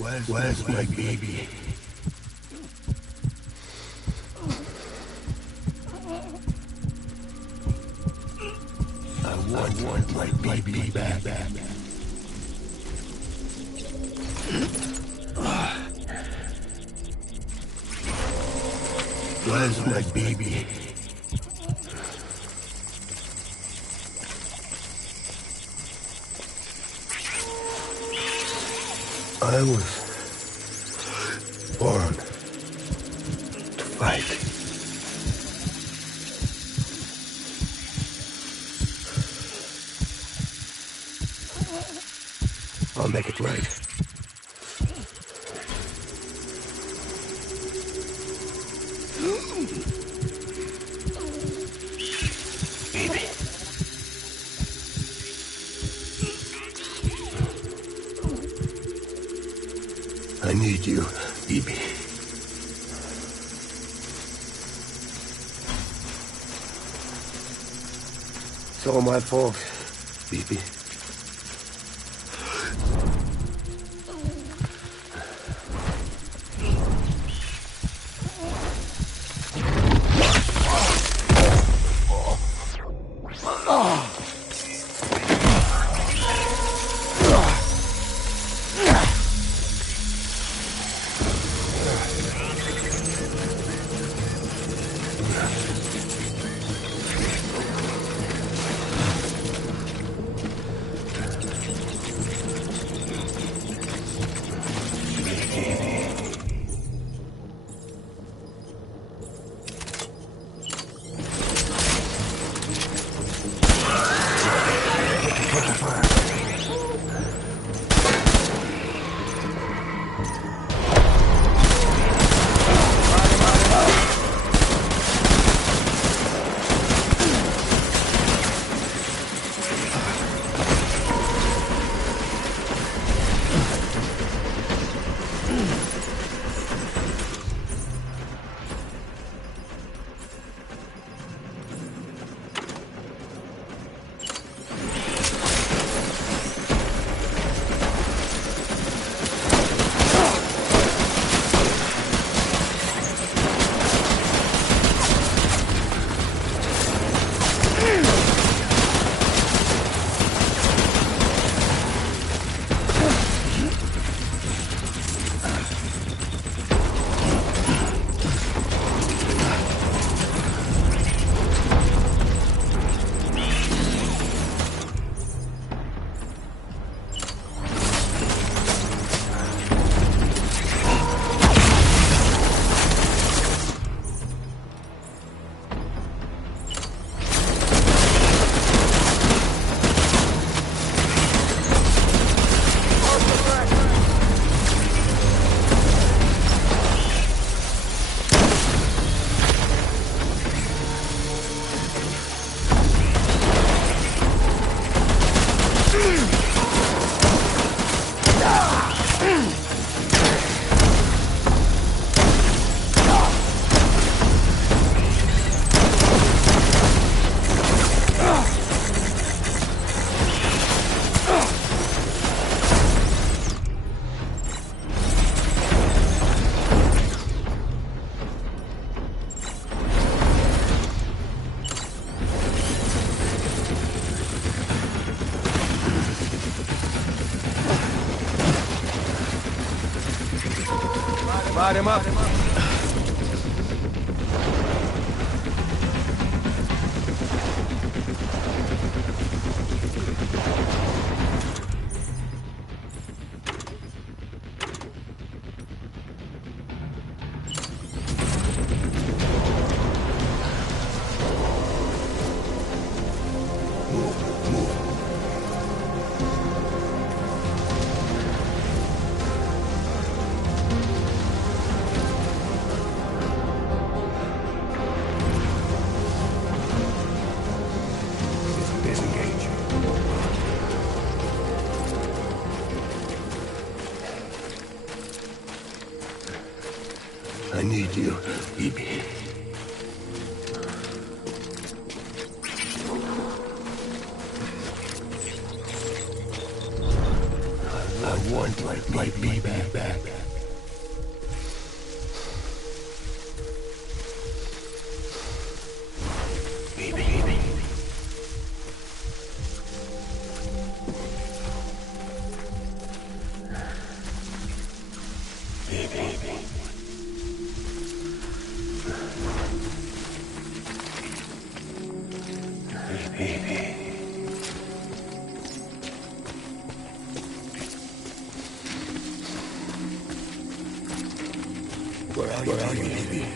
Where's my baby? I want my baby back. Where's my baby? I was born to fight. I'll make it right. Baby. I need you, baby. It's all my fault, baby. Light him up. I need you, baby. I want my baby back. Baby. Where are you, baby?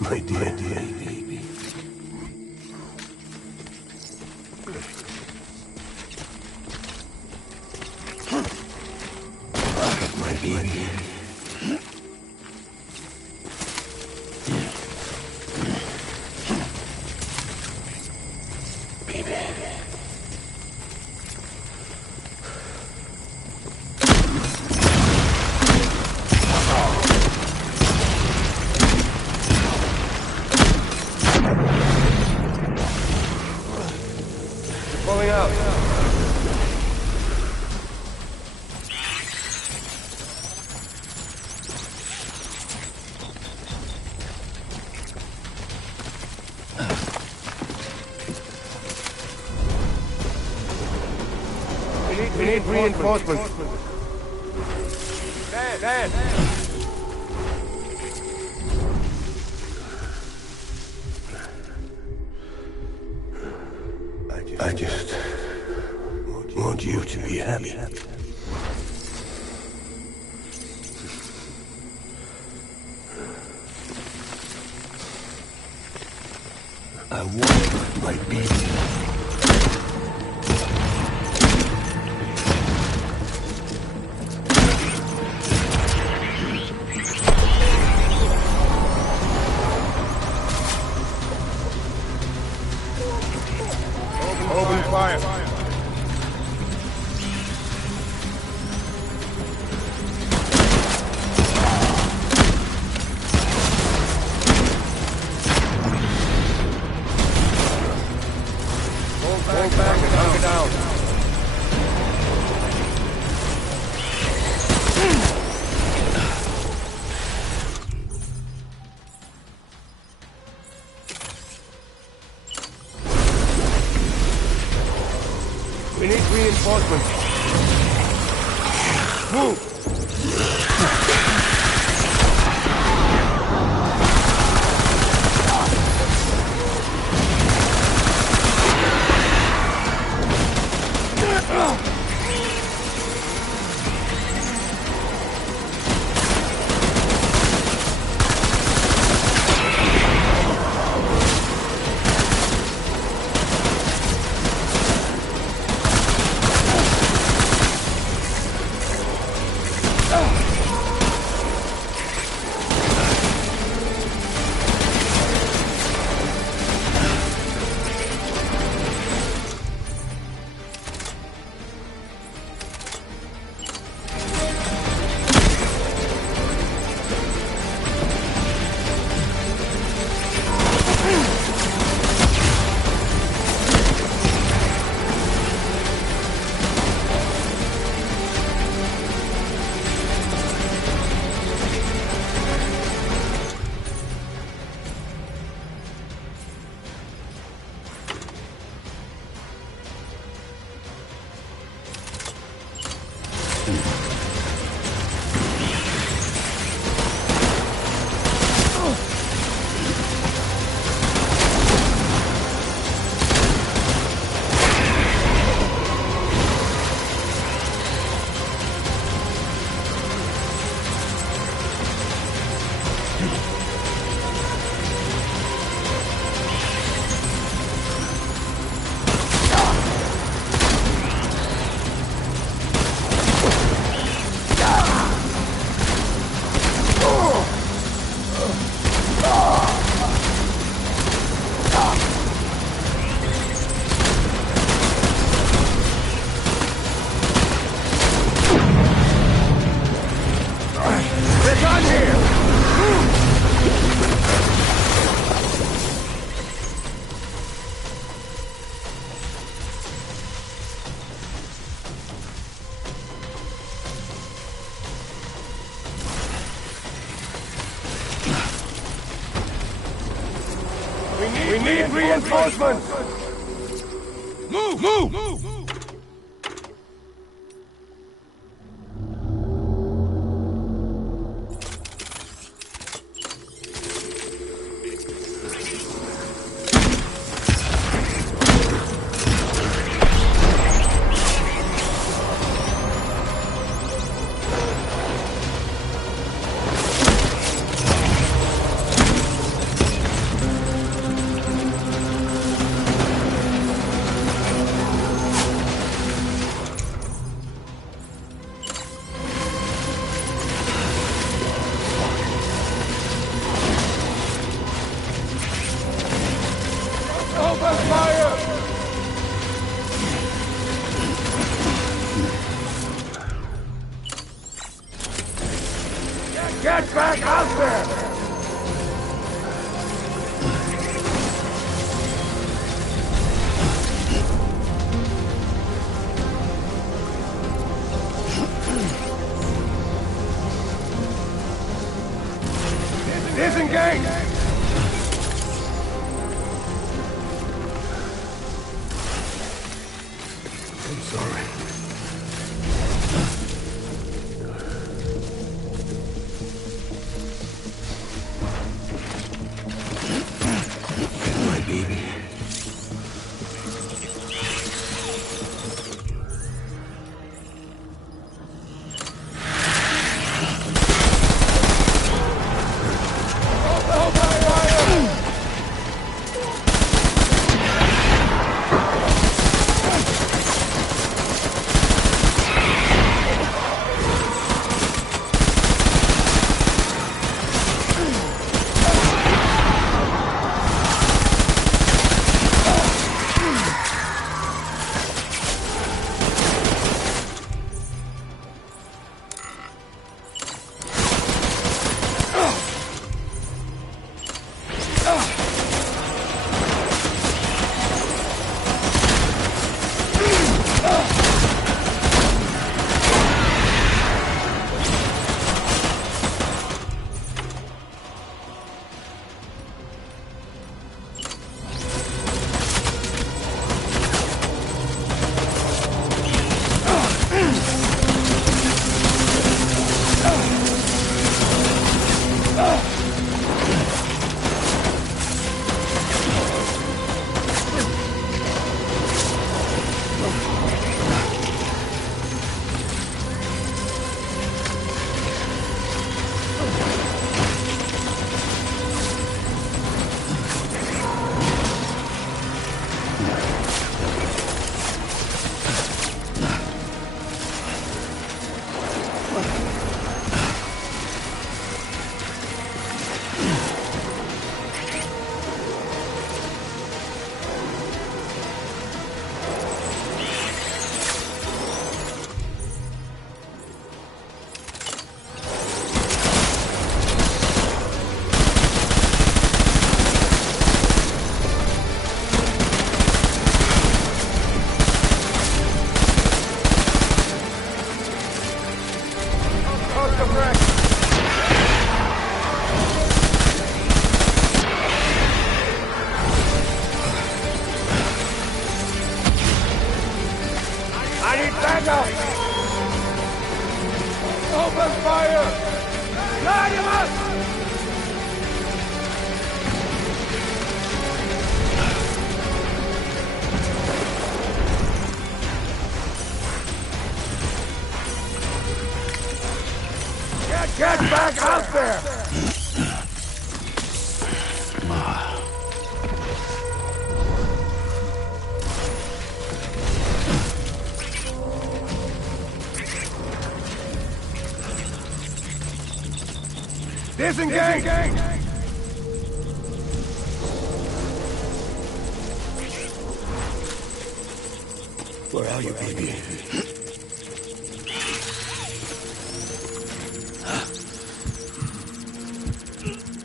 My dear baby. My baby. Pulling out. We need reinforcements. Dad. I just want you to be happy. I want my baby. Open fire. Hold back and hunker down. We need reinforcements. Move! We need reinforcements! Move! Move! Move! Open fire! Get back out there! Disengage! I'm sorry. My baby. I need backup! Open fire! Line him up! Get back out there! Disengage! Where are you, baby?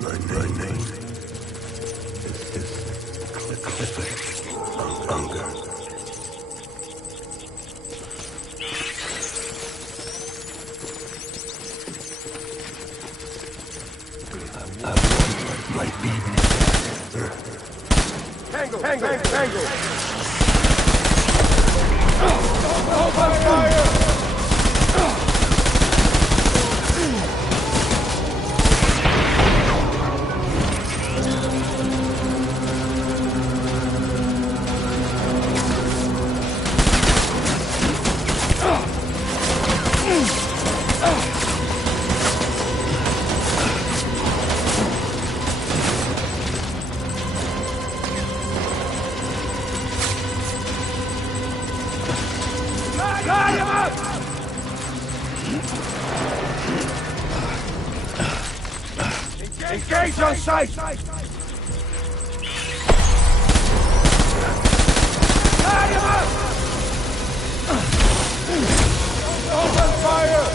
My name is Clifford Unger. I want my baby. Tango! Open fire! Got him up! Engage on sight! Got him up! Open fire!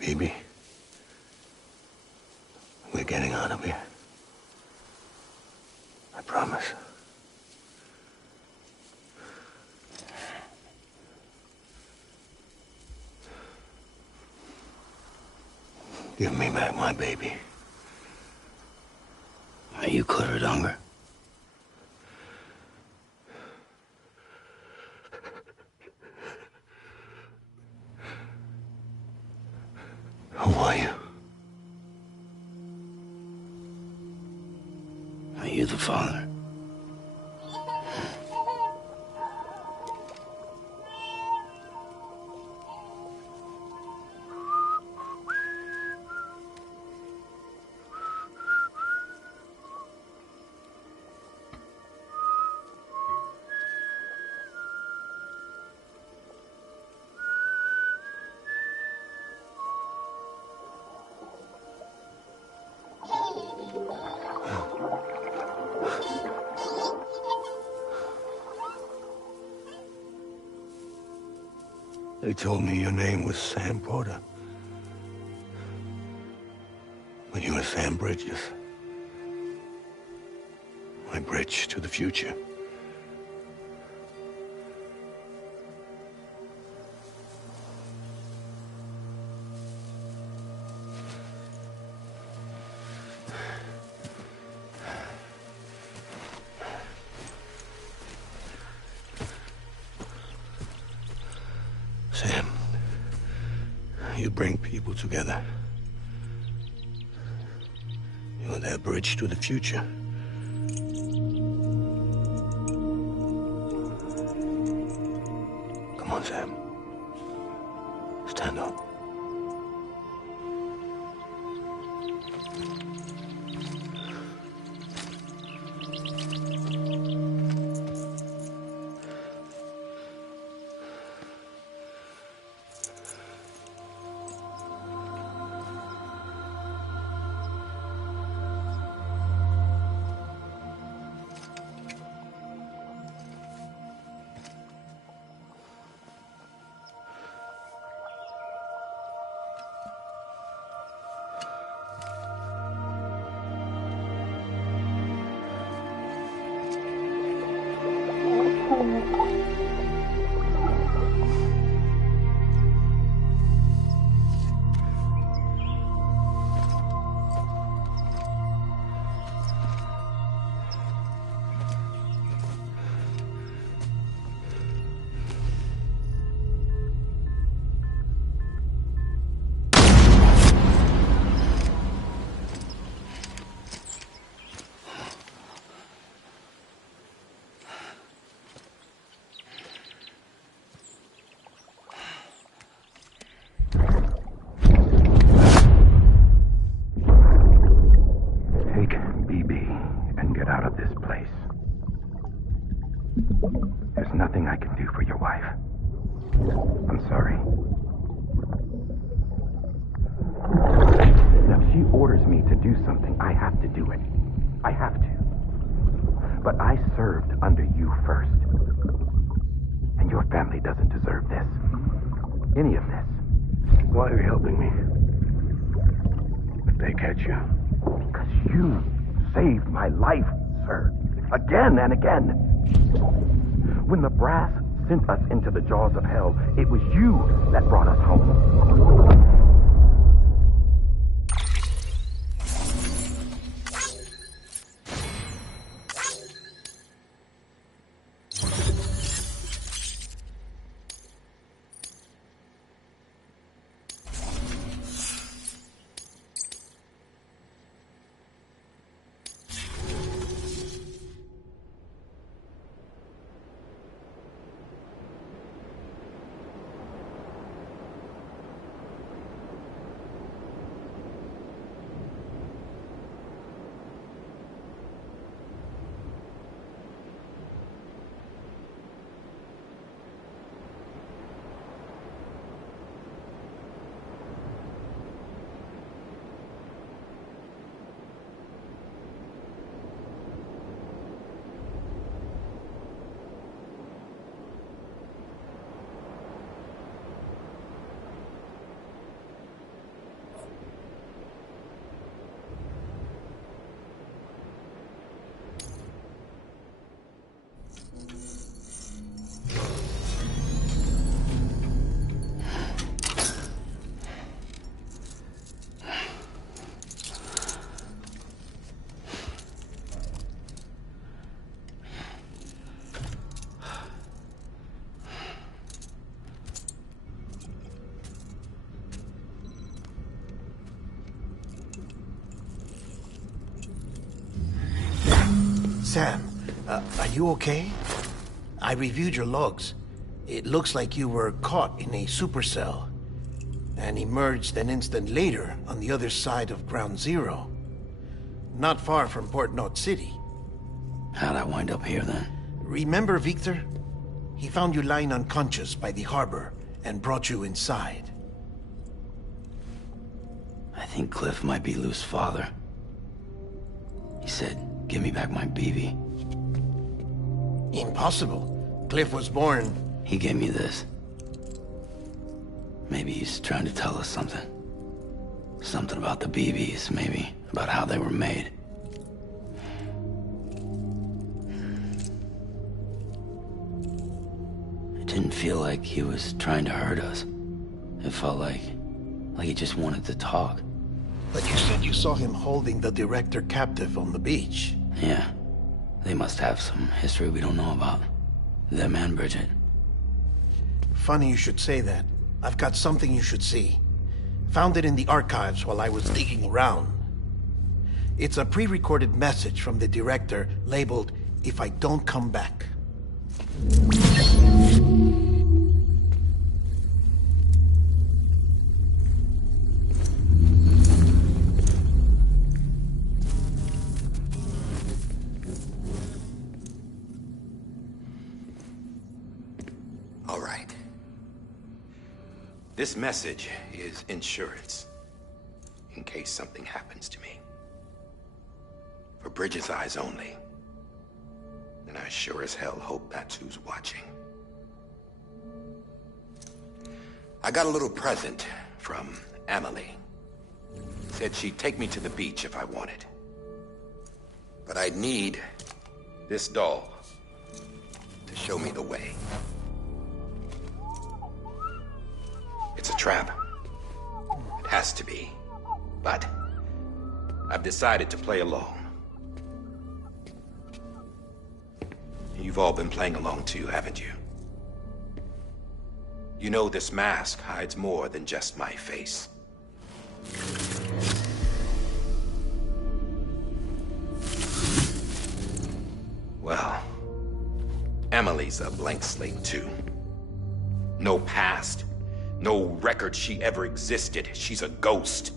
Baby, we're getting out of here. I promise. Give me back my baby. Are you cleared, Unger? Who are you? Are you the father? They told me your name was Sam Porter. But you were Sam Bridges. My bridge to the future. Sam, you bring people together. You're their bridge to the future. Come on, Sam. Stand up. There's nothing I can do for your wife. I'm sorry. Now, if she orders me to do something, I have to do it. I have to. But I served under you first. And your family doesn't deserve this. Any of this. Why are you helping me? If they catch you. Because you saved my life, sir. Again and again. When the brass sent us into the jaws of hell, it was you that brought us home. Sam, are you okay? I reviewed your logs. It looks like you were caught in a supercell and emerged an instant later on the other side of Ground Zero. Not far from Port Knot City. How'd I wind up here then? Remember Victor? He found you lying unconscious by the harbor and brought you inside. I think Cliff might be Lou's father. He said, "Give me back my BB." Impossible. Cliff was born... He gave me this. Maybe he's trying to tell us something. Something about the BBs, maybe. About how they were made. It didn't feel like he was trying to hurt us. It felt like he just wanted to talk. But you said you saw him holding the director captive on the beach. Yeah. They must have some history we don't know about. Them and Bridget. Funny you should say that. I've got something you should see. Found it in the archives while I was digging around. It's a pre-recorded message from the director labeled, "If I don't come back." All right. This message is insurance, in case something happens to me. For Bridget's eyes only. And I sure as hell hope that's who's watching. I got a little present from Emily. Said she'd take me to the beach if I wanted. But I'd need this doll to show me the way. It's a trap. It has to be. But I've decided to play along. You've all been playing along too, haven't you? You know this mask hides more than just my face. Well, Emily's a blank slate too. No past. No record she ever existed. She's a ghost.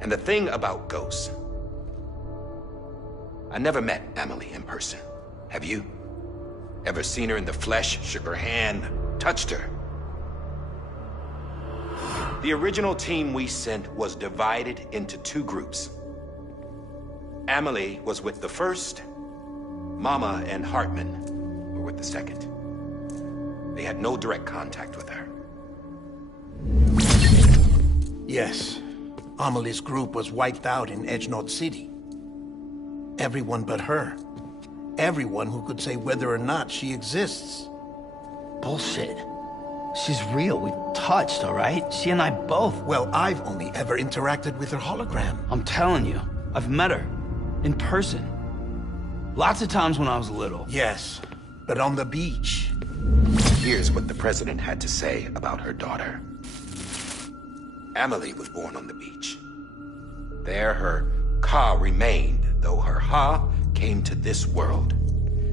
And the thing about ghosts, I never met Emily in person. Have you? Ever seen her in the flesh, shook her hand, touched her? The original team we sent was divided into two groups. Emily was with the first. Mama and Hartman were with the second. They had no direct contact with her. Yes. Amelie's group was wiped out in Edge Knot City. Everyone but her. Everyone who could say whether or not she exists. Bullshit. She's real. We touched, all right? She and I both. Well, I've only ever interacted with her hologram. I'm telling you, I've met her. In person. Lots of times when I was little. Yes, but on the beach. Here's what the president had to say about her daughter. Emily was born on the beach. There her Ka remained, though her Ha came to this world.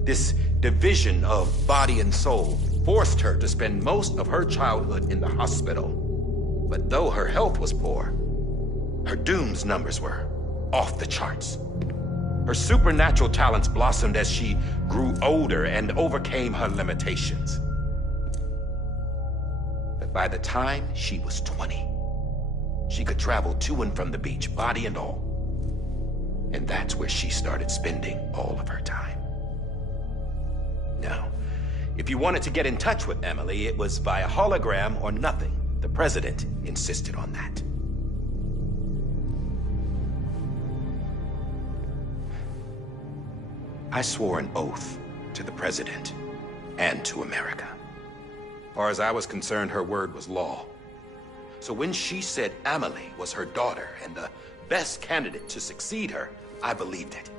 This division of body and soul forced her to spend most of her childhood in the hospital. But though her health was poor, her Doom's numbers were off the charts. Her supernatural talents blossomed as she grew older and overcame her limitations. But by the time she was 20, she could travel to and from the beach, body and all. And that's where she started spending all of her time. Now, if you wanted to get in touch with Emily, it was via hologram or nothing. The president insisted on that. I swore an oath to the president and to America. As far as I was concerned, her word was law. So when she said Emily was her daughter and the best candidate to succeed her, I believed it.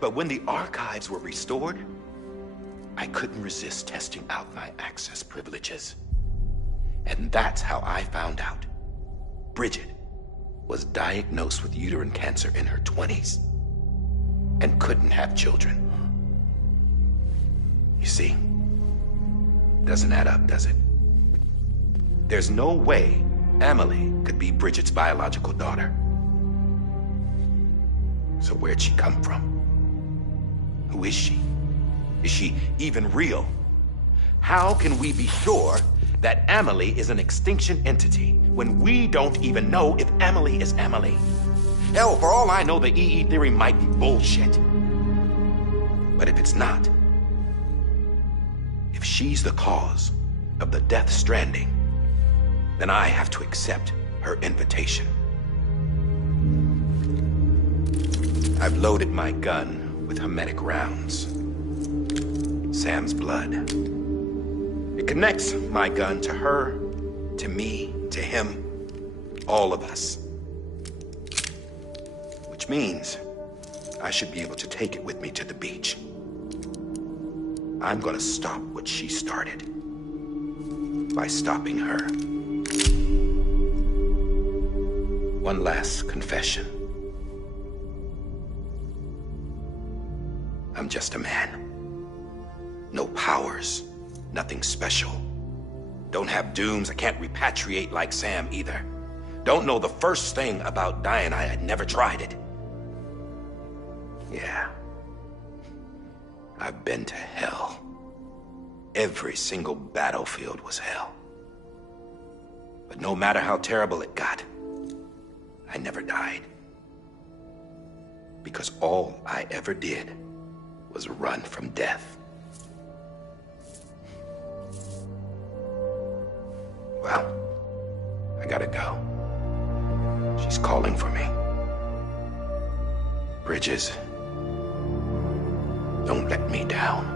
But when the archives were restored, I couldn't resist testing out my access privileges. And that's how I found out. Bridget was diagnosed with uterine cancer in her 20s and couldn't have children. You see, doesn't add up, does it? There's no way Emily could be Bridget's biological daughter. So where'd she come from? Who is she? Is she even real? How can we be sure that Emily is an extinction entity when we don't even know if Emily is Emily? Hell, for all I know, the EE theory might be bullshit. But if it's not, if she's the cause of the death stranding, then I have to accept her invitation. I've loaded my gun with hermetic rounds. Sam's blood. It connects my gun to her, to me, to him, all of us. Which means I should be able to take it with me to the beach. I'm gonna stop what she started by stopping her. One last confession. I'm just a man. No powers, nothing special. Don't have dooms, I can't repatriate like Sam either. Don't know the first thing about dying, I had never tried it. Yeah. I've been to hell. Every single battlefield was hell. But no matter how terrible it got, I never died. Because all I ever did was run from death. Well, I gotta go. She's calling for me. Bridges, don't let me down.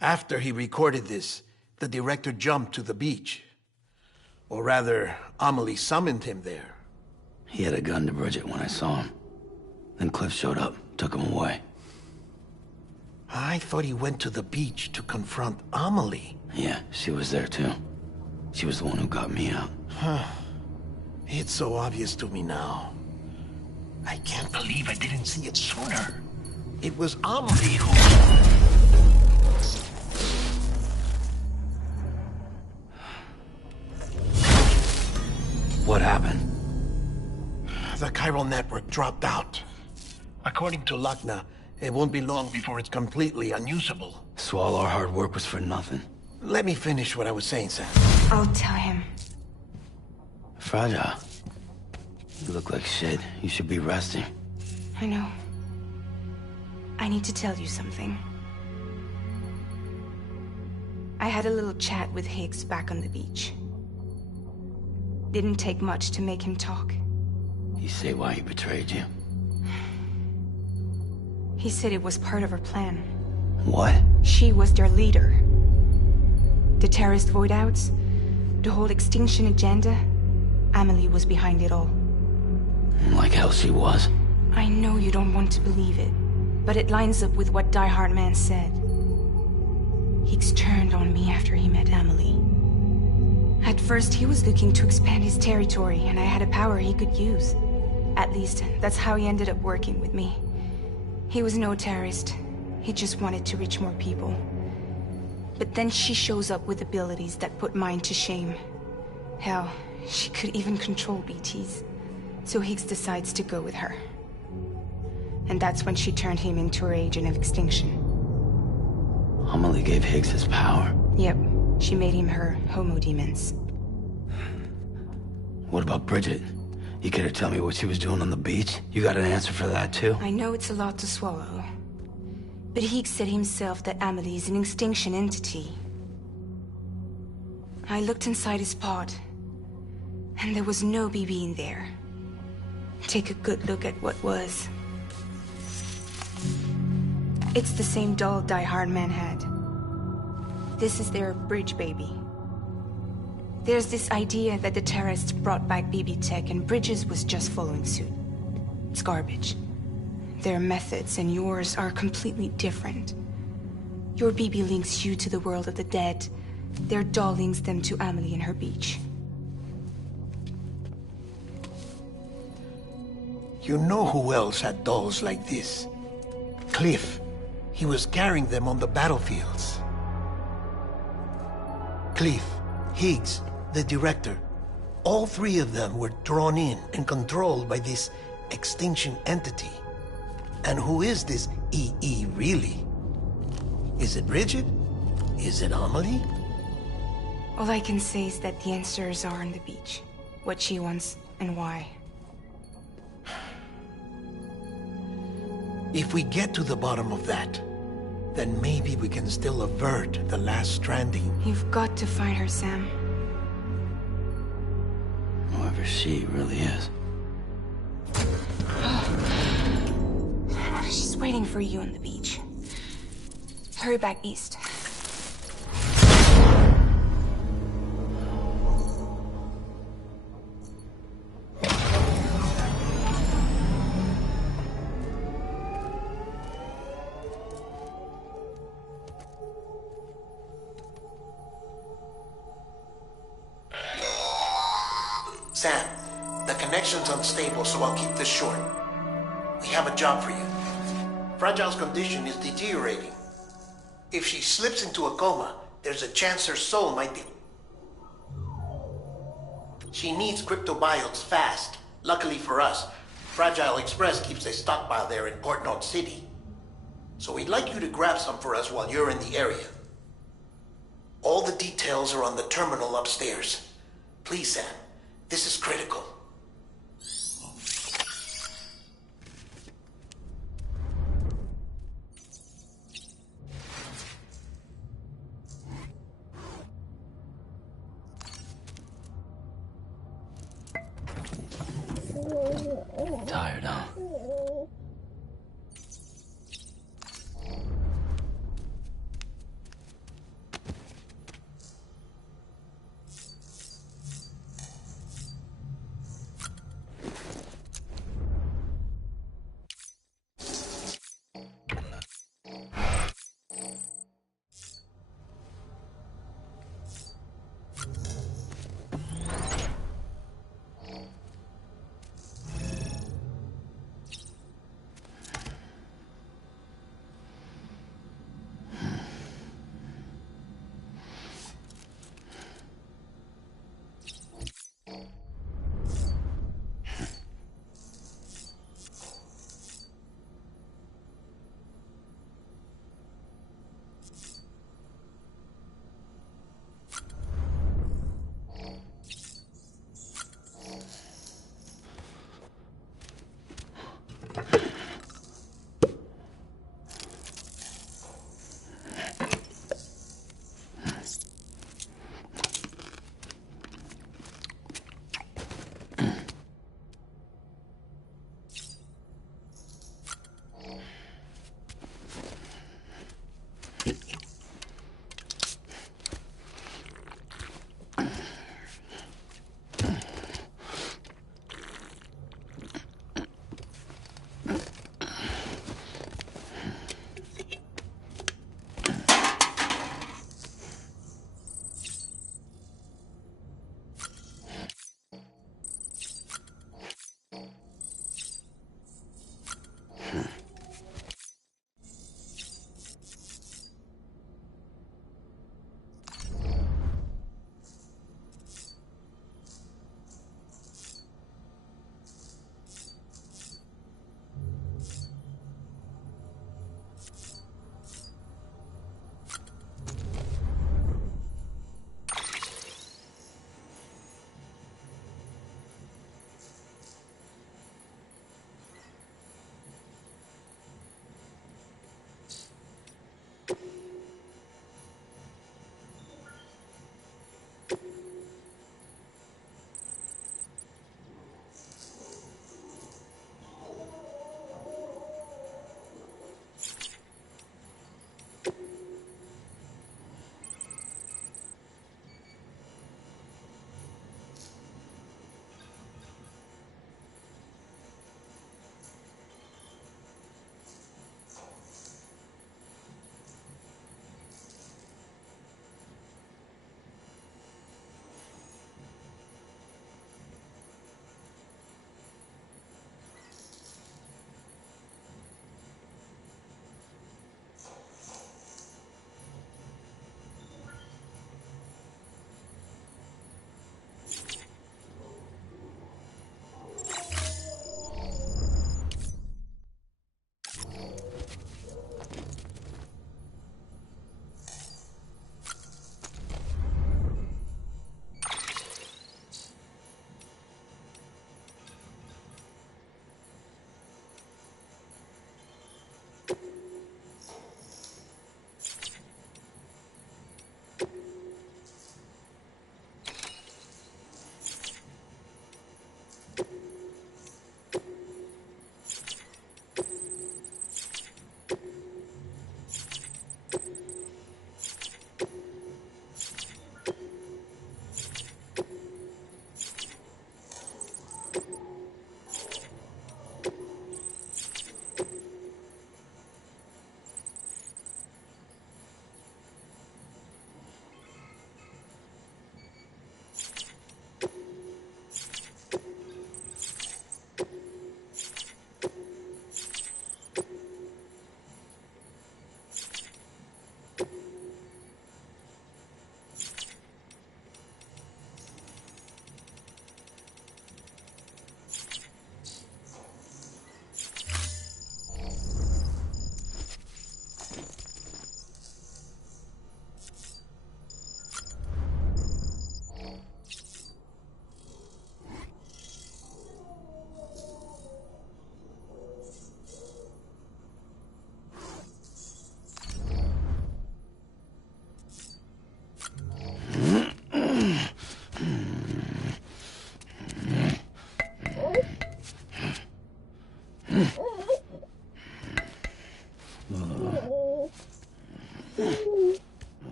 After he recorded this, the director jumped to the beach. Or rather, Amelie summoned him there. He had a gun to Bridget when I saw him. Then Cliff showed up, took him away. I thought he went to the beach to confront Amelie. Yeah, she was there too. She was the one who got me out. It's so obvious to me now. I can't believe I didn't see it sooner. It was Amelie who... What happened? The chiral network dropped out. According to Lakna, it won't be long before it's completely unusable. So all our hard work was for nothing. Let me finish what I was saying, Sam. I'll tell him. Fragile. You look like shit. You should be resting. I know. I need to tell you something. I had a little chat with Higgs back on the beach. Didn't take much to make him talk. You say why he betrayed you? He said it was part of her plan. What? She was their leader. The terrorist voidouts, the whole extinction agenda, Amelie was behind it all. Like hell she was. I know you don't want to believe it, but it lines up with what Die Hard Man said. Higgs turned on me after he met Amelie. At first, he was looking to expand his territory, and I had a power he could use. At least, that's how he ended up working with me. He was no terrorist. He just wanted to reach more people. But then she shows up with abilities that put mine to shame. Hell, she could even control BTs. So Higgs decides to go with her. And that's when she turned him into her agent of extinction. Amelie gave Higgs his power. Yep. She made him her homo demons. What about Bridget? You care to tell me what she was doing on the beach? You got an answer for that too? I know it's a lot to swallow. But Higgs said himself that Amelie is an extinction entity. I looked inside his pod, and there was no BB in there. Take a good look at what was. It's the same doll Die Hard Man had. This is their bridge baby. There's this idea that the terrorists brought back BB tech and Bridges was just following suit. It's garbage. Their methods and yours are completely different. Your BB links you to the world of the dead. Their doll links them to Amelie and her beach. You know who else had dolls like this? Cliff. He was carrying them on the battlefields. Cliff, Higgs, the director, all three of them were drawn in and controlled by this extinction entity. And who is this EE really? Is it Bridget? Is it Amelie? All I can say is that the answers are on the beach. What she wants and why. If we get to the bottom of that, then maybe we can still avert the last stranding. You've got to find her, Sam. Whoever she really is. She's waiting for you on the beach. Hurry back east. Sam, the connection's unstable, so I'll keep this short. We have a job for you. Fragile's condition is deteriorating. If she slips into a coma, there's a chance her soul might be... She needs cryptobiotes fast. Luckily for us, Fragile Express keeps a stockpile there in Port North City. So we'd like you to grab some for us while you're in the area. All the details are on the terminal upstairs. Please, Sam. This is critical. Tired, huh?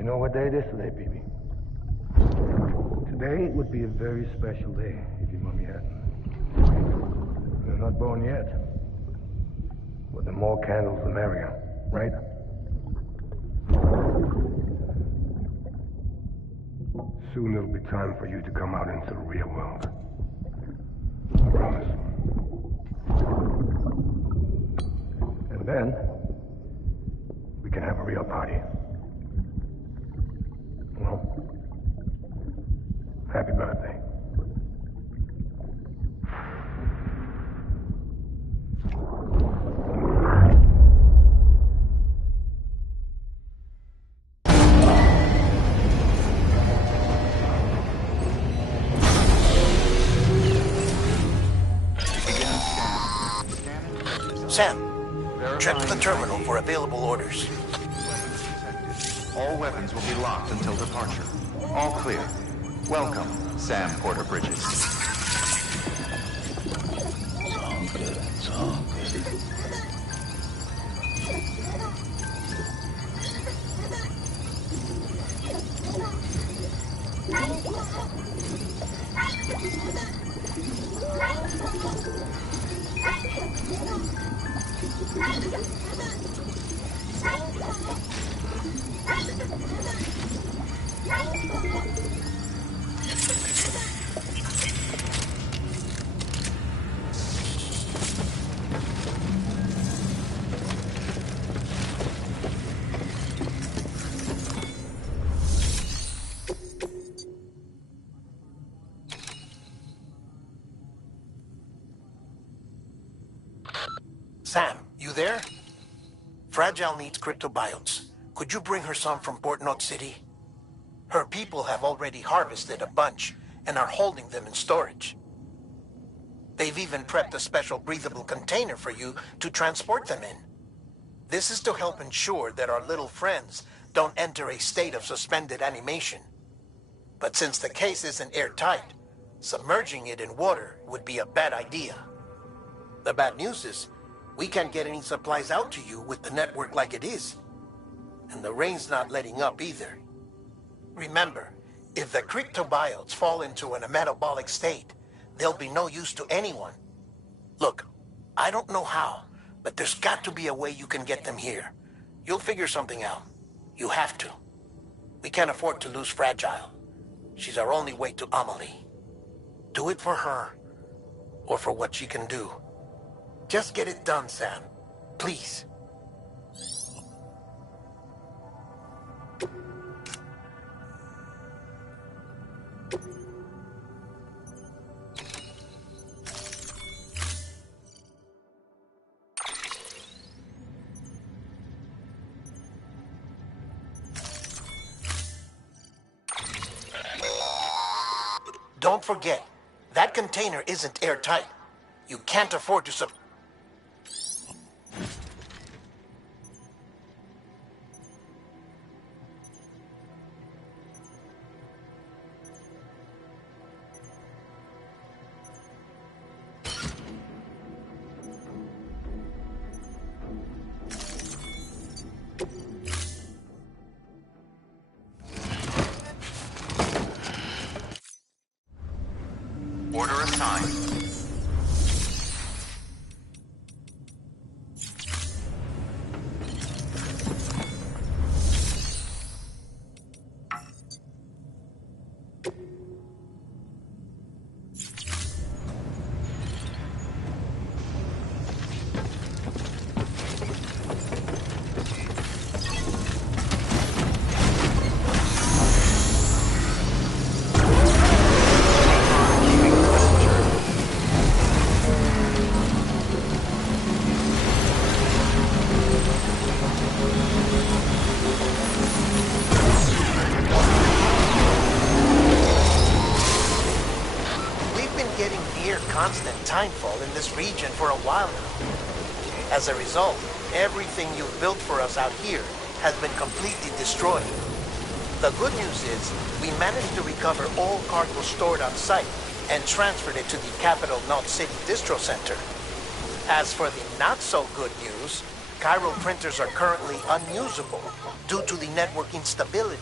You know what day it is today, BB? Today would be a very special day if your mommy hadn't. You're not born yet. But the more candles, the merrier, right? Soon it'll be time for you to come out into the real world. I promise. And then, we can have a real party. Well, happy birthday. Sam, check the terminal for available orders. All weapons will be locked until departure. All clear. Welcome, Sam Porter Bridges. It's all good. It's all good. Sam, you there? Fragile needs cryptobiotes. Could you bring her some from Port Knot City? Her people have already harvested a bunch and are holding them in storage. They've even prepped a special breathable container for you to transport them in. This is to help ensure that our little friends don't enter a state of suspended animation. But since the case isn't airtight, submerging it in water would be a bad idea. The bad news is, we can't get any supplies out to you with the network like it is. And the rain's not letting up either. Remember, if the cryptobiotes fall into an metabolic state, they'll be no use to anyone. Look, I don't know how, but there's got to be a way you can get them here. You'll figure something out. You have to. We can't afford to lose Fragile. She's our only way to Amelie. Do it for her, or for what she can do. Just get it done, Sam. Please. don't forget, that container isn't airtight. You can't afford to Order assigned. constant timefall in this region for a while now. As a result, everything you've built for us out here has been completely destroyed. The good news is, we managed to recover all cargo stored on site and transferred it to the Capital Knot City Distro Center. As for the not-so-good news, chiral printers are currently unusable due to the network instability.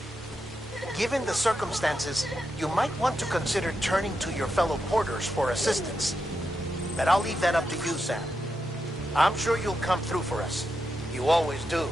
Given the circumstances, you might want to consider turning to your fellow porters for assistance. But I'll leave that up to you, Sam. I'm sure you'll come through for us. You always do.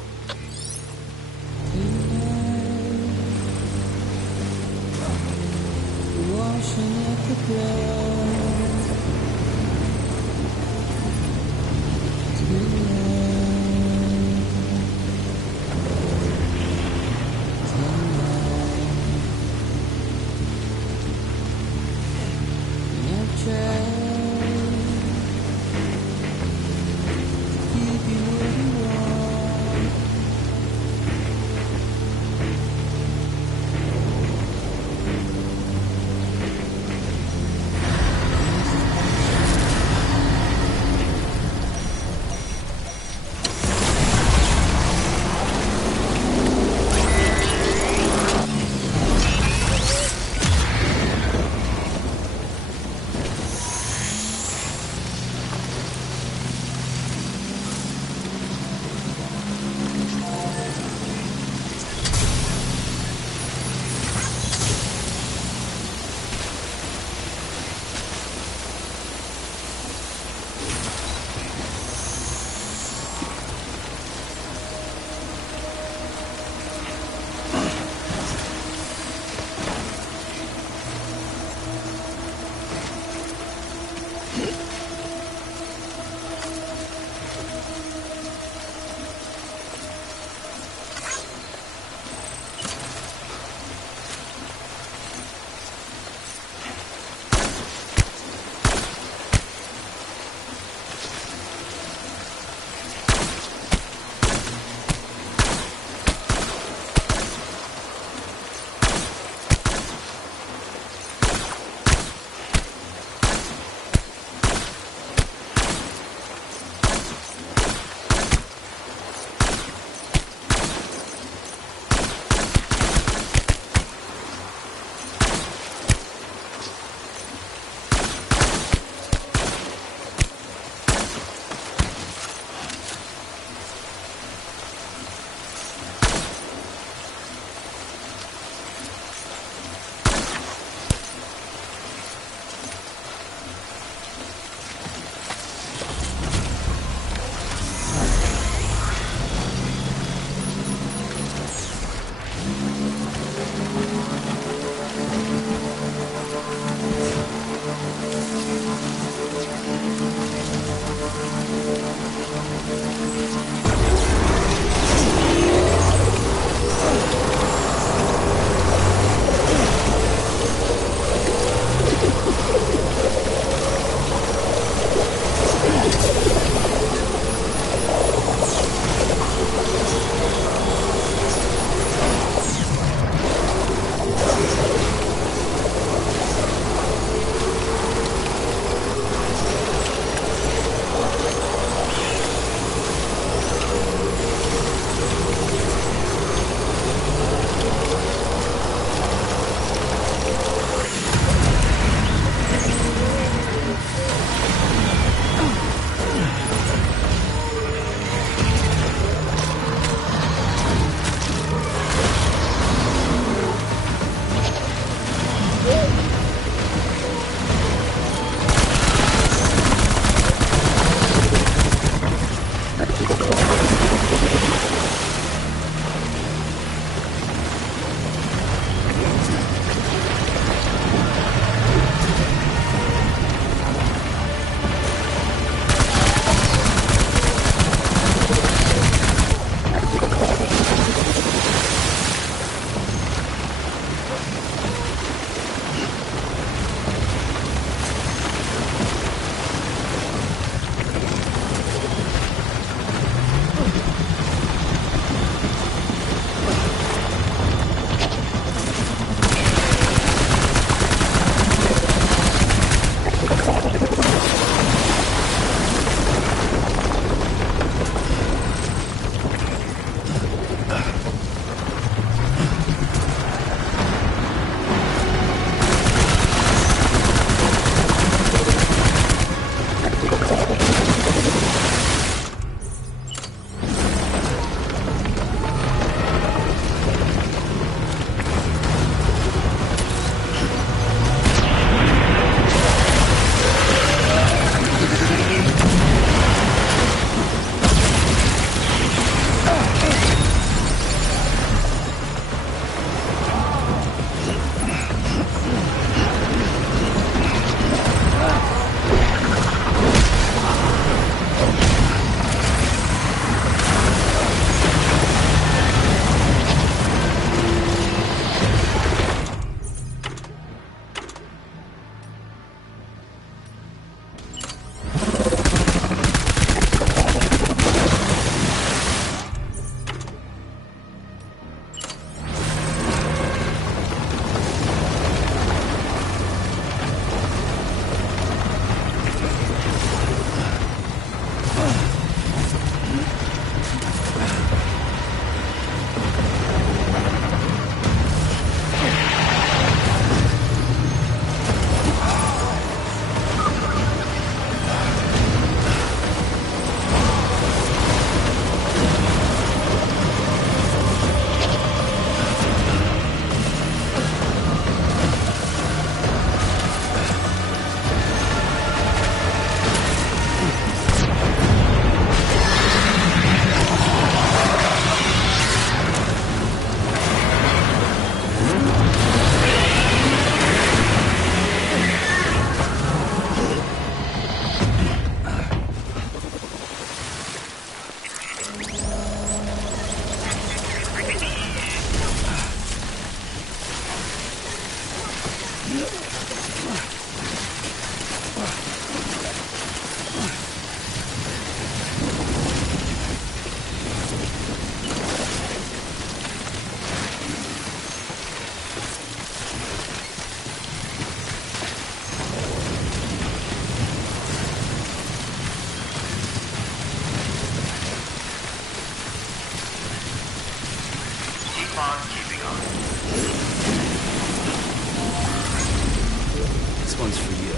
This one's for you.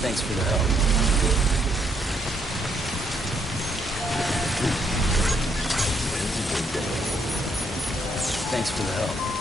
Thanks for the help. Thanks for the help.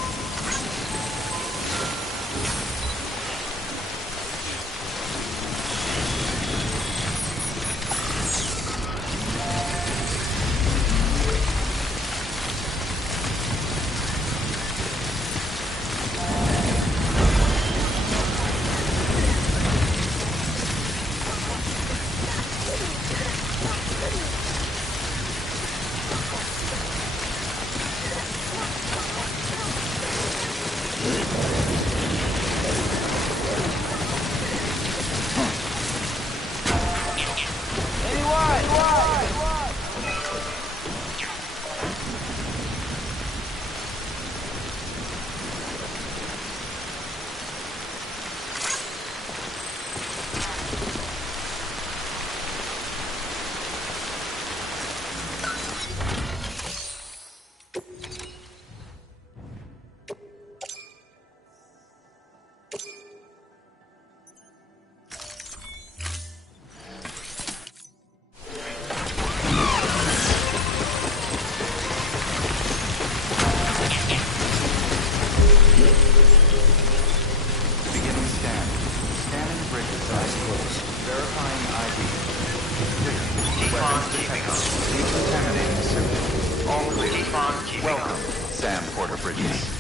Welcome, Sam Porter Bridges.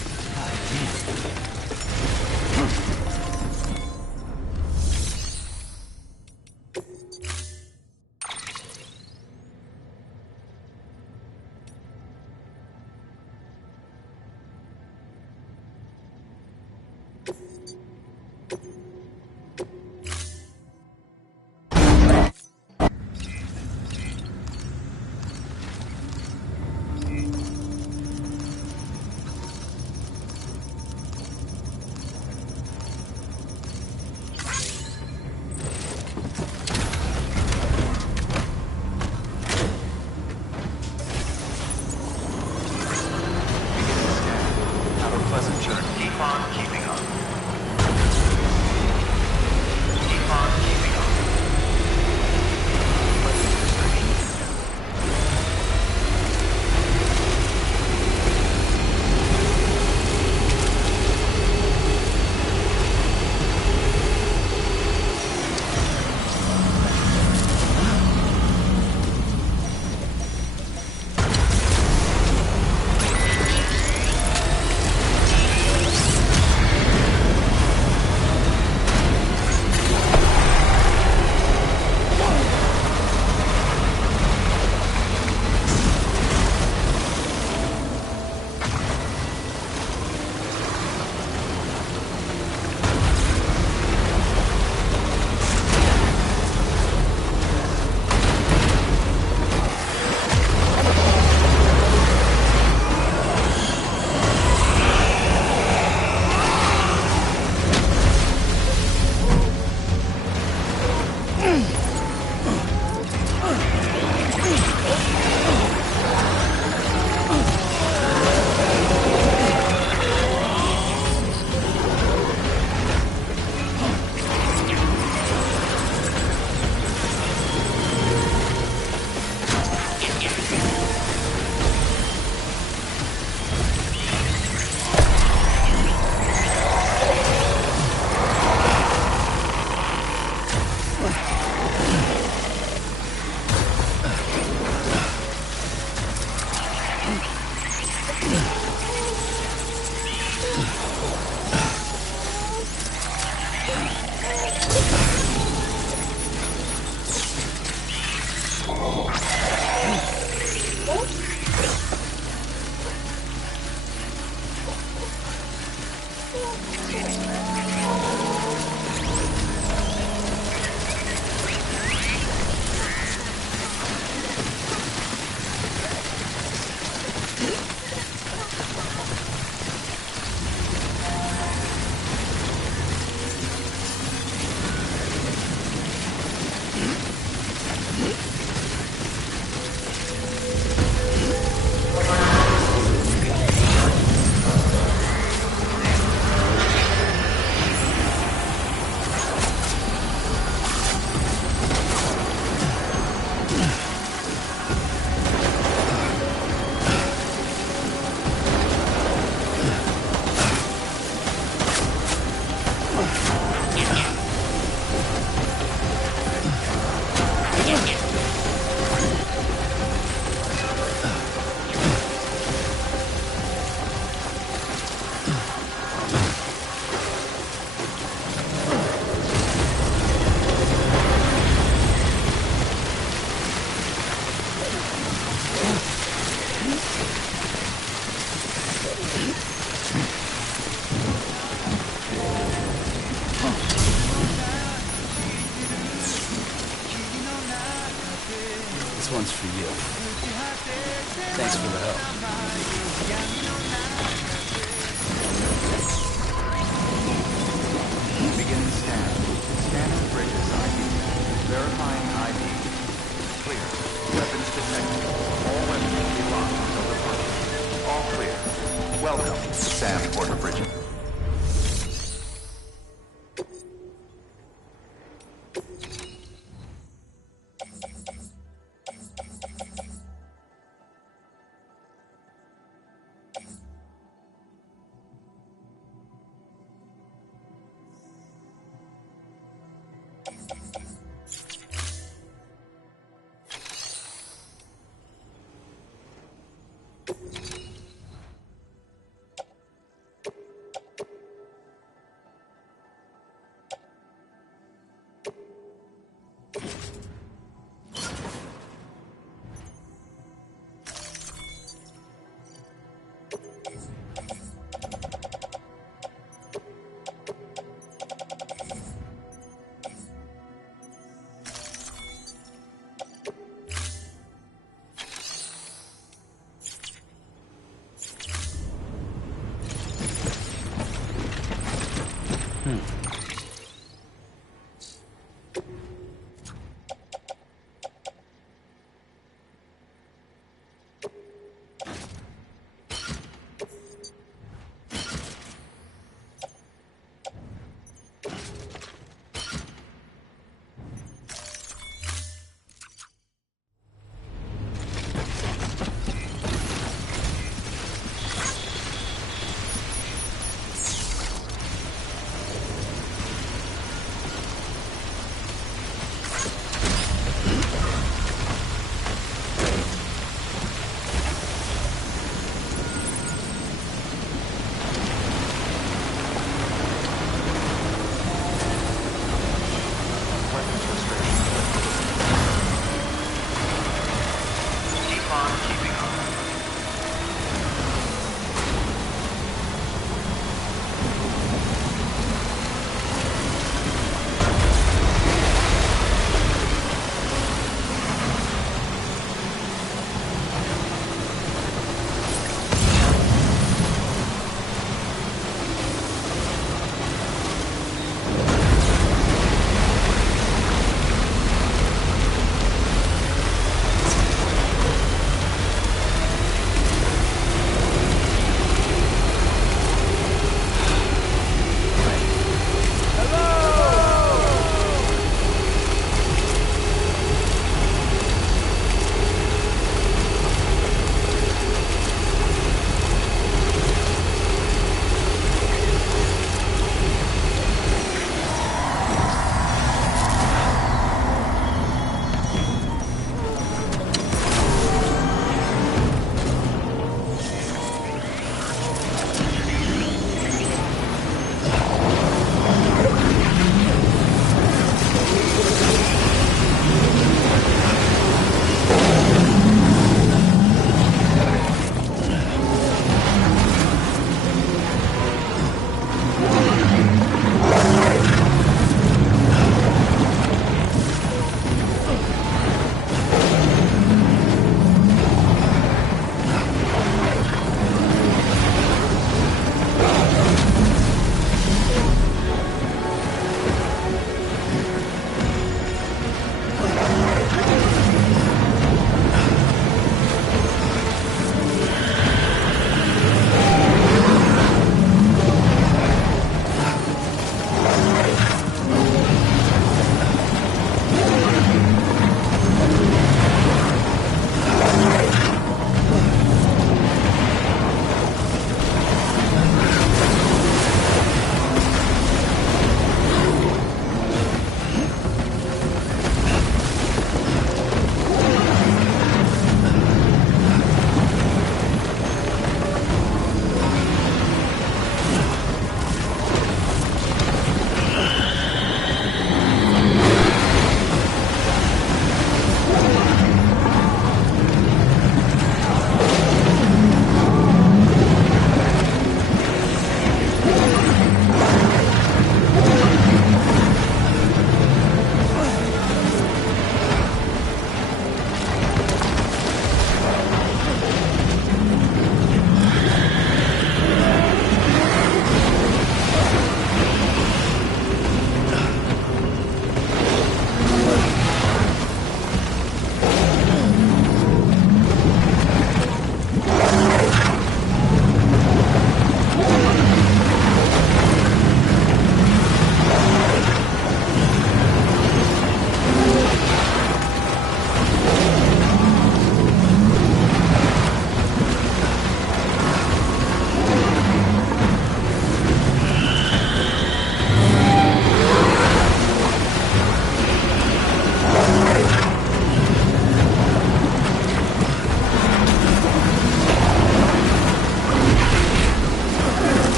for you. Thanks for the help. Beginning scan. Scanning bridges ID. Verifying ID. Clear. Weapons detected. All weapons will be locked until departure. All clear. Welcome, Sam Porter Bridget.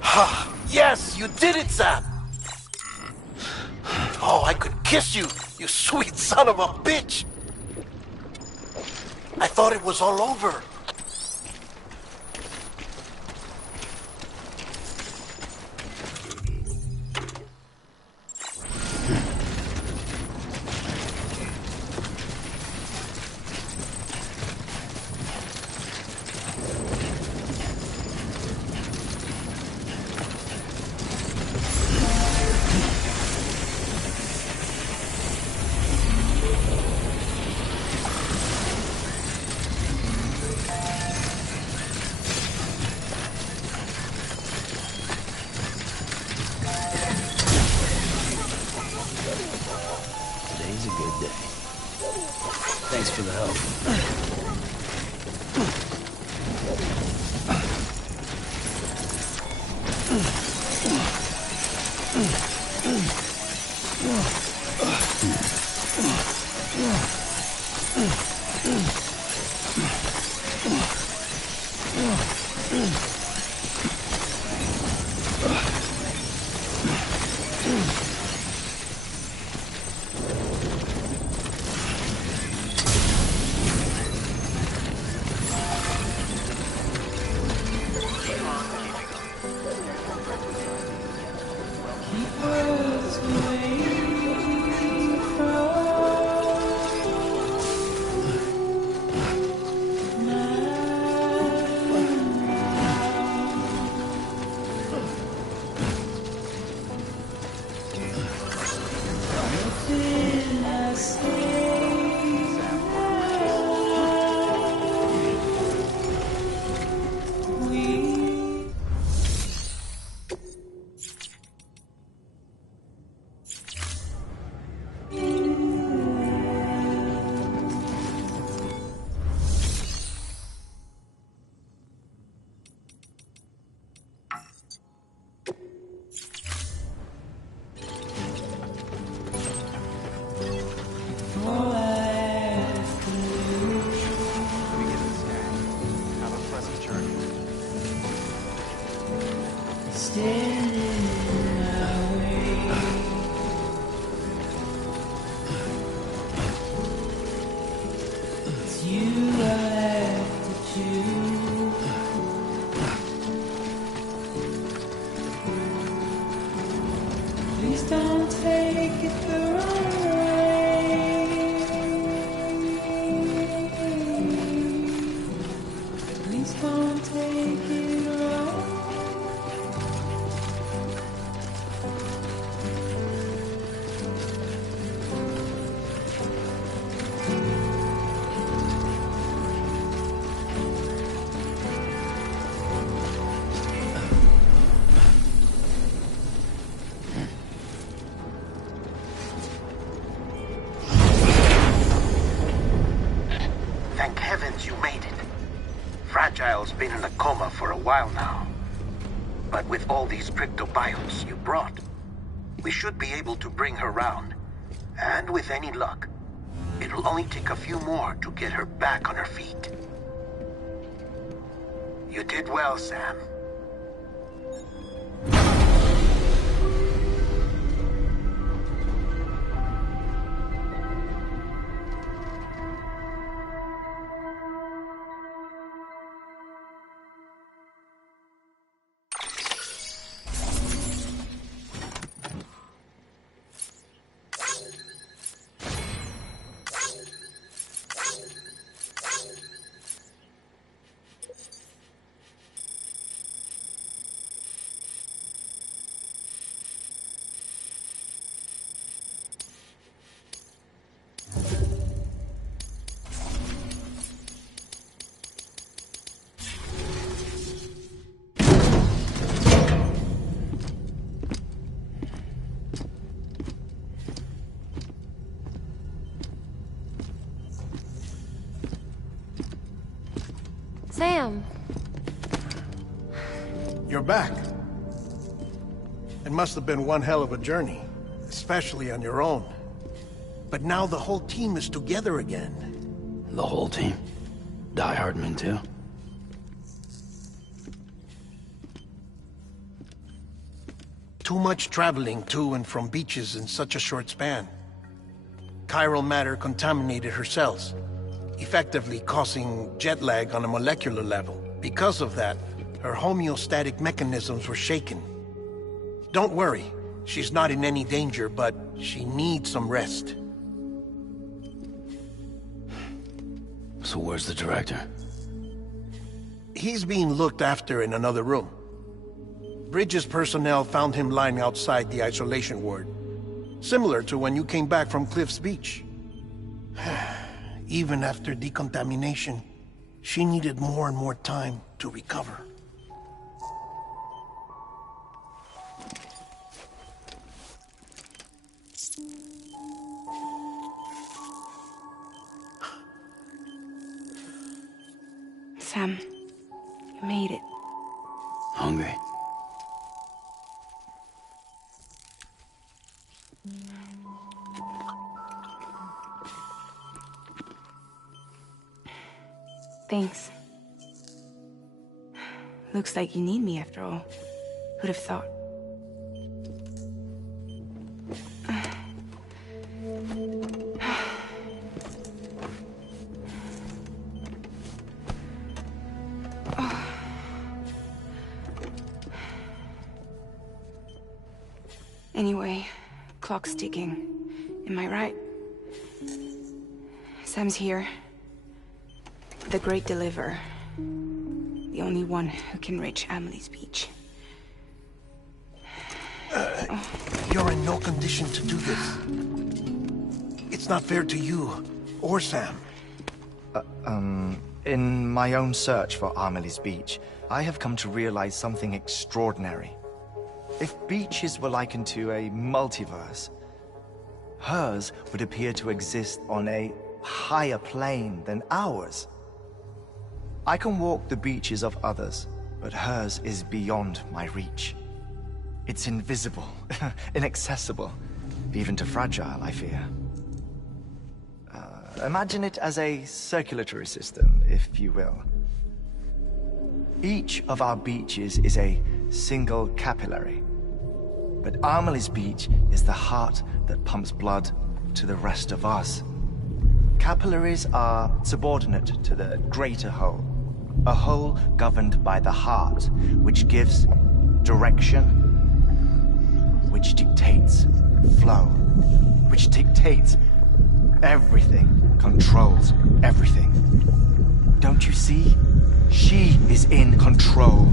Ha! Yes, you did it, Sam! Oh, I could kiss you, you sweet son of a bitch! I thought it was all over. Today's a good day. Thanks for the help. Thank heavens you made it. Fragile's been in a coma for a while now. But with all these cryptobiotes you brought, we should be able to bring her round. And with any luck, it'll only take a few more to get her back on her feet. You did well, Sam. Sam. You're back. It must have been one hell of a journey, especially on your own. But now the whole team is together again. The whole team? Die Hardman too? too much traveling to and from beaches in such a short span. Chiral matter contaminated her cells, effectively causing jet lag on a molecular level. Because of that, her homeostatic mechanisms were shaken. Don't worry, she's not in any danger, but she needs some rest. So where's the director? He's being looked after in another room. Bridges personnel found him lying outside the isolation ward, similar to when you came back from Cliff's Beach. Even after decontamination, she needed more and more time to recover. Sam, you made it. Hungry? Thanks. Looks like you need me after all. Who'd have thought? Anyway, clock's ticking. Am I right? Sam's here. The Great Deliverer. The only one who can reach Amelie's Beach. You're in no condition to do this. It's not fair to you, or Sam. In my own search for Amelie's Beach, I have come to realize something extraordinary. If beaches were likened to a multiverse, hers would appear to exist on a higher plane than ours. I can walk the beaches of others, but hers is beyond my reach. It's invisible, inaccessible, even to fragile, I fear. Imagine it as a circulatory system, if you will. Each of our beaches is a single capillary. But Amelie's Beach is the heart that pumps blood to the rest of us. Capillaries are subordinate to the greater whole. A whole governed by the heart, which gives direction, which dictates flow, which dictates everything, controls everything. Don't you see? She is in control.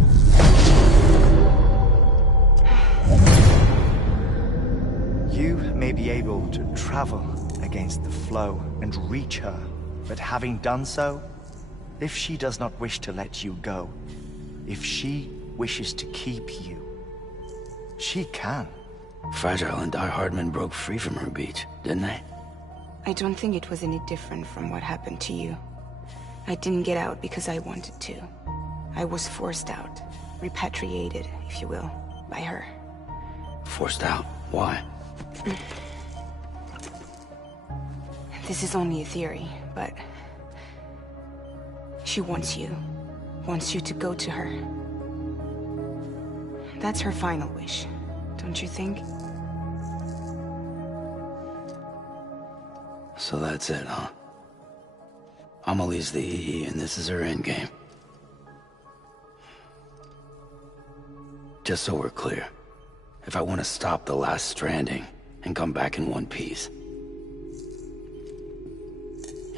You may be able to travel against the flow and reach her, but having done so, if she does not wish to let you go, if she wishes to keep you, she can. Fragile and Die Hardman broke free from her beach, didn't they? I don't think it was any different from what happened to you. I didn't get out because I wanted to. I was forced out. Repatriated, if you will, by her. Forced out? Why? This is only a theory, but... she wants you. Wants you to go to her. That's her final wish, don't you think? So that's it, huh? Amelie's the EE, and this is her endgame. Just so we're clear, if I want to stop the last Stranding and come back in one piece,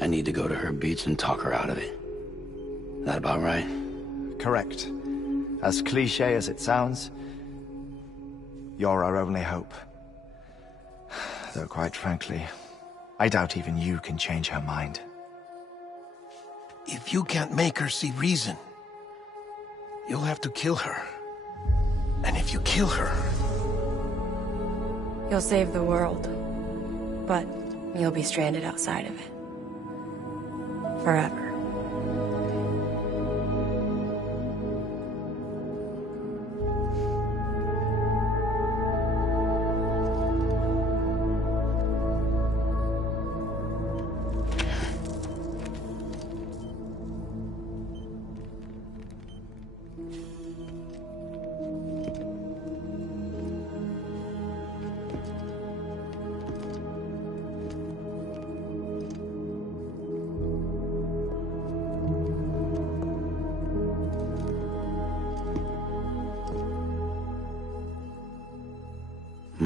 I need to go to her beach and talk her out of it. That about right? Correct. As cliché as it sounds, you're our only hope. Though quite frankly, I doubt even you can change her mind. If you can't make her see reason, you'll have to kill her. And if you kill her... you'll save the world. But you'll be stranded outside of it. Forever.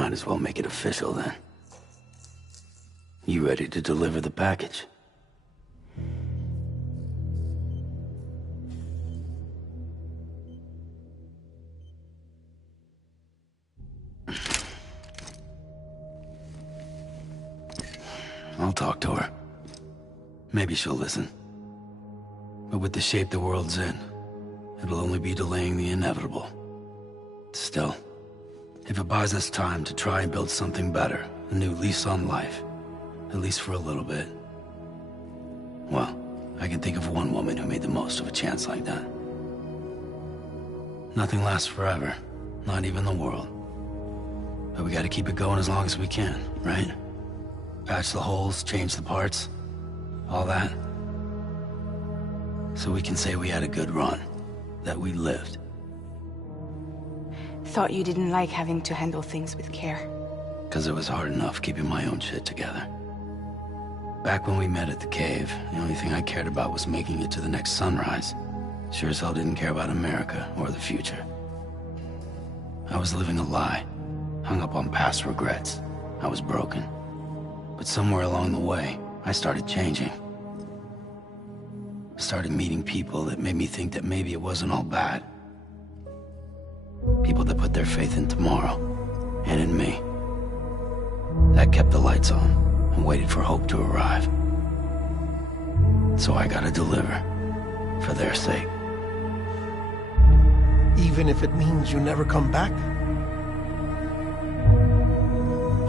Might as well make it official then. You ready to deliver the package? I'll talk to her. Maybe she'll listen. But with the shape the world's in, it'll only be delaying the inevitable. Still, if it buys us time to try and build something better, a new lease on life, at least for a little bit, well, I can think of one woman who made the most of a chance like that. Nothing lasts forever, not even the world. But we gotta keep it going as long as we can, right? Patch the holes, change the parts, all that. So we can say we had a good run, that we lived. Thought you didn't like having to handle things with care. 'Cause it was hard enough keeping my own shit together. Back when we met at the cave, the only thing I cared about was making it to the next sunrise. Sure as hell didn't care about America or the future. I was living a lie, hung up on past regrets. I was broken. But somewhere along the way, I started changing. Started meeting people that made me think that maybe it wasn't all bad. People that put their faith in tomorrow, and in me. That kept the lights on, and waited for hope to arrive. So I gotta deliver, for their sake. Even if it means you never come back?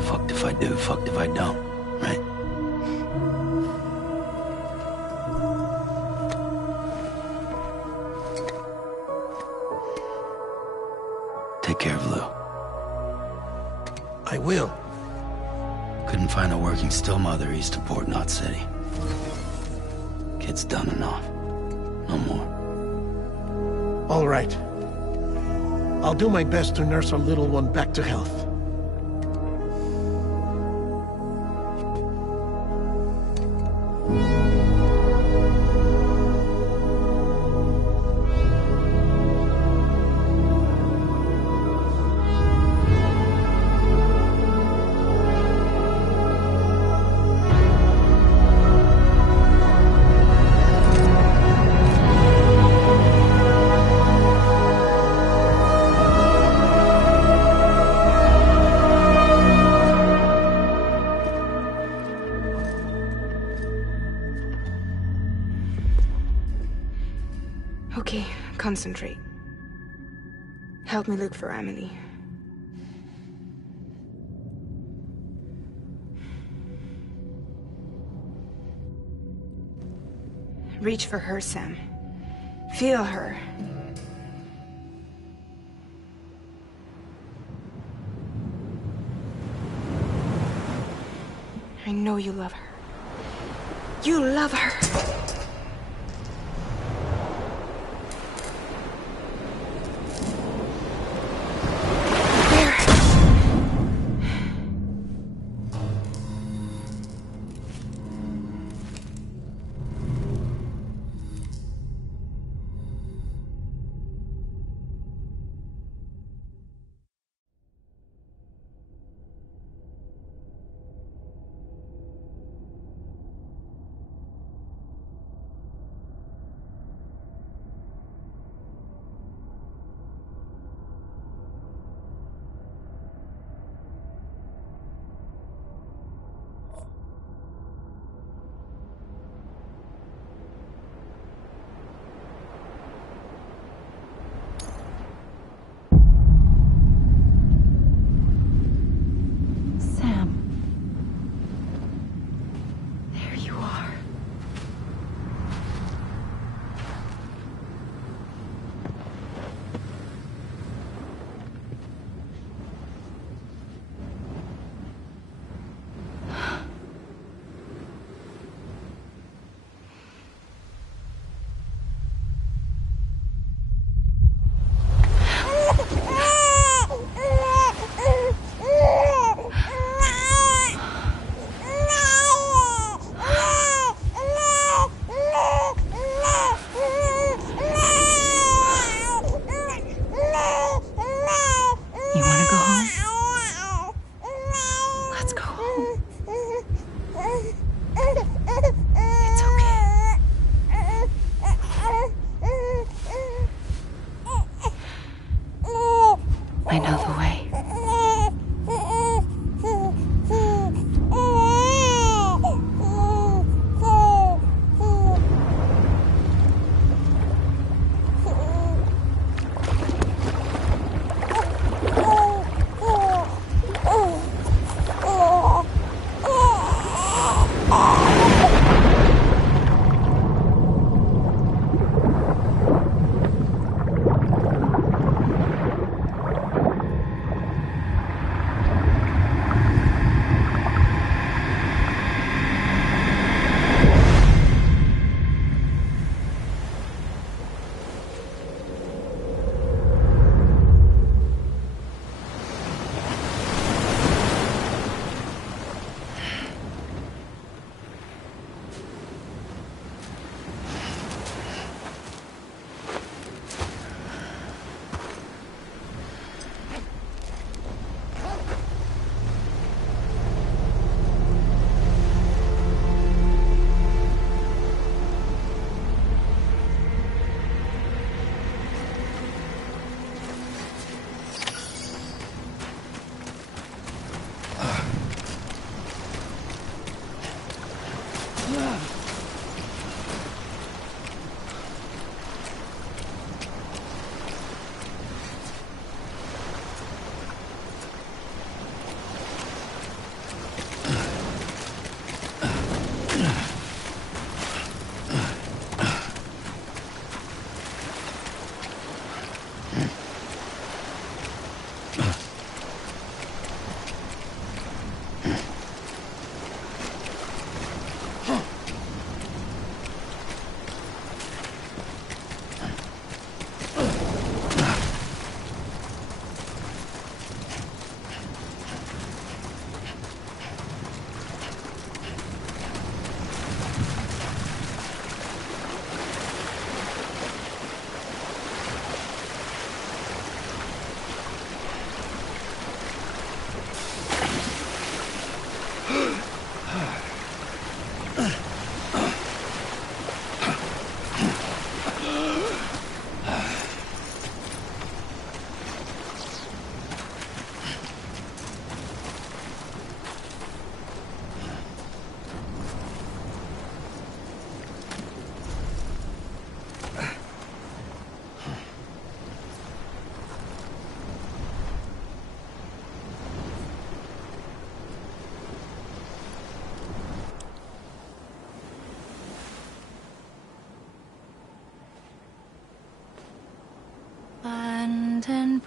Fucked if I do, fucked if I don't, right? Take care of Lou. I will. Couldn't find a working still mother east of Port Knot City. Kid's done enough. No more. All right. I'll do my best to nurse our little one back to health. Okay, concentrate. Help me look for Emily. Reach for her, Sam. Feel her. I know you love her. You love her!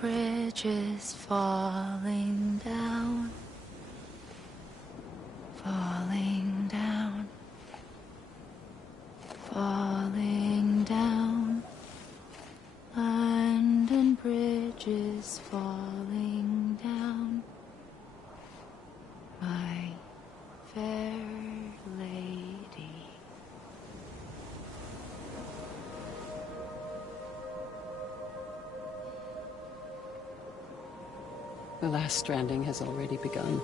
bridges falling down, falling down, falling down. London bridges falling down, my fair lady. The last stranding has already begun.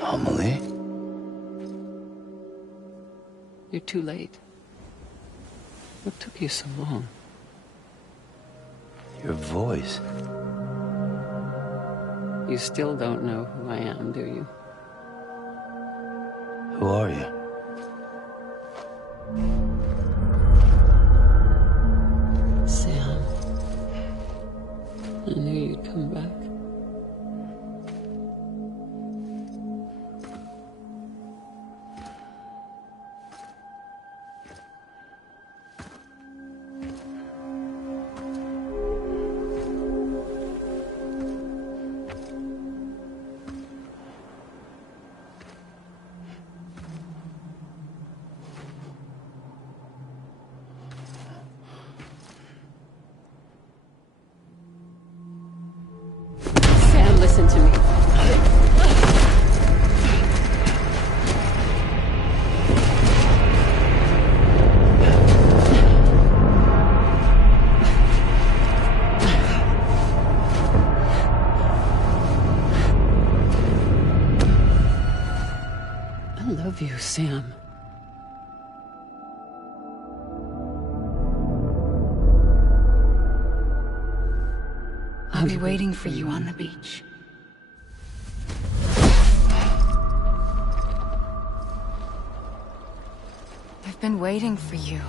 Amelie? You're too late. What took you so long? Your voice. You still don't know who I am, do you? Who are you? Sam. I knew you'd come back. Sam, listen to me. I love you, Sam. I'll be waiting for you on the beach. I've been waiting for you,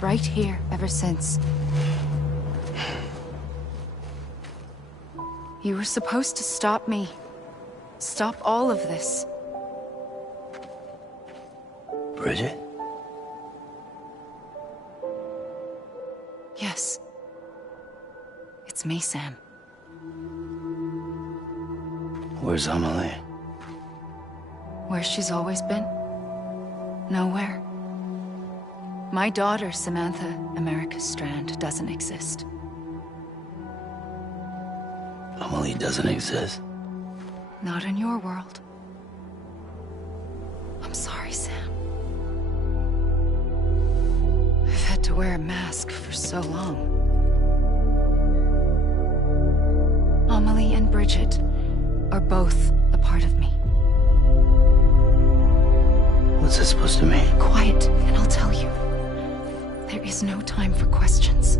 right here, ever since. You were supposed to stop me. Stop all of this. Bridget? Yes. It's me, Sam. Where's Amelie? Where she's always been. Nowhere. My daughter, Samantha America Strand, doesn't exist. Amelie doesn't exist? Not in your world. I'm sorry, Sam. I've had to wear a mask for so long. Amelie and Bridget are both a part of me. What's this supposed to mean? Quiet, and I'll tell you. There is no time for questions.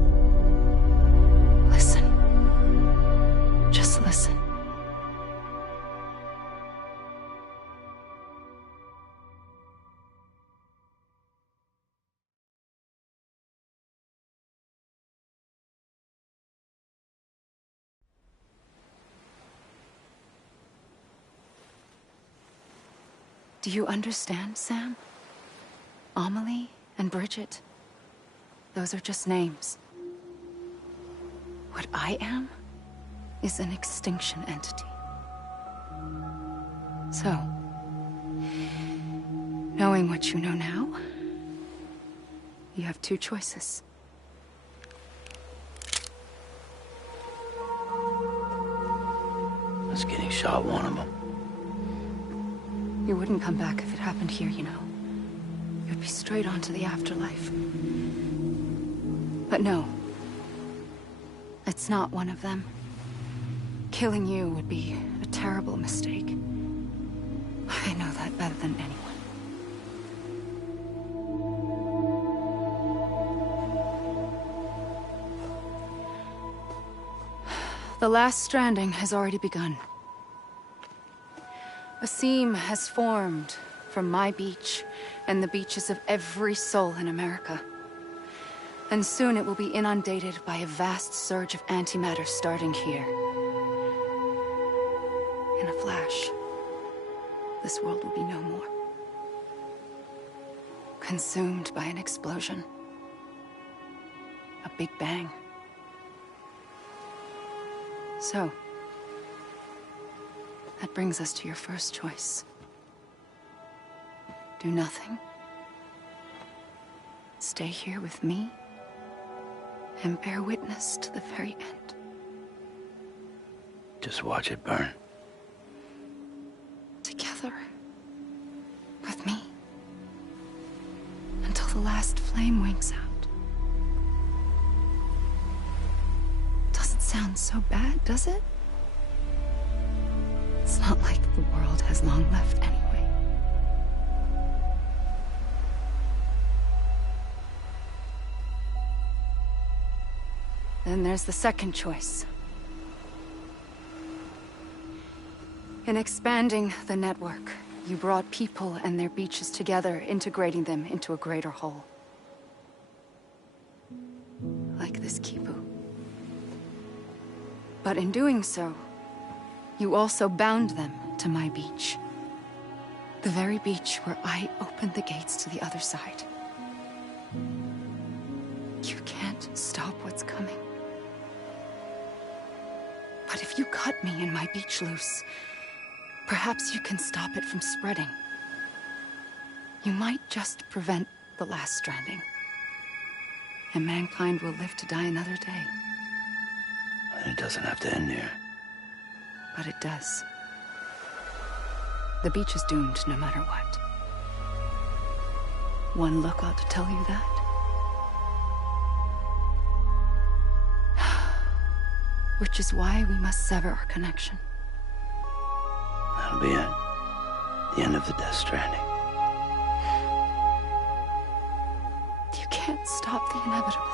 Listen. Just listen. Do you understand, Sam? Amelie and Bridget, those are just names. What I am is an extinction entity. So, knowing what you know now, you have two choices. Was getting shot one of them. You wouldn't come back if it happened here, you know. You'd be straight on to the afterlife. But no. It's not one of them. Killing you would be a terrible mistake. I know that better than anyone. The last stranding has already begun. A seam has formed from my beach and the beaches of every soul in America. And soon it will be inundated by a vast surge of antimatter starting here. In a flash, this world will be no more. Consumed by an explosion. A Big Bang. So, that brings us to your first choice. Do nothing. Stay here with me, and bear witness to the very end. Just watch it burn. Together. With me. Until the last flame winks out. Doesn't sound so bad, does it? It's not like the world has long left anyway. Then there's the second choice. In expanding the network, you brought people and their beaches together, integrating them into a greater whole. Like this Kibu. But in doing so, you also bound them to my beach. The very beach where I opened the gates to the other side. You can't stop what's coming. But if you cut me and my beach loose, perhaps you can stop it from spreading. You might just prevent the last stranding. And mankind will live to die another day. It doesn't have to end here. But it does. The beach is doomed no matter what. One look ought to tell you that. Which is why we must sever our connection. That'll be it. The end of the Death Stranding. You can't stop the inevitable.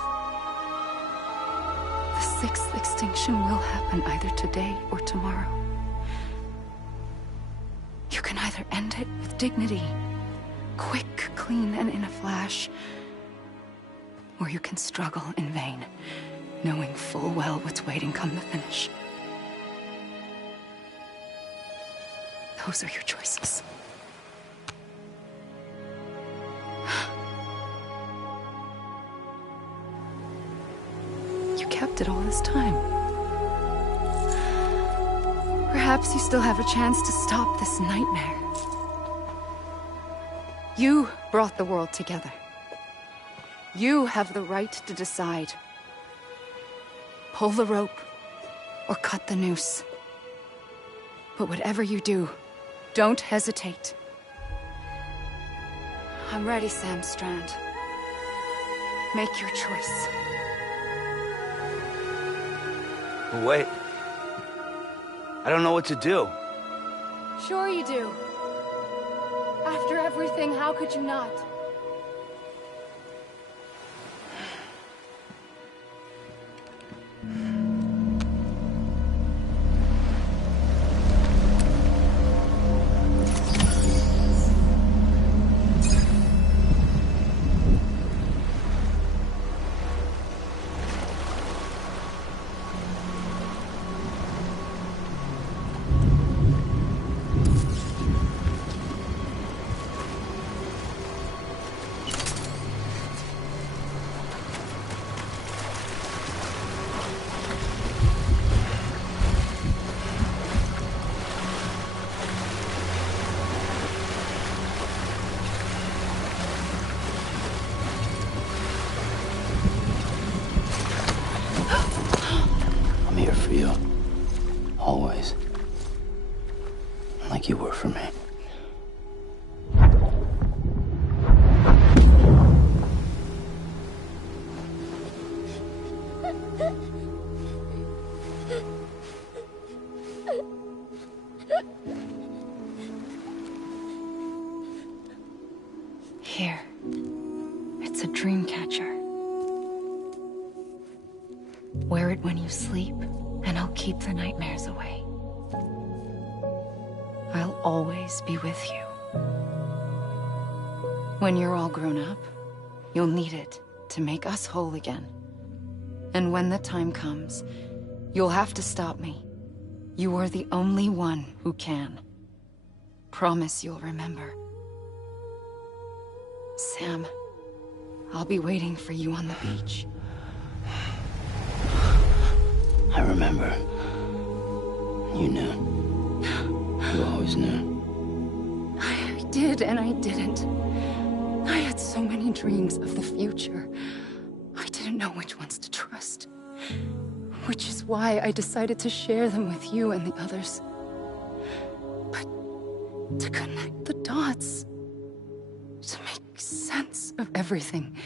The sixth extinction will happen either today or tomorrow. You can either end it with dignity, quick, clean, and in a flash, or you can struggle in vain, knowing full well what's waiting come the finish. Those are your choices. You kept it all this time. Perhaps you still have a chance to stop this nightmare. You brought the world together. You have the right to decide. Pull the rope, or cut the noose. But whatever you do, don't hesitate. I'm ready, Sam Strand. Make your choice. But wait. I don't know what to do. Sure you do. After everything, how could you not? I'm here for you. Always. Like you were for me. Here. It's a dream catcher. Wear it when you sleep, and I'll keep the nightmares away. I'll always be with you. When you're all grown up, you'll need it to make us whole again. And when the time comes, you'll have to stop me. You are the only one who can. Promise you'll remember. Sam, I'll be waiting for you on the beach. I remember. You knew. You always knew. I did and I didn't. I had so many dreams of the future. I didn't know which ones to trust. Which is why I decided to share them with you and the others. But to connect the dots, to make sense of everything,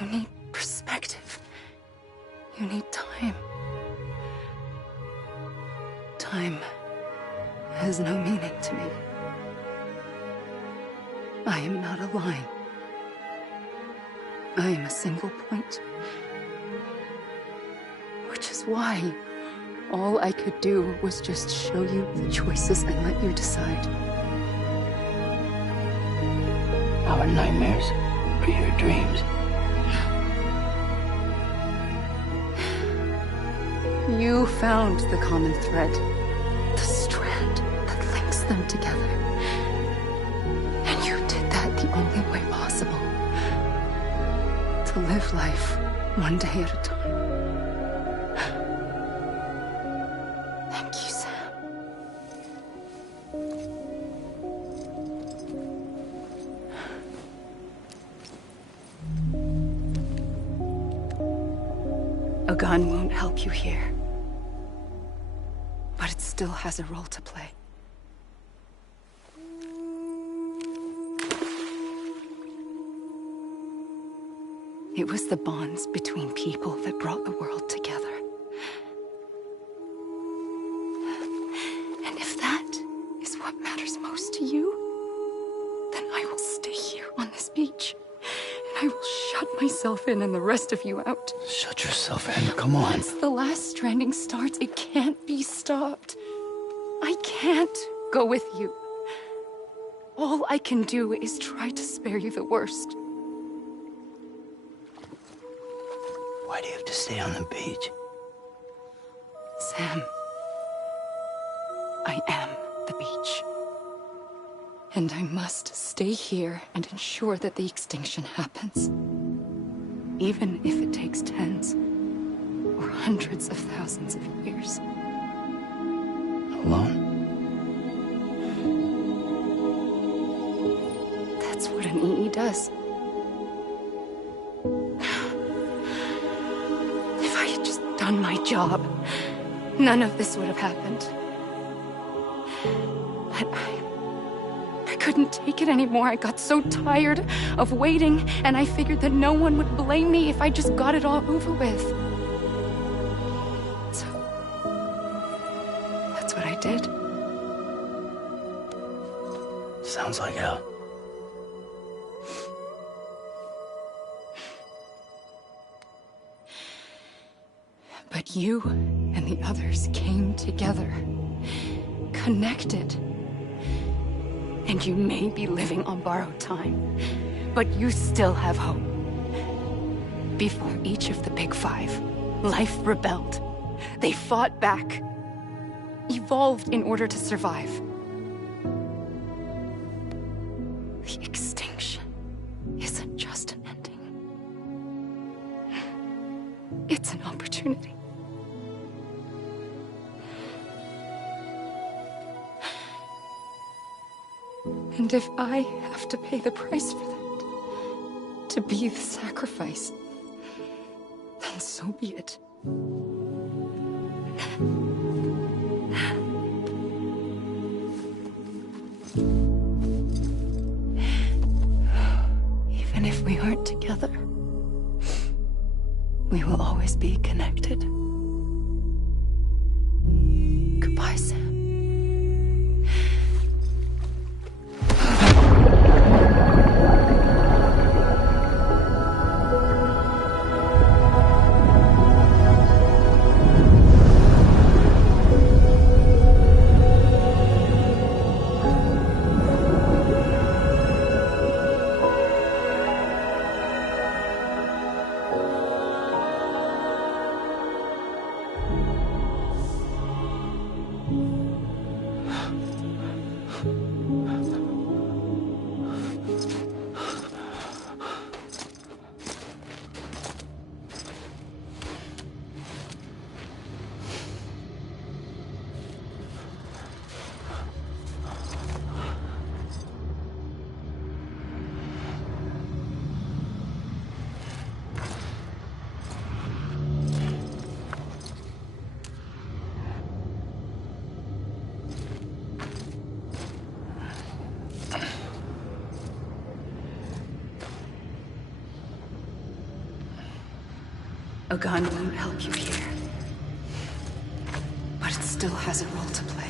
you need perspective. You need time. Time has no meaning to me. I am not a line. I am a single point. Which is why all I could do was just show you the choices and let you decide. Our nightmares are your dreams. You found the common thread, the strand that links them together. And you did that the only way possible. To live life one day at a time. Thank you, Sam. A gun won't help you here. But it still has a role to play. It was the bonds between people that brought the world together. And if that is what matters most to you, then I will stay here on this beach. And I will shut myself in and the rest of you out. Shut yourself in, come on. Once the last stranding starts, it can't be stopped. I can't go with you. All I can do is try to spare you the worst. Why do you have to stay on the beach? Sam, I am the beach. And I must stay here and ensure that the extinction happens. Even if it takes tens or hundreds of thousands of years. Alone? That's what an EE does. If I had just done my job, none of this would have happened. But I couldn't take it anymore. I got so tired of waiting, and I figured that no one would blame me if I just got it all over with. So, that's what I did. Sounds like hell. But you and the others came together, connected. And you may be living on borrowed time, but you still have hope. Before each of the Big Five, life rebelled. They fought back, evolved in order to survive. The extinction isn't just an ending. It's an opportunity. And if I have to pay the price for that, to be the sacrifice, then so be it. Even if we aren't together, we will always be connected. Goodbye, Sam. you. A gun won't help you here. But it still has a role to play.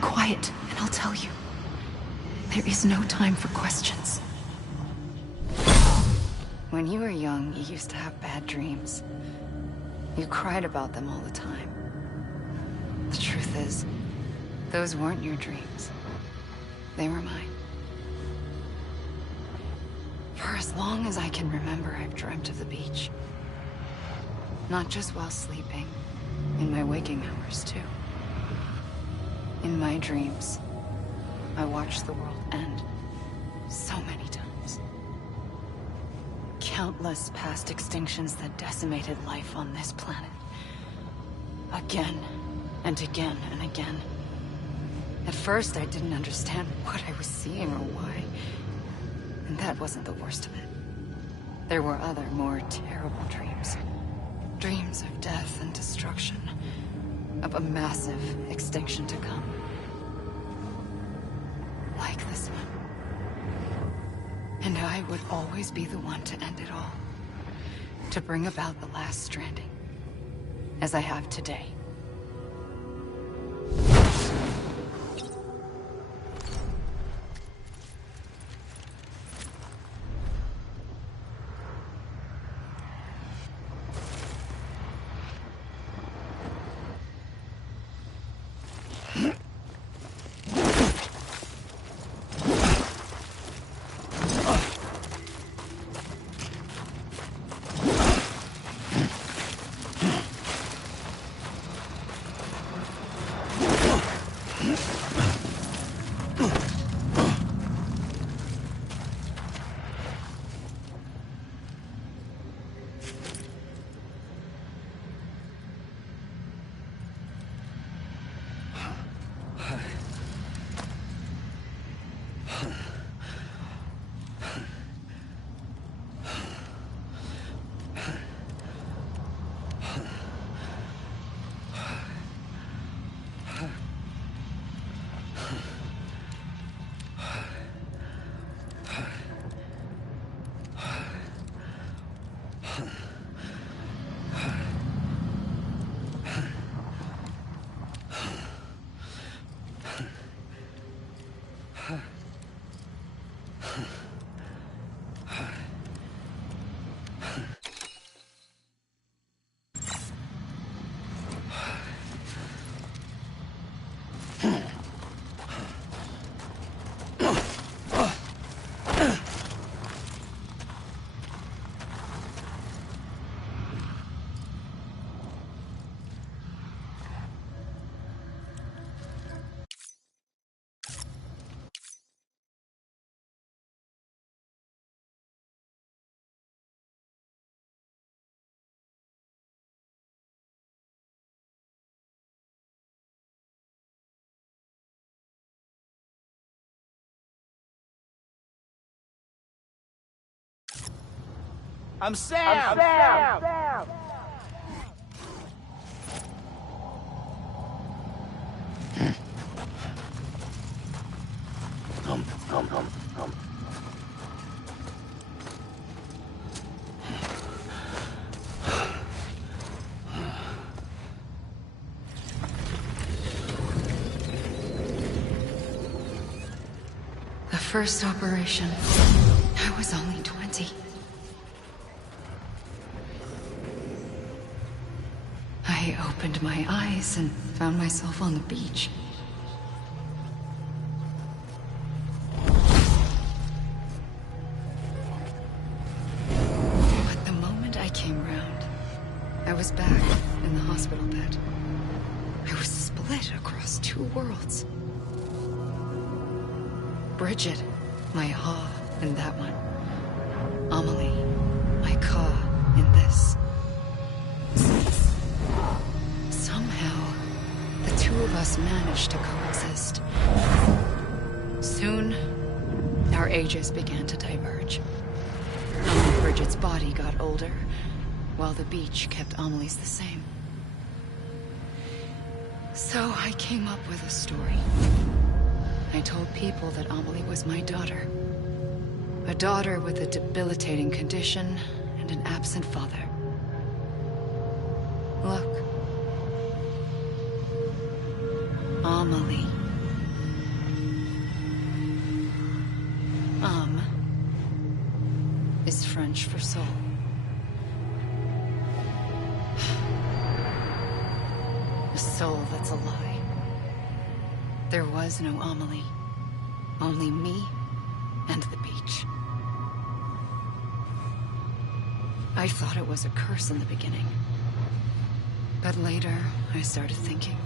Quiet, and I'll tell you. There is no time for questions. When you were young, you used to have bad dreams. You cried about them all the time. The truth is, those weren't your dreams. They were mine. For as long as I can remember, I've dreamt of the beach. Not just while sleeping, in my waking hours, too. In my dreams, I watched the world end so many times. Countless past extinctions that decimated life on this planet. Again, and again, and again. At first, I didn't understand what I was seeing or why. And that wasn't the worst of it. There were other, more terrible dreams. Dreams of death and destruction. Of a massive extinction to come. Like this one. And I would always be the one to end it all. To bring about the last stranding. As I have today. I'm Sam! The first operation, I was only 20. I opened my eyes and found myself on the beach. But the moment I came round, I was back in the hospital bed. I was split across two worlds. Bridget, my Ha in that one. Amelie, my Ka in this. Somehow, the two of us managed to coexist. Soon, our ages began to diverge. Bridget's body got older, while the beach kept Amelie's the same. So I came up with a story. I told people that Amelie was my daughter. A daughter with a debilitating condition and an absent father. Look. Amelie. Is French for soul. A soul that's a lie. There was no Amelie. Only me and the beach. I thought it was a curse in the beginning. But later, I started thinking,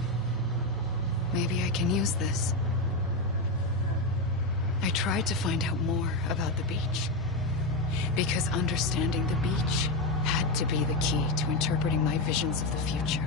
maybe I can use this. I tried to find out more about the beach. Because understanding the beach had to be the key to interpreting my visions of the future.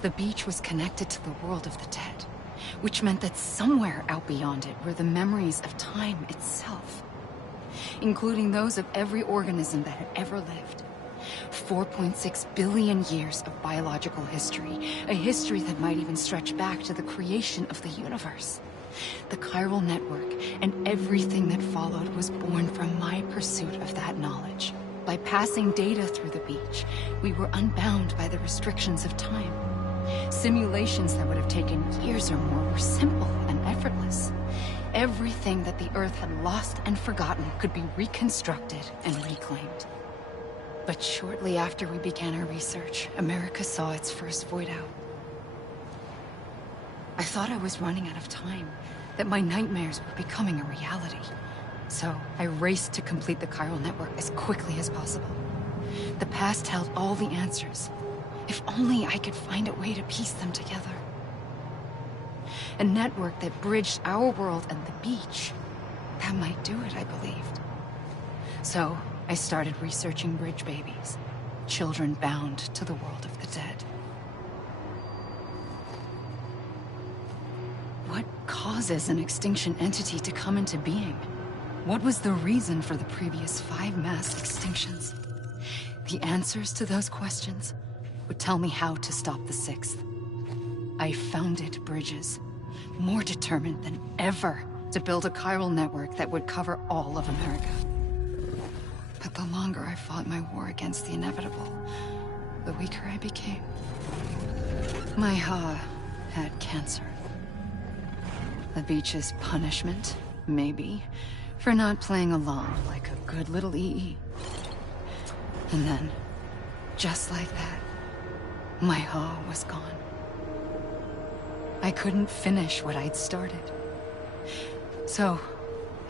The beach was connected to the world of the dead, which meant that somewhere out beyond it were the memories of time itself, including those of every organism that had ever lived. 4.6 billion years of biological history, a history that might even stretch back to the creation of the universe. The chiral network and everything that followed was born from my pursuit of that knowledge. By passing data through the beach, we were unbound by the restrictions of time. Simulations that would have taken years or more were simple and effortless. Everything that the Earth had lost and forgotten could be reconstructed and reclaimed. But shortly after we began our research, America saw its first void out. I thought I was running out of time, that my nightmares were becoming a reality. So I raced to complete the chiral network as quickly as possible. The past held all the answers. If only I could find a way to piece them together. A network that bridged our world and the beach. That might do it, I believed. So I started researching bridge babies, children bound to the world of the dead. What causes an extinction entity to come into being? What was the reason for the previous 5 mass extinctions? The answers to those questions would tell me how to stop the 6th. I founded bridges, more determined than ever to build a chiral network that would cover all of America. But the longer I fought my war against the inevitable, the weaker I became. My Ha had cancer. The beach's punishment, maybe, for not playing along like a good little EE. And then, just like that, my Ha was gone. I couldn't finish what I'd started. So,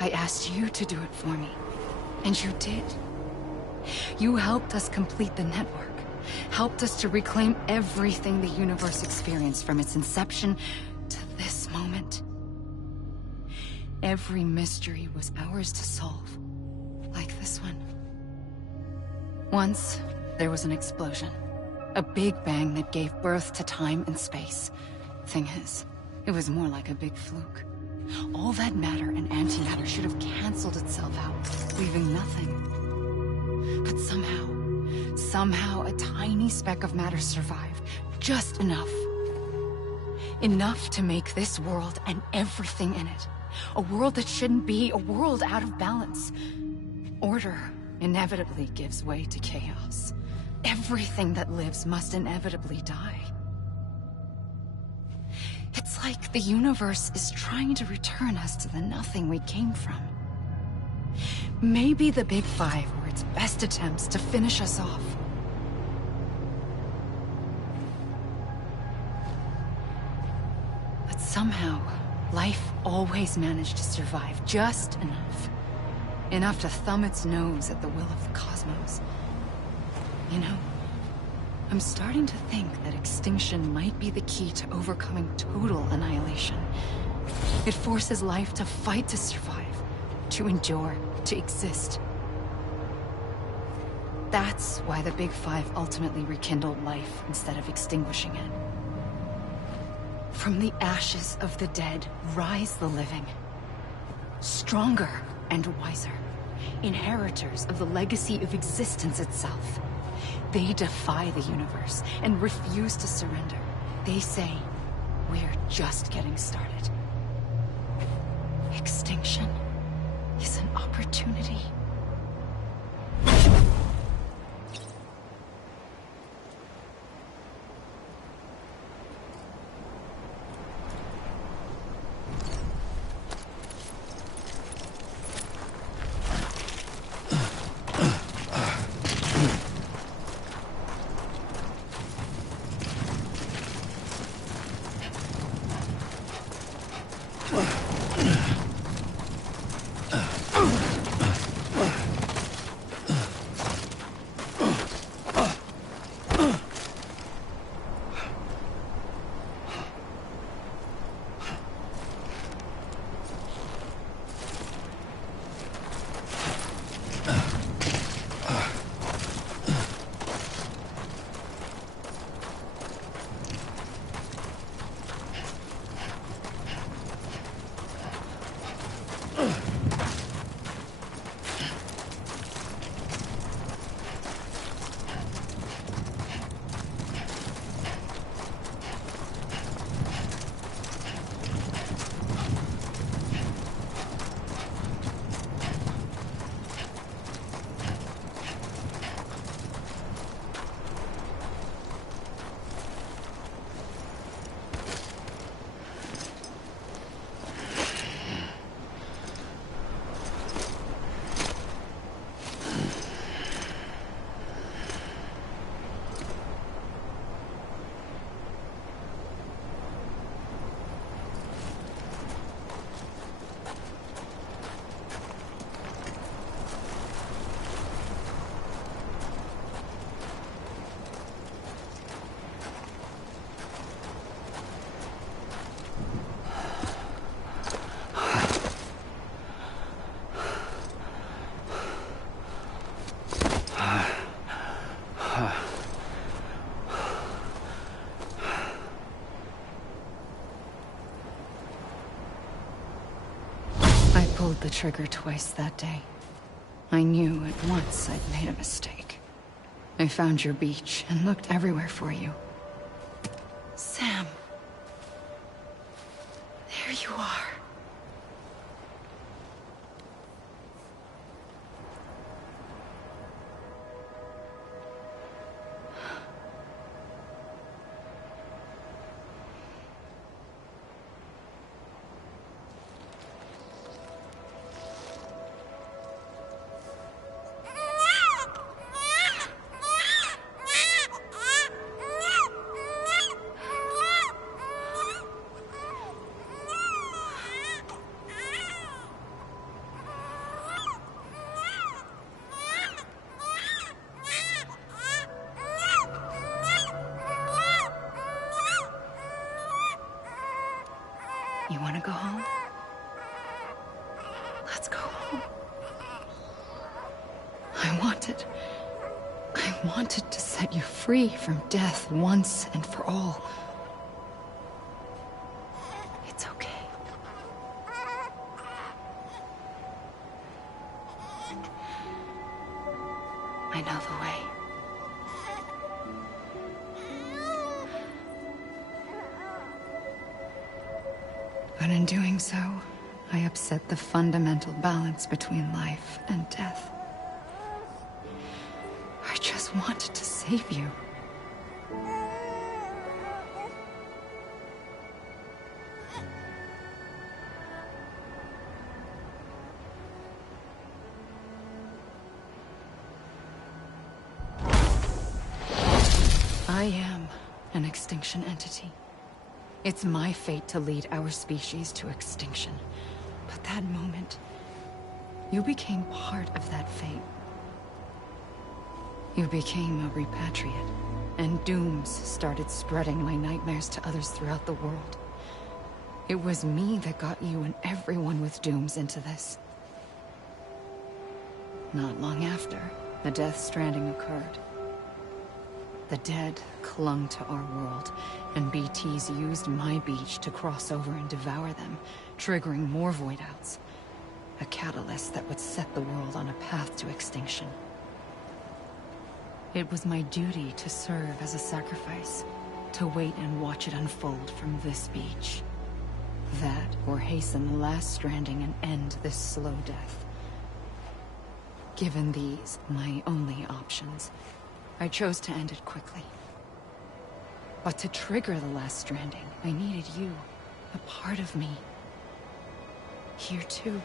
I asked you to do it for me. And you did. You helped us complete the network. Helped us to reclaim everything the universe experienced from its inception to this moment. Every mystery was ours to solve. Like this one. Once, there was an explosion. A big bang that gave birth to time and space. Thing is, it was more like a big fluke. All that matter and antimatter should have canceled itself out, leaving nothing. But somehow a tiny speck of matter survived. Just enough. Enough to make this world and everything in it. A world that shouldn't be, a world out of balance. Order inevitably gives way to chaos. Everything that lives must inevitably die. It's like the universe is trying to return us to the nothing we came from. Maybe the Big Five were its best attempts to finish us off. But somehow, life always managed to survive just enough. Enough to thumb its nose at the will of the cosmos. You know, I'm starting to think that extinction might be the key to overcoming total annihilation. It forces life to fight to survive, to endure, to exist. That's why the Big Five ultimately rekindled life instead of extinguishing it. From the ashes of the dead rise the living. Stronger and wiser. Inheritors of the legacy of existence itself. They defy the universe and refuse to surrender. They say, we're just getting started. Extinction is an opportunity. pulled the trigger twice that day. I knew at once I'd made a mistake. I found your beach and looked everywhere for you. Sam. There you are. You want to go home? Let's go home. I wanted to set you free from death once and for all. It's okay. I know the way. But in doing so, I upset the fundamental balance between life and death. I just wanted to save you. I am an extinction entity. It's my fate to lead our species to extinction. But that moment, you became part of that fate. You became a repatriate, and dooms started spreading my nightmares to others throughout the world. It was me that got you and everyone with dooms into this. Not long after, the Death Stranding occurred. The dead clung to our world, and BTs used my beach to cross over and devour them, triggering more void outs. A catalyst that would set the world on a path to extinction. It was my duty to serve as a sacrifice, to wait and watch it unfold from this beach. That, or hasten the last stranding and end this slow death. Given these, my only options, I chose to end it quickly. But to trigger the last stranding, I needed you, a part of me. Here too.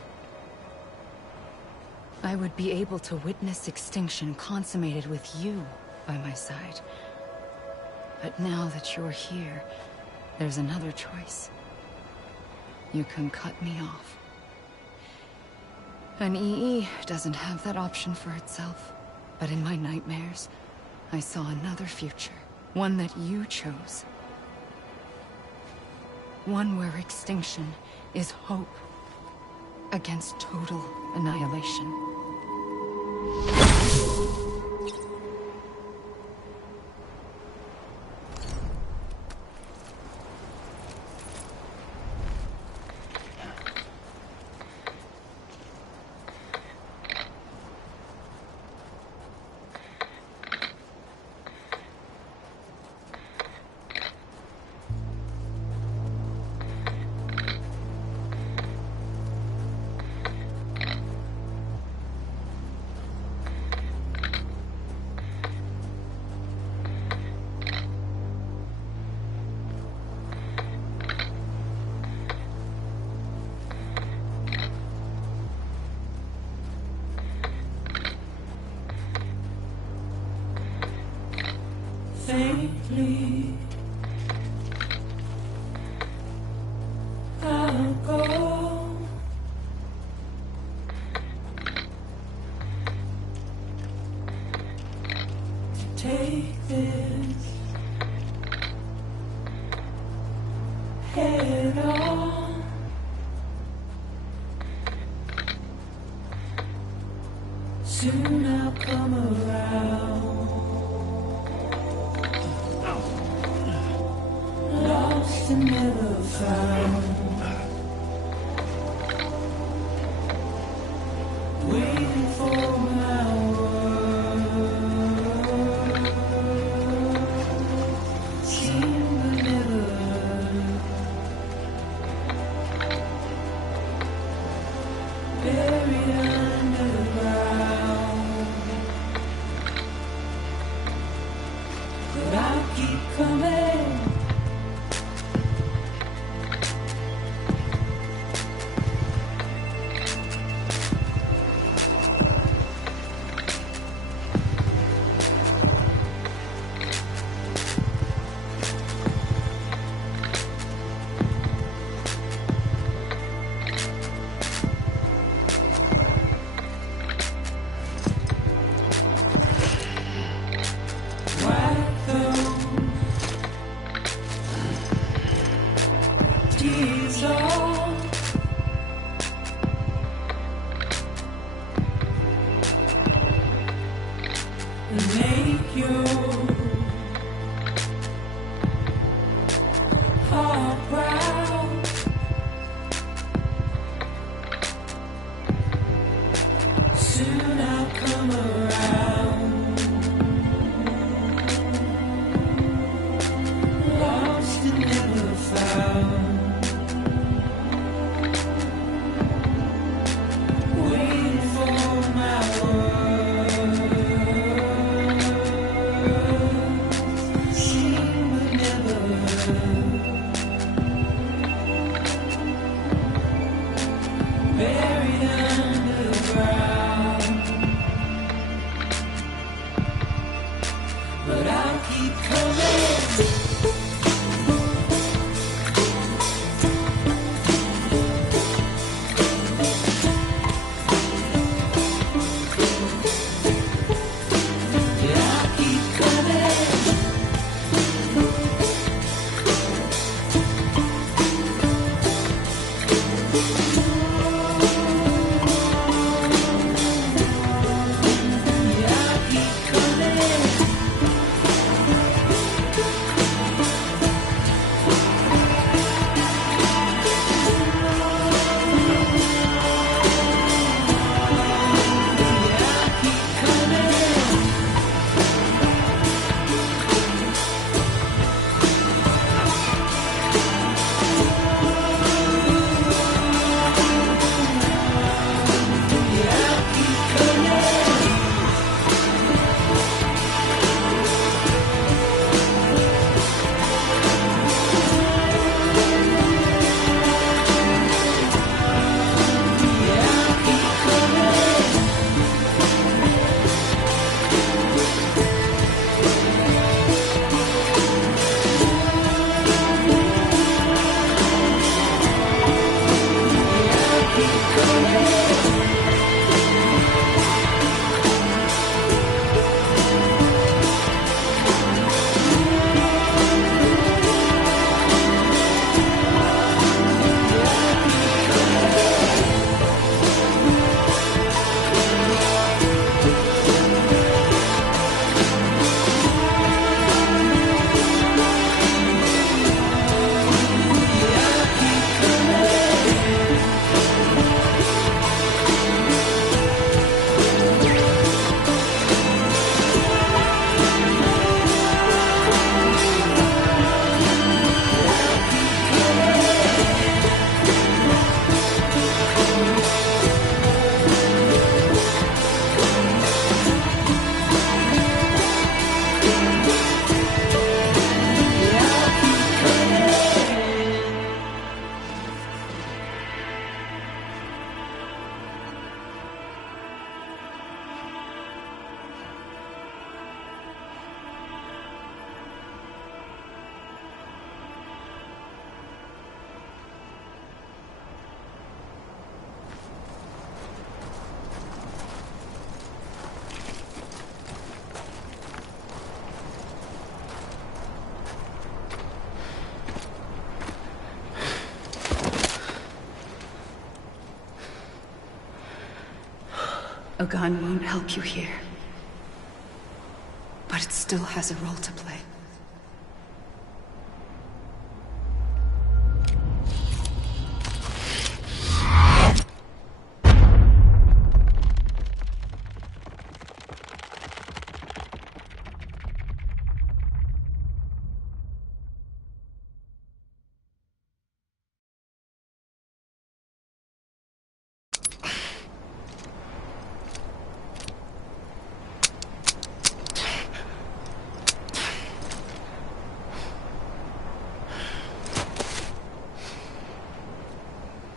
I would be able to witness extinction consummated with you by my side. But now that you're here, there's another choice. You can cut me off. An EE doesn't have that option for itself. But in my nightmares, I saw another future. One that you chose. One where extinction is hope against total annihilation. Faintly, I'll go. To take this head on. Soon I'll come around. Lost and never found. but I'll keep coming. A gun won't help you here. But it still has a role to play.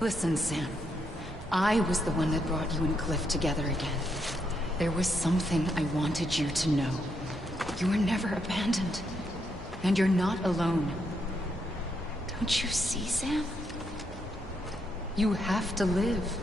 Listen, Sam. I was the one that brought you and Cliff together again. There was something I wanted you to know. You were never abandoned. And you're not alone. Don't you see, Sam? You have to live.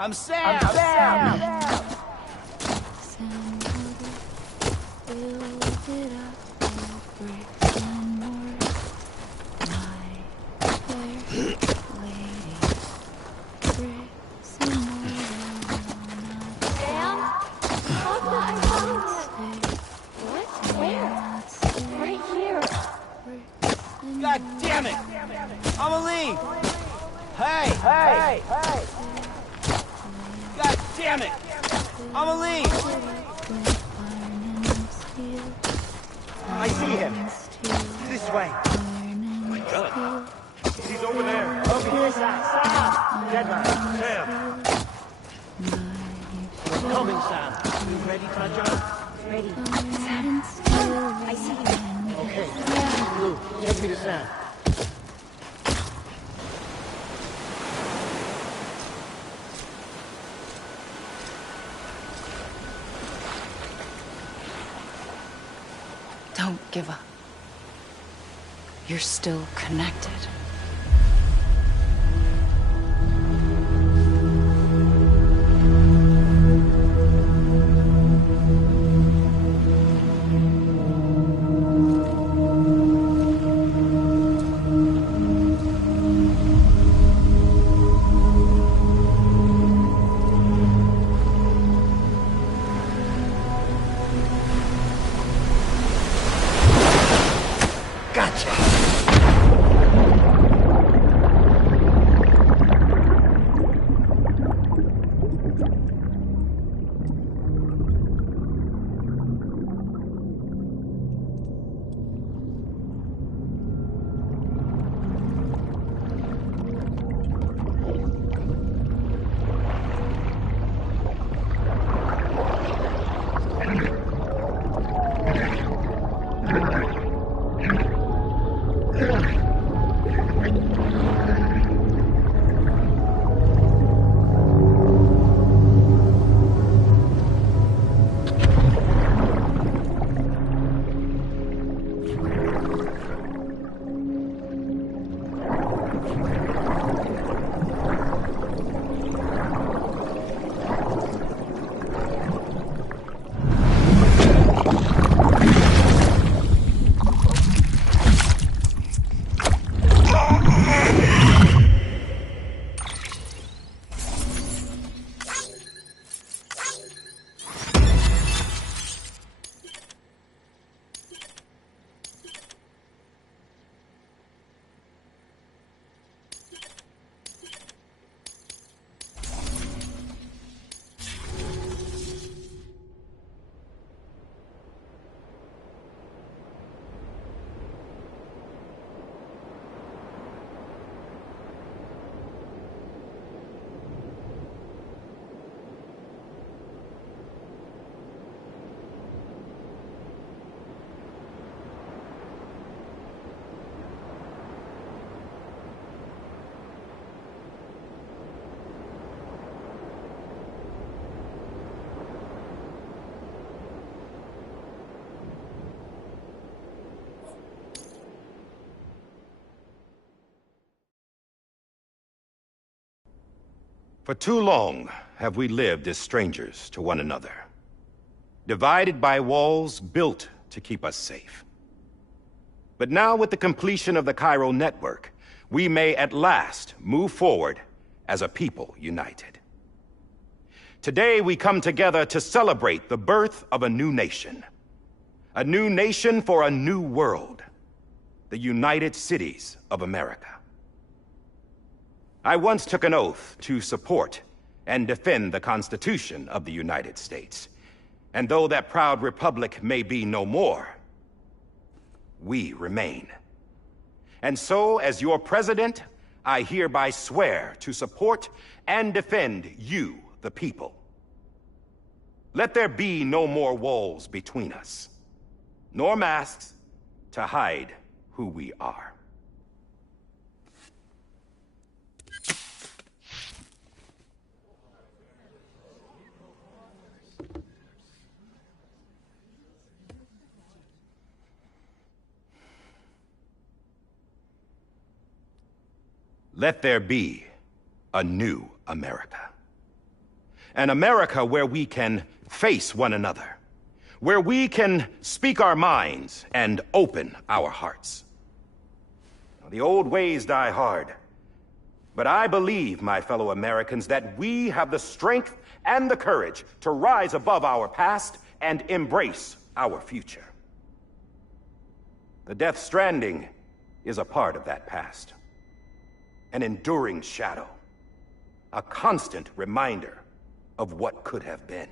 I'm Sam! God damn it! Amelie! Hey! Hey! Hey! God damn it! Amelie! I see him. This way. Oh my God. He's over there. Over here, Sam. Dead man. Sam. We're coming, Sam. You ready, Tajah? Ready. Sam. I see you. Okay. Blue, take me to Sam. Don't give up. You're still connected. For too long have we lived as strangers to one another, divided by walls built to keep us safe. But now, with the completion of the Cairo network, we may at last move forward as a people united. Today, we come together to celebrate the birth of a new nation. A new nation for a new world. The United Cities of America. I once took an oath to support and defend the Constitution of the United States. And though that proud republic may be no more, we remain. And so, as your president, I hereby swear to support and defend you, the people. Let there be no more walls between us, nor masks to hide who we are. Let there be a new America. An America where we can face one another, where we can speak our minds and open our hearts. The old ways die hard, but I believe, my fellow Americans, that we have the strength and the courage to rise above our past and embrace our future. The Death Stranding is a part of that past. An enduring shadow, a constant reminder of what could have been.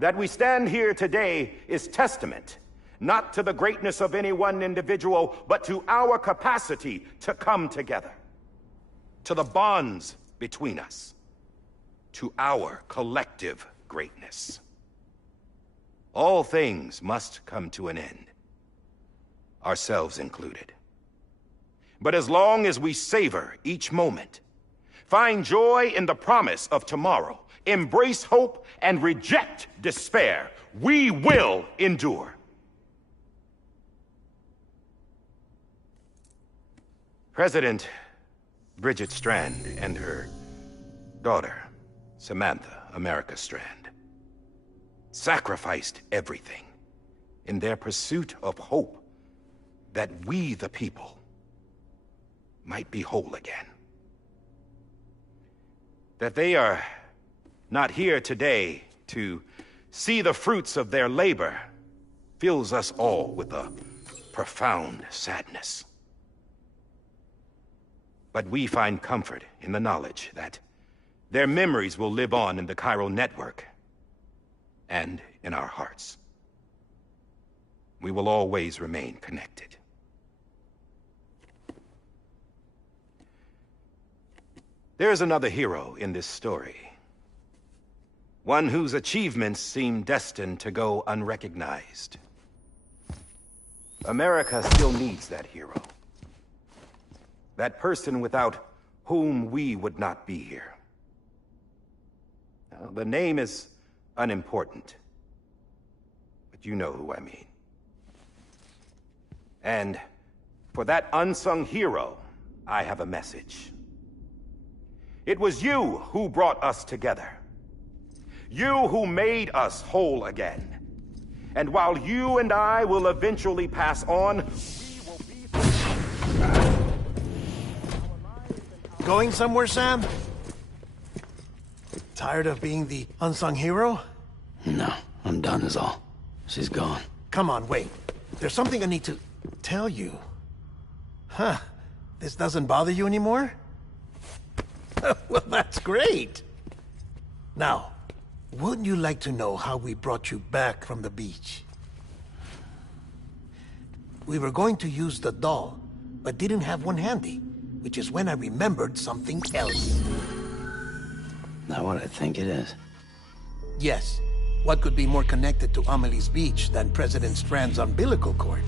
That we stand here today is testament, not to the greatness of any one individual, but to our capacity to come together, to the bonds between us, to our collective greatness. All things must come to an end, ourselves included. But as long as we savor each moment, find joy in the promise of tomorrow, embrace hope, and reject despair, we will endure. President Bridget Strand and her daughter, Samantha America Strand, sacrificed everything in their pursuit of hope that we, the people, might be whole again. That they are not here today to see the fruits of their labor fills us all with a profound sadness. But we find comfort in the knowledge that their memories will live on in the Cairo network and in our hearts. We will always remain connected. There's another hero in this story. One whose achievements seem destined to go unrecognized. America still needs that hero. That person without whom we would not be here. Now, the name is unimportant, but you know who I mean. And for that unsung hero, I have a message. It was you who brought us together. You who made us whole again. And while you and I will eventually pass on, we will be... Going somewhere, Sam? Tired of being the unsung hero? No, I'm done is all. She's gone. Come on, wait. There's something I need to tell you. Huh. This doesn't bother you anymore? Well, that's great. Now, wouldn't you like to know how we brought you back from the beach? We were going to use the doll, but didn't have one handy, which is when I remembered something else. Not what I think it is. Yes. What could be more connected to Amelie's beach than President Strand's umbilical cord?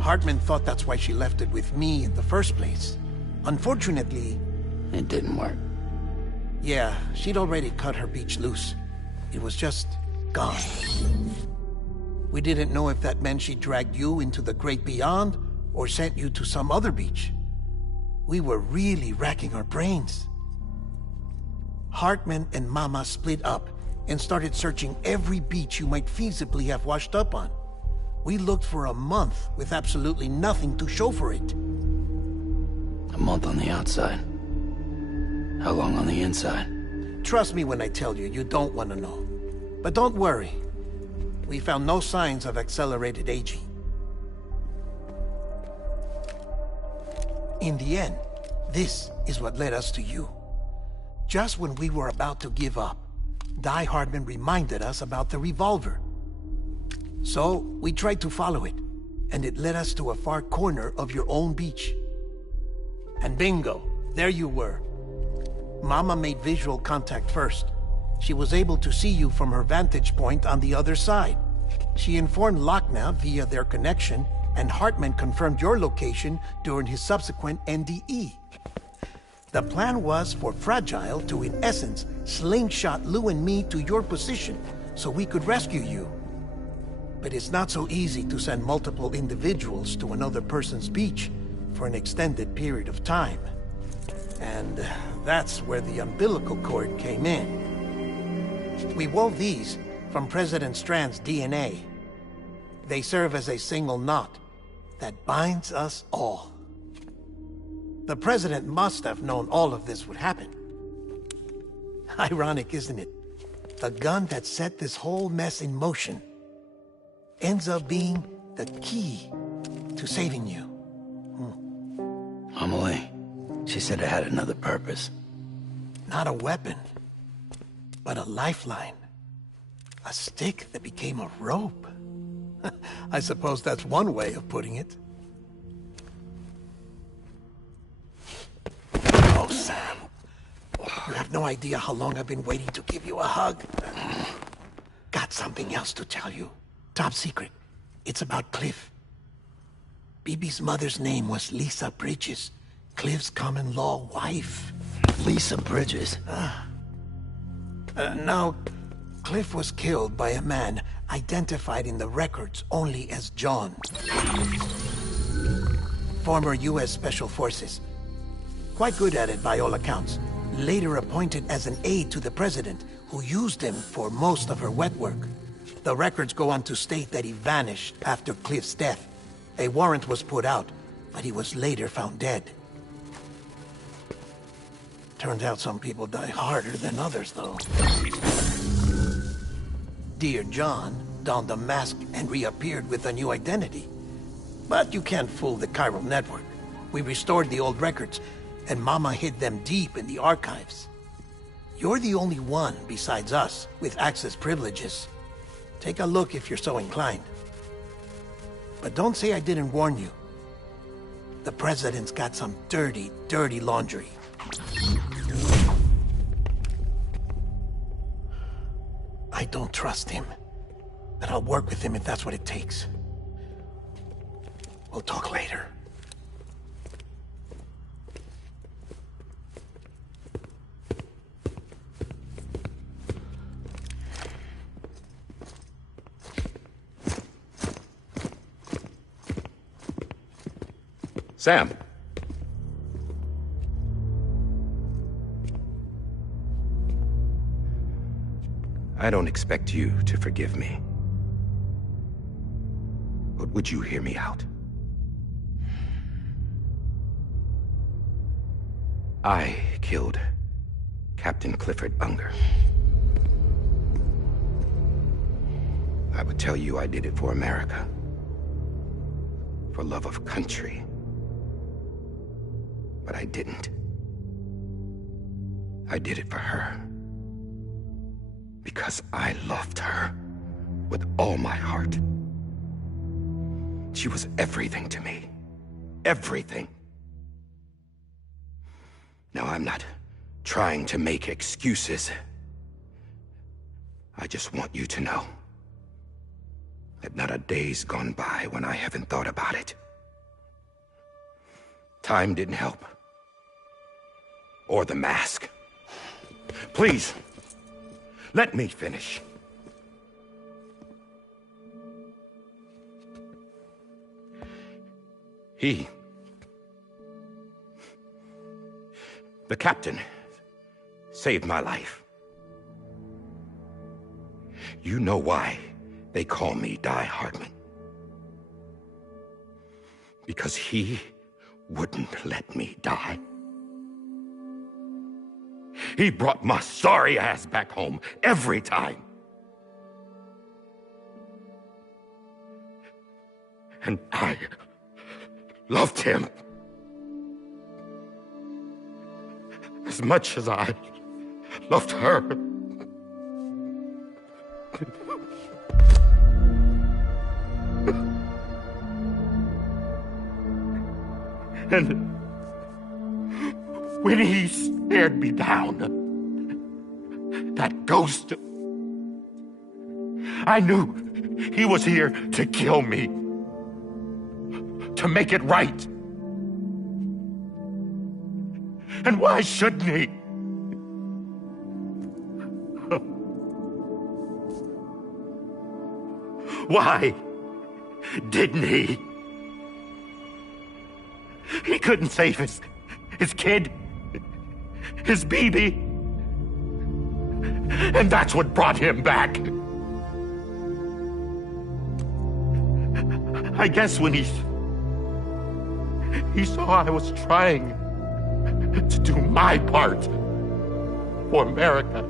Hartman thought that's why she left it with me in the first place. Unfortunately... It didn't work. Yeah, she'd already cut her beach loose. It was just gone. We didn't know if that meant she dragged you into the great beyond, or sent you to some other beach. We were really racking our brains. Hartman and Mama split up and started searching every beach you might feasibly have washed up on. We looked for a month with absolutely nothing to show for it. A month on the outside. How long on the inside? Trust me when I tell you, you don't want to know. But don't worry. We found no signs of accelerated aging. In the end, this is what led us to you. Just when we were about to give up, Die Hardman reminded us about the revolver. So, we tried to follow it, and it led us to a far corner of your own beach. And bingo, there you were. Mama made visual contact first. She was able to see you from her vantage point on the other side. She informed Lochner via their connection, and Hartman confirmed your location during his subsequent NDE. The plan was for Fragile to, in essence, slingshot Lou and me to your position so we could rescue you. But it's not so easy to send multiple individuals to another person's beach for an extended period of time. And that's where the umbilical cord came in. We wove these from President Strand's DNA. They serve as a single knot that binds us all. The President must have known all of this would happen. Ironic, isn't it? The gun that set this whole mess in motion ends up being the key to saving you. Amelie, she said it had another purpose. Not a weapon, but a lifeline. A stick that became a rope. I suppose that's one way of putting it. Oh, Sam. You have no idea how long I've been waiting to give you a hug. Got something else to tell you. Top secret. It's about Cliff. Bibi's mother's name was Lisa Bridges, Cliff's common-law wife. Lisa Bridges? Now, Cliff was killed by a man identified in the records only as John. Former U.S. Special Forces. Quite good at it by all accounts. Later appointed as an aide to the president, who used him for most of her wet work. The records go on to state that he vanished after Cliff's death. A warrant was put out, but he was later found dead. Turns out some people die harder than others, though. Dear John donned a mask and reappeared with a new identity. But you can't fool the chiral network. We restored the old records, and Mama hid them deep in the archives. You're the only one, besides us, with access privileges. Take a look if you're so inclined. But don't say I didn't warn you. The president's got some dirty, dirty laundry. I don't trust him, but I'll work with him if that's what it takes. We'll talk later. Sam. I don't expect you to forgive me. But would you hear me out? I killed Captain Clifford Unger. I would tell you I did it for America. For love of country. But I didn't. I did it for her. Because I loved her with all my heart. She was everything to me. Everything. Now, I'm not trying to make excuses. I just want you to know that not a day's gone by when I haven't thought about it. Time didn't help. Or the mask. Please, let me finish. The captain saved my life. You know why they call me Die Hardman? Because he wouldn't let me die. He brought my sorry ass back home every time. And I loved him as much as I loved her. And when he stared me down, that ghost, I knew he was here to kill me, to make it right. And why shouldn't he? Why didn't he? He couldn't save his kid, his baby. And that's what brought him back. I guess when he saw I was trying to do my part for America,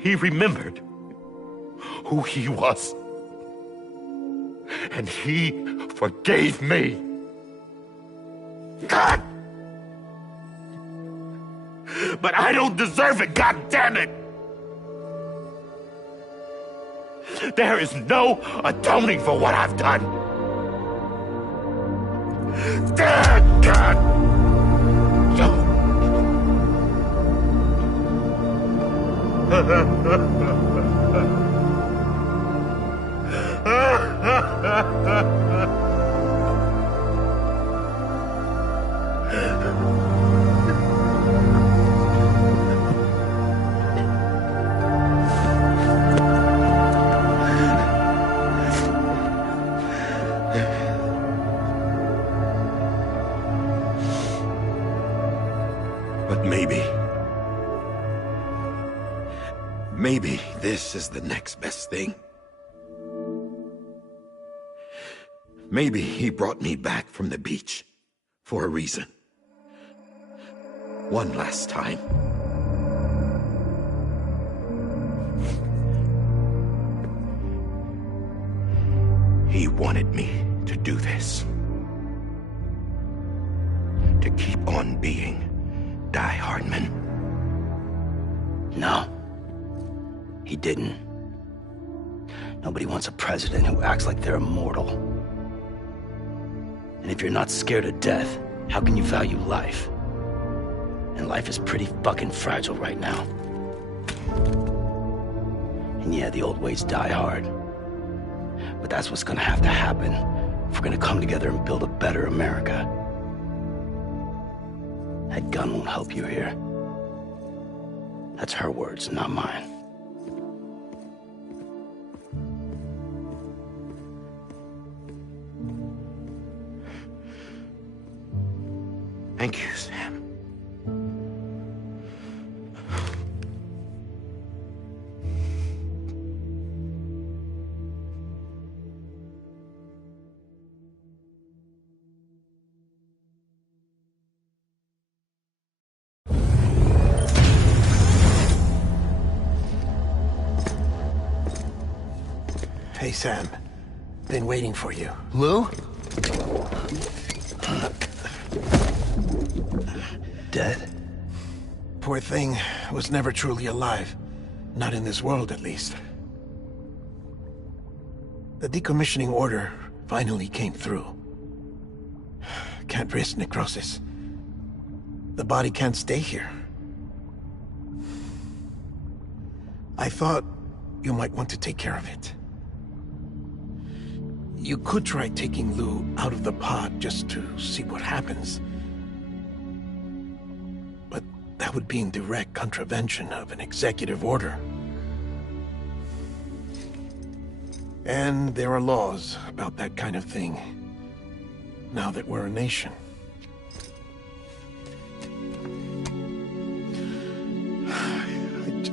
he remembered who he was. And he forgave me. God! But I don't deserve it, God damn it! There is no atoning for what I've done. Damn, God! But maybe this is the next best thing. Maybe he brought me back from the beach for a reason. One last time. He wanted me to do this. To keep on being Die Hardman. No. He didn't. Nobody wants a president who acts like they're immortal. And if you're not scared of death, how can you value life? And life is pretty fucking fragile right now. And yeah, the old ways die hard. But that's what's gonna have to happen if we're gonna come together and build a better America. That gun won't help you here. That's her words, not mine. Thank you, Sam. Hey, Sam. Been waiting for you. Lou? Dead? Poor thing was never truly alive. Not in this world, at least. The decommissioning order finally came through. Can't risk necrosis. The body can't stay here. I thought you might want to take care of it. You could try taking Lou out of the pod just to see what happens. But that would be in direct contravention of an executive order. And there are laws about that kind of thing, now that we're a nation.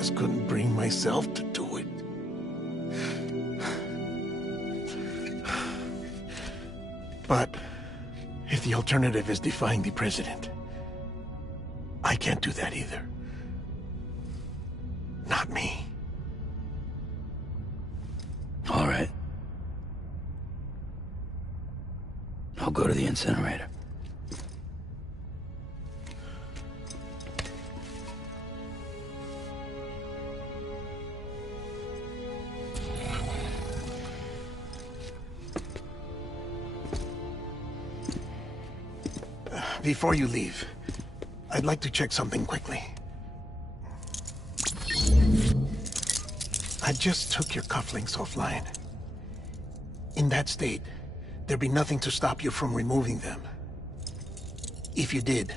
just couldn't bring myself to do it. But if the alternative is defying the president, I can't do that either. Not me. All right. I'll go to the incinerator. Before you leave, I'd like to check something quickly. I just took your cufflinks offline. In that state, there'd be nothing to stop you from removing them. If you did,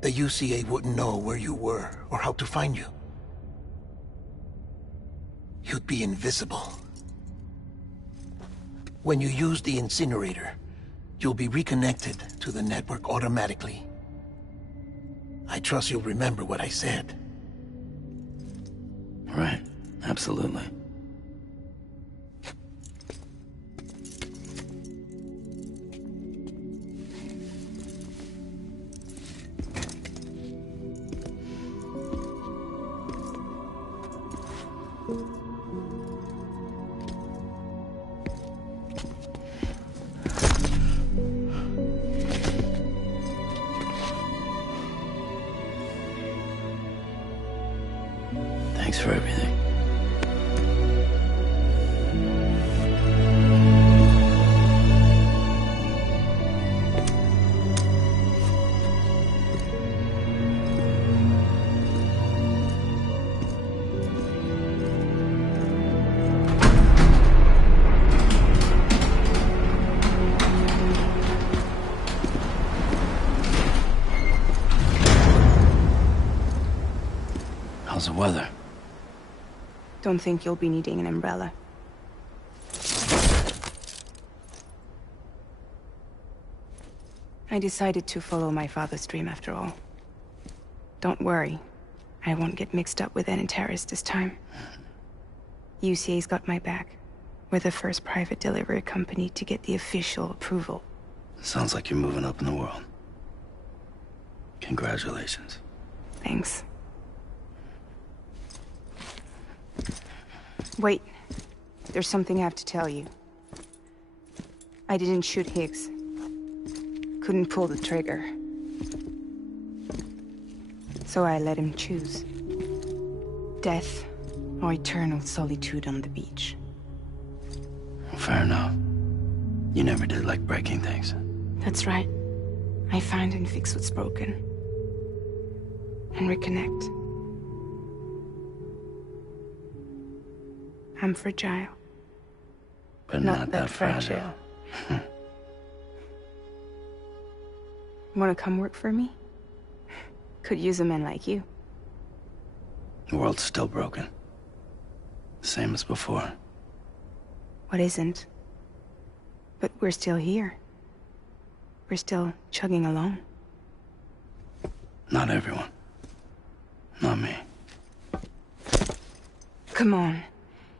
the UCA wouldn't know where you were or how to find you. You'd be invisible. When you use the incinerator, you'll be reconnected to the network automatically. I trust you'll remember what I said. Right. Absolutely. Thanks for everything. How's the weather? Don't think you'll be needing an umbrella. I decided to follow my father's dream after all. Don't worry. I won't get mixed up with any terrorists this time. UCA's got my back. We're the first private delivery company to get the official approval. Sounds like you're moving up in the world. Congratulations. Thanks. Wait. There's something I have to tell you. I didn't shoot Higgs. Couldn't pull the trigger. So I let him choose. Death or eternal solitude on the beach. Fair enough. You never did like breaking things. That's right. I find and fix what's broken. And reconnect. I'm fragile. But not that fragile. Wanna come work for me? Could use a man like you. The world's still broken. Same as before. What isn't? But we're still here. We're still chugging along. Not everyone. Not me. Come on.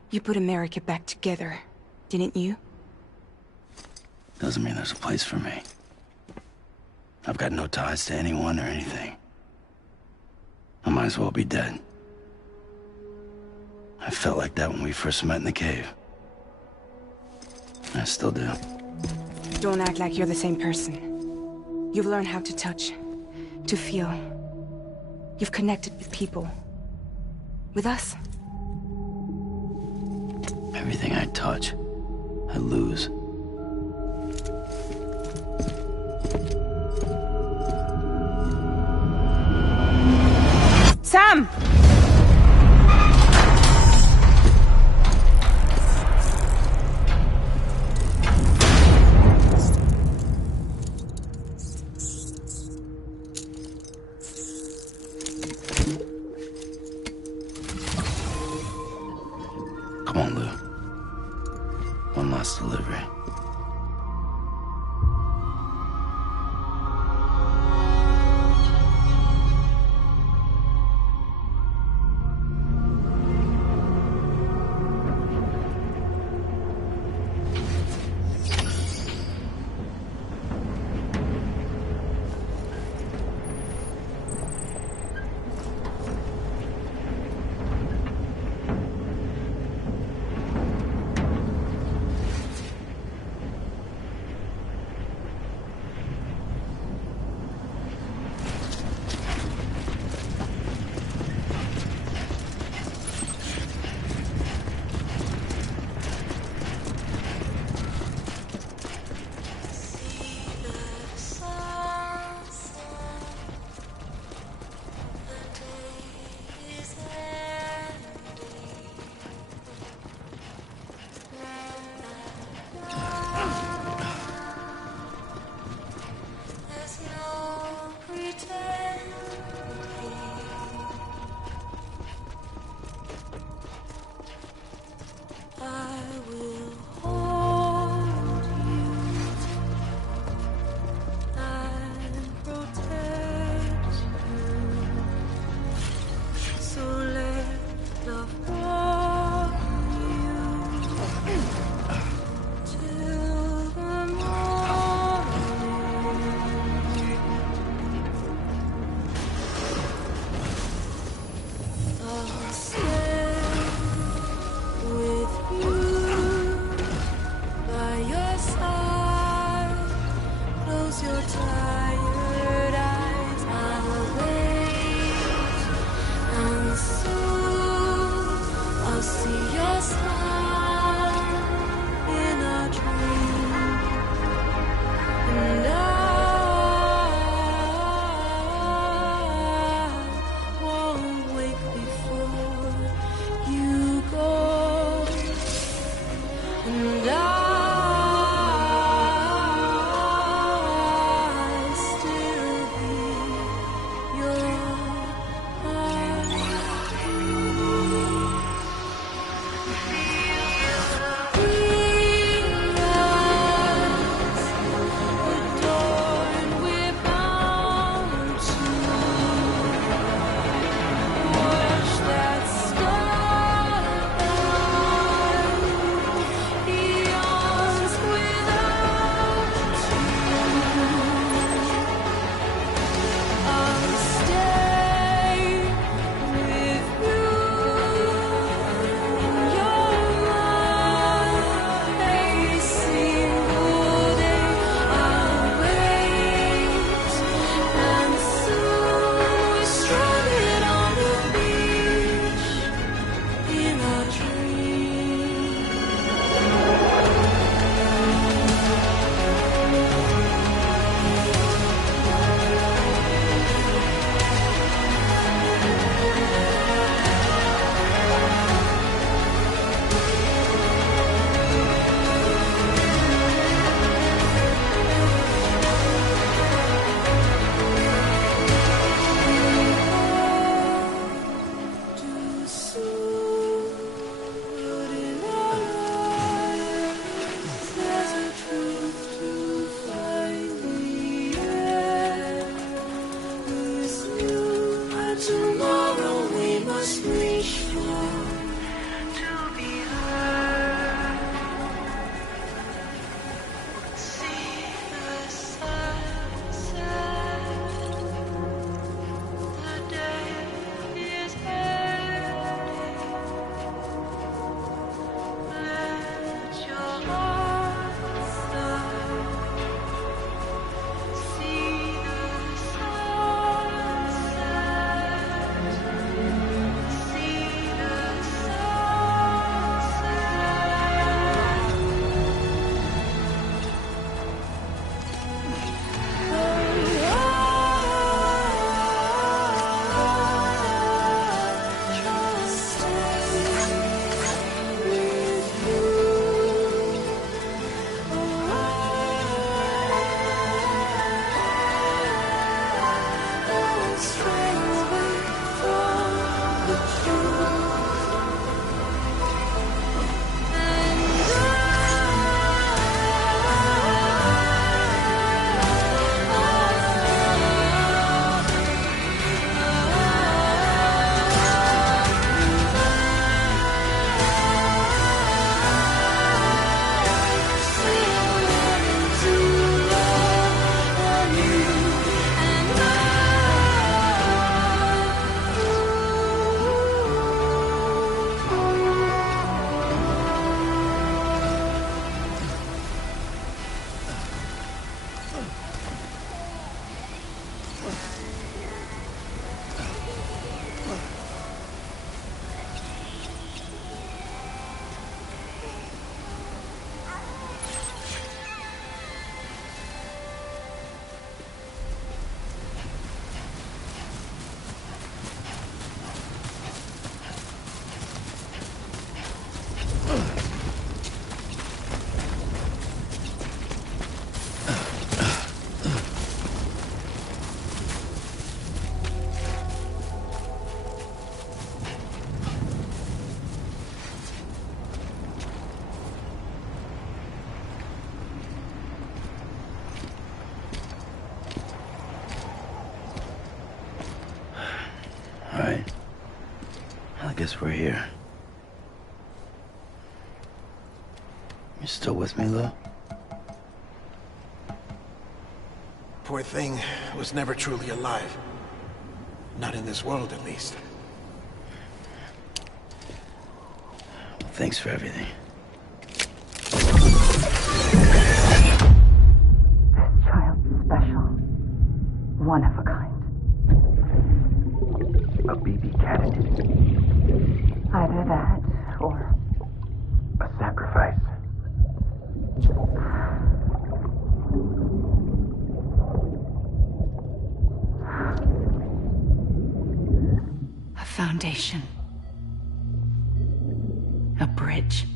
You put America back together, didn't you? Doesn't mean there's a place for me. I've got no ties to anyone or anything. I might as well be dead. I felt like that when we first met in the cave. I still do. Don't act like you're the same person. You've learned how to touch, to feel. You've connected with people. With us. Everything I touch, I lose. Sam! Come on, Lou. One last delivery. Alright. I guess we're here. You still with me, Lou? Poor thing was never truly alive. Not in this world, at least. Thanks for everything. Child special. One of a kind. A BB candidate. Either that, or a sacrifice. A foundation. A bridge.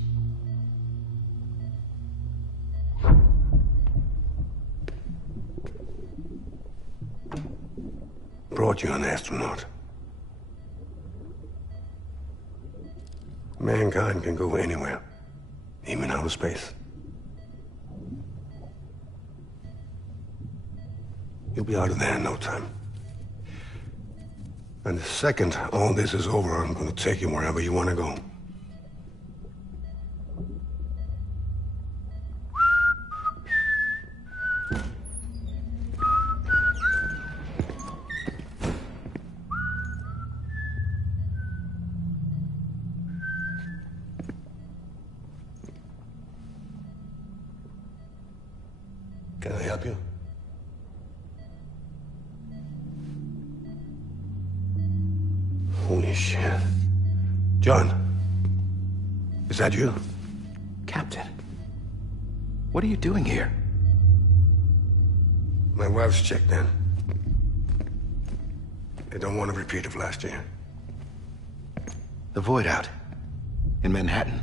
Brought you an astronaut. Mankind can go anywhere, even outer space. You'll be out of there in no time. And the second all this is over, I'm gonna take you wherever you want to go. Can I help you? Holy shit. John, is that you? Captain, what are you doing here? My wife's checked in. They don't want a repeat of last year. The Void out in Manhattan.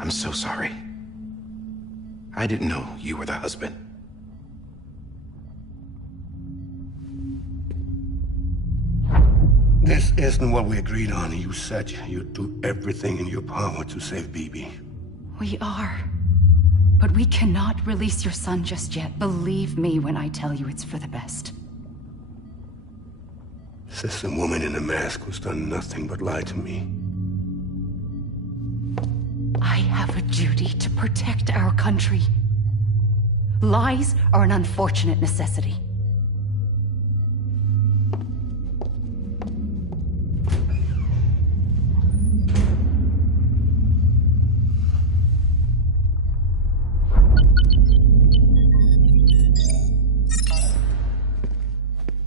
I'm so sorry. I didn't know you were the husband. This isn't what we agreed on. You said you'd do everything in your power to save BB. We are. But we cannot release your son just yet. Believe me when I tell you it's for the best. This woman in a mask who's done nothing but lie to me. I have a duty to protect our country. Lies are an unfortunate necessity.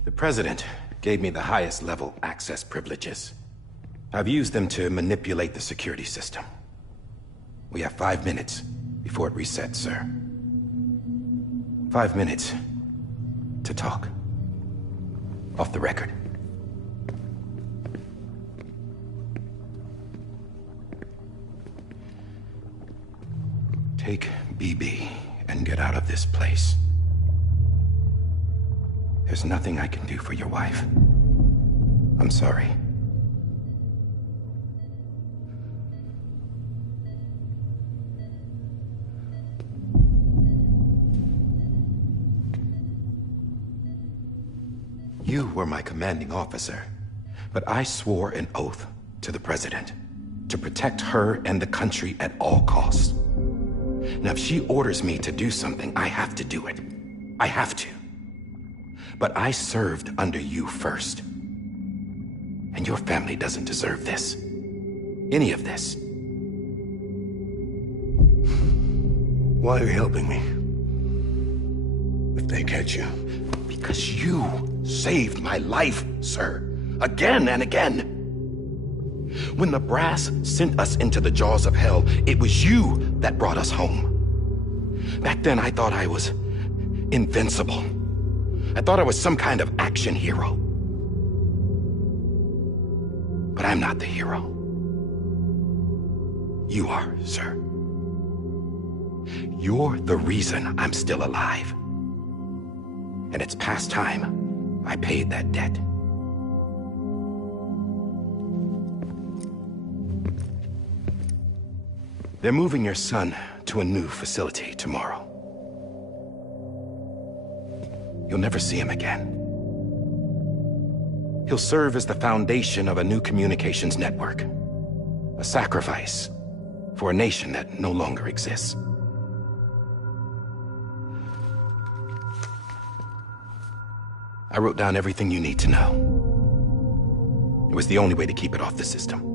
The President gave me the highest level access privileges. I've used them to manipulate the security system. We have 5 minutes before it resets, sir. 5 minutes to talk. Off the record. Take BB and get out of this place. There's nothing I can do for your wife. I'm sorry. You were my commanding officer, but I swore an oath to the President to protect her and the country at all costs. Now, if she orders me to do something, I have to do it. I have to. But I served under you first. And your family doesn't deserve this. Any of this. Why are you helping me? If they catch you. Because you saved my life, sir. Again and again. When the brass sent us into the jaws of hell, it was you that brought us home. Back then, I thought I was invincible. I thought I was some kind of action hero. But I'm not the hero. You are, sir. You're the reason I'm still alive. And it's past time I paid that debt. They're moving your son to a new facility tomorrow. You'll never see him again. He'll serve as the foundation of a new communications network. A sacrifice for a nation that no longer exists. I wrote down everything you need to know. It was the only way to keep it off the system.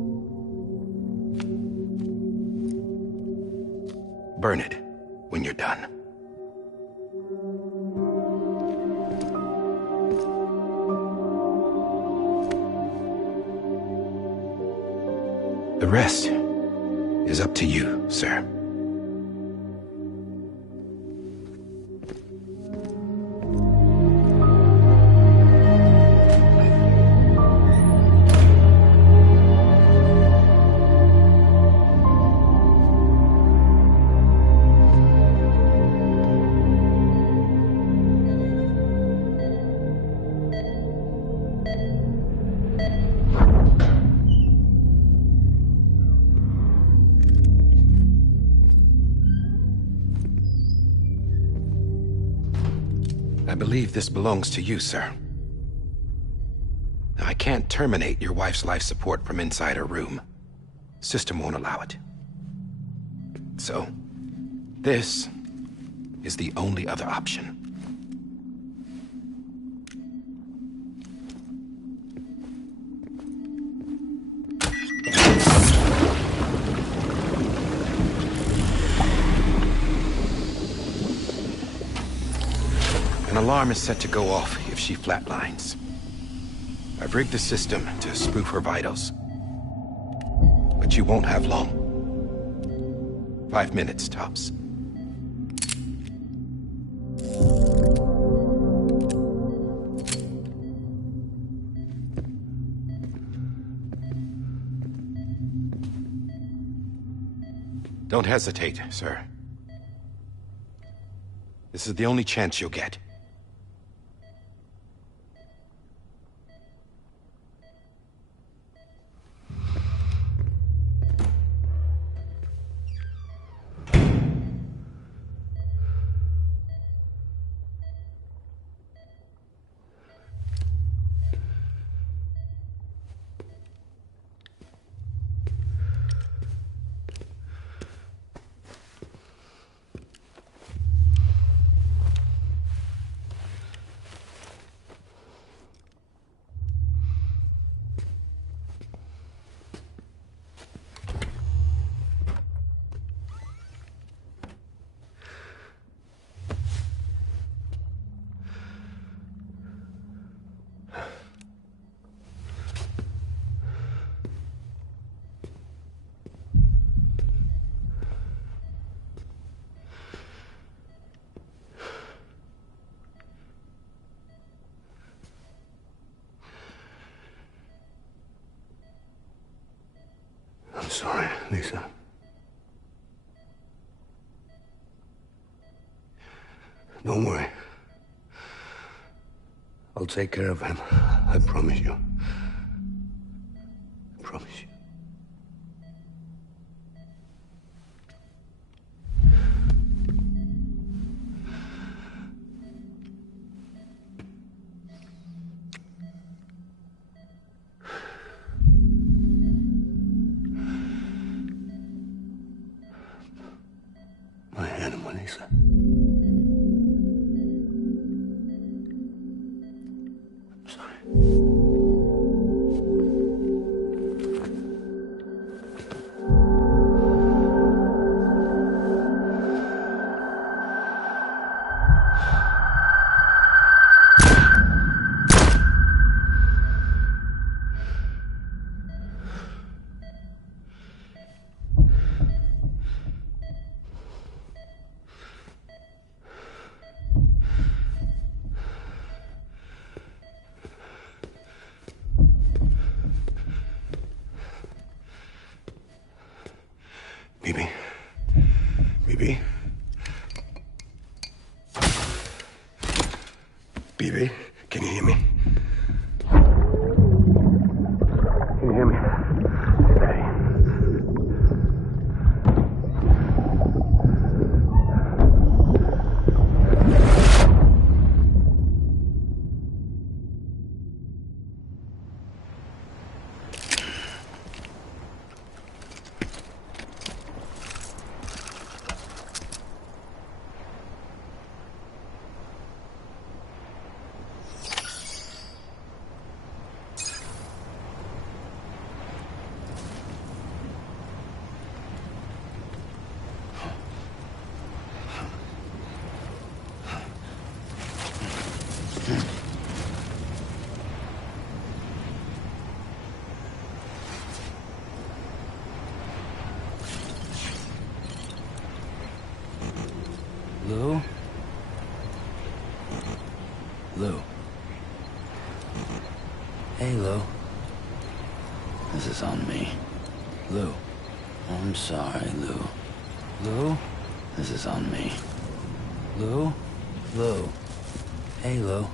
Burn it when you're done. The rest is up to you, sir. I believe this belongs to you, sir. I can't terminate your wife's life support from inside her room. System won't allow it. So, this is the only other option. An alarm is set to go off if she flatlines. I've rigged the system to spoof her vitals. But you won't have long. 5 minutes, tops. Don't hesitate, sir. This is the only chance you'll get. I'm sorry, Lisa. Don't worry. I'll take care of him. I promise you. I promise you. My animal, Lisa. I'm sorry. Hey, Lou. This is on me. Lou. I'm sorry, Lou. Lou? This is on me. Lou? Lou. Hey, Lou.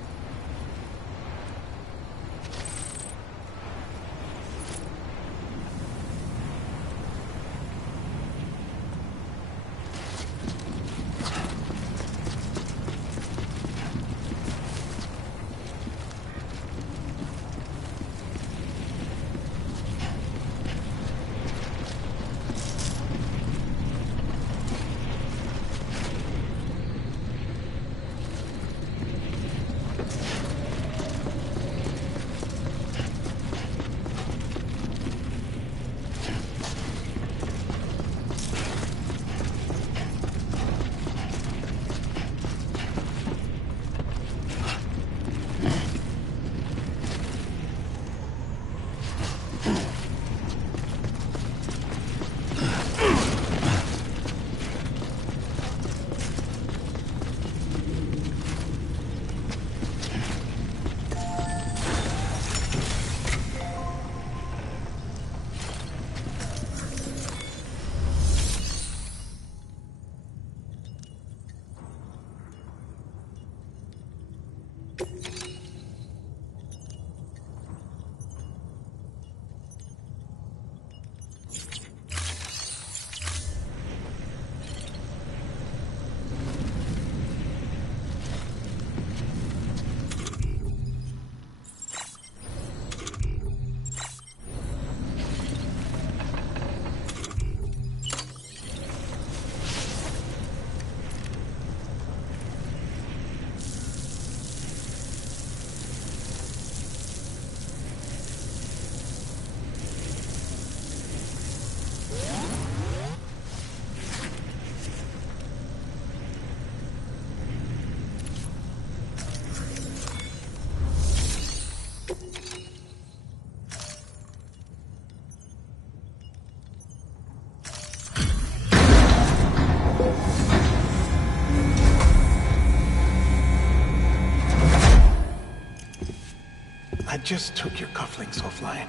I just took your cufflinks offline.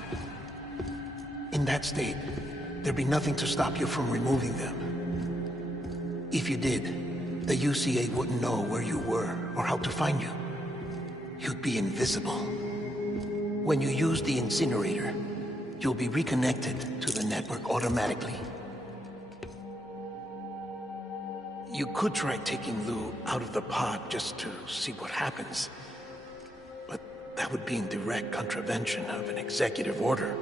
In that state, there'd be nothing to stop you from removing them. If you did, the UCA wouldn't know where you were or how to find you. You'd be invisible. When you use the incinerator, you'll be reconnected to the network automatically. You could try taking Lou out of the pod just to see what happens. But that would be in direct contravention of an executive order.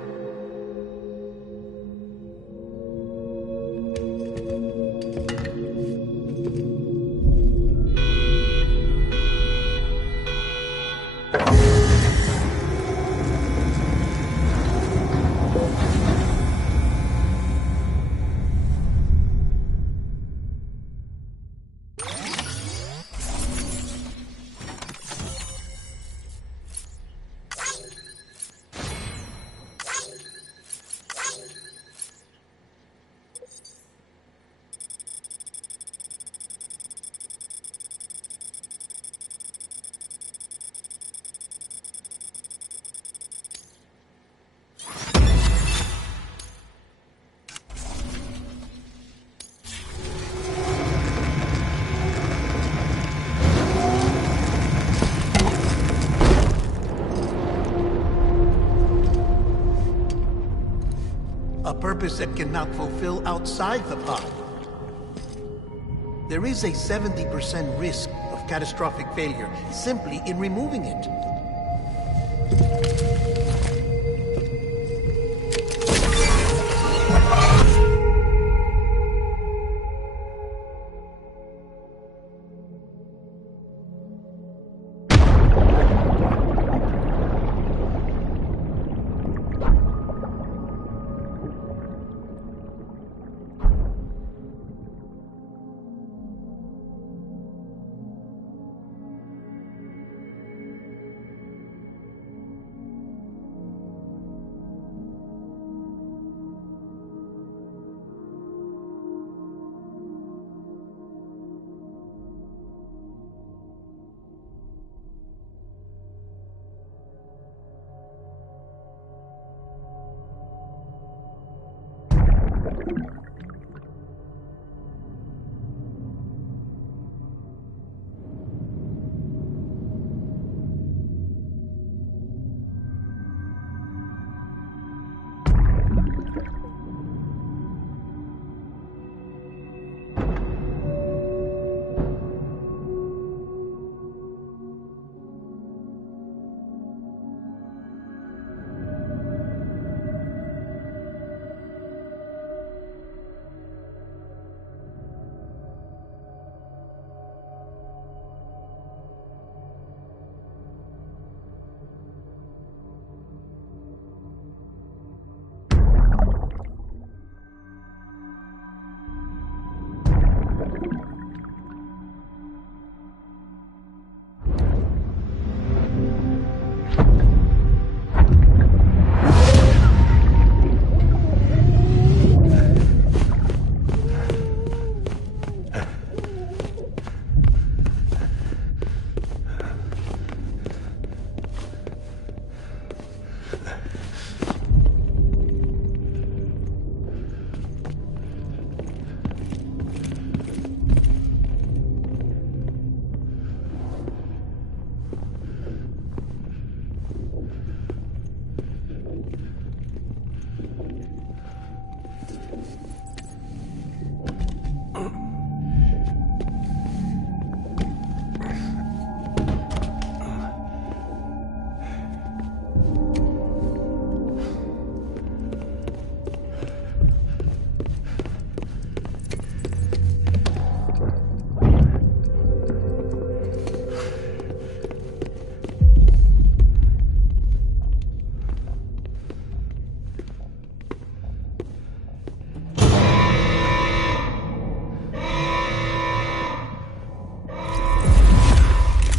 A purpose that cannot fulfill outside the pod. There is a 70% risk of catastrophic failure simply in removing it.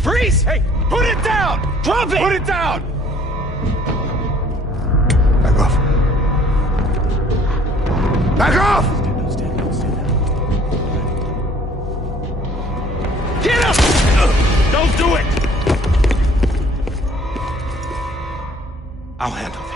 Freeze! Hey, put it down! Drop it! Put it down! Back off. Back off! Get up! Don't do it! I'll handle this.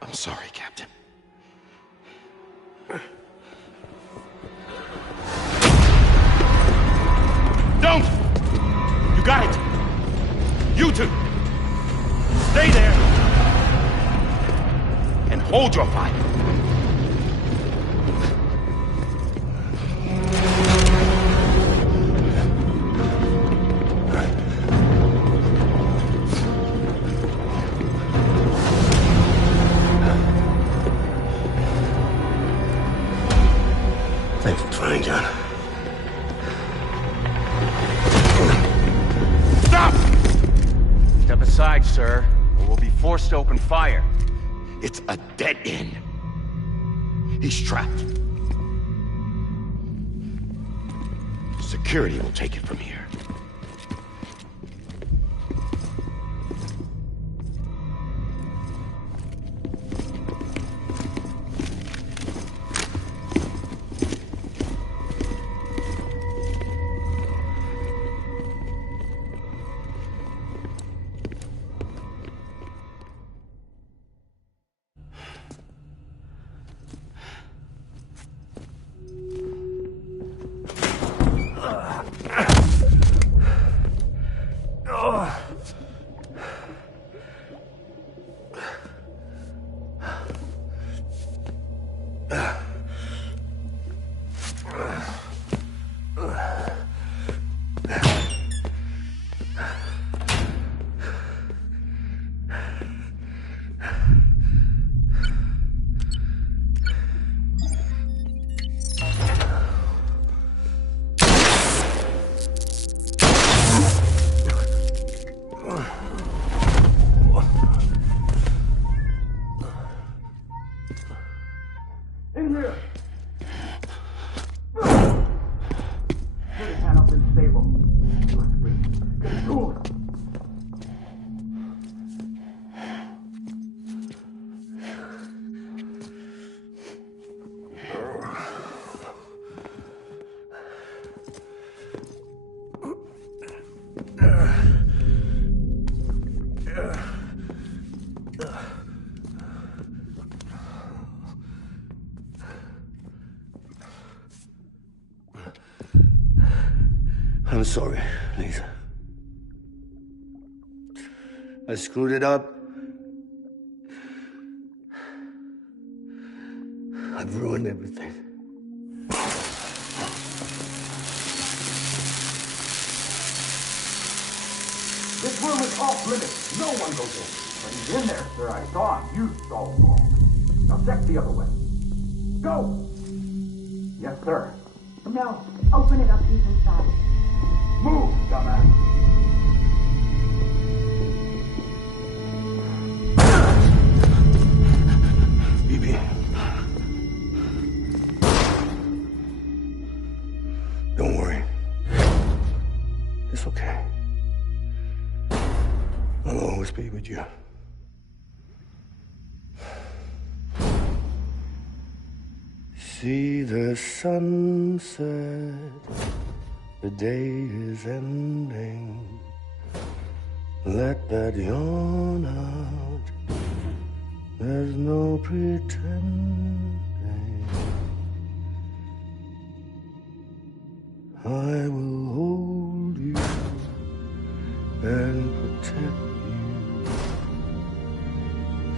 I'm sorry, Captain. Don't! You got it! You two! Stay there! And hold your fire! Thanks for trying, John. Stop! Step aside, sir, or we'll be forced to open fire. It's a dead end. He's trapped. Security will take it from here. In here! Put his hand up in the stable. Let's breathe. Get cool. I'm sorry, Lisa. I screwed it up. I've ruined everything. This room is off limits. No one goes in. But he's in there, sir. I saw him. You saw him wrong. Now check the other way. Go! Yes, sir. No. Open it up. He's inside. Move, dumbass. BB. Don't worry. It's okay. I'll always be with you. See the sunset, the day is ending. Let that yawn out, there's no pretending. I will hold you and protect you.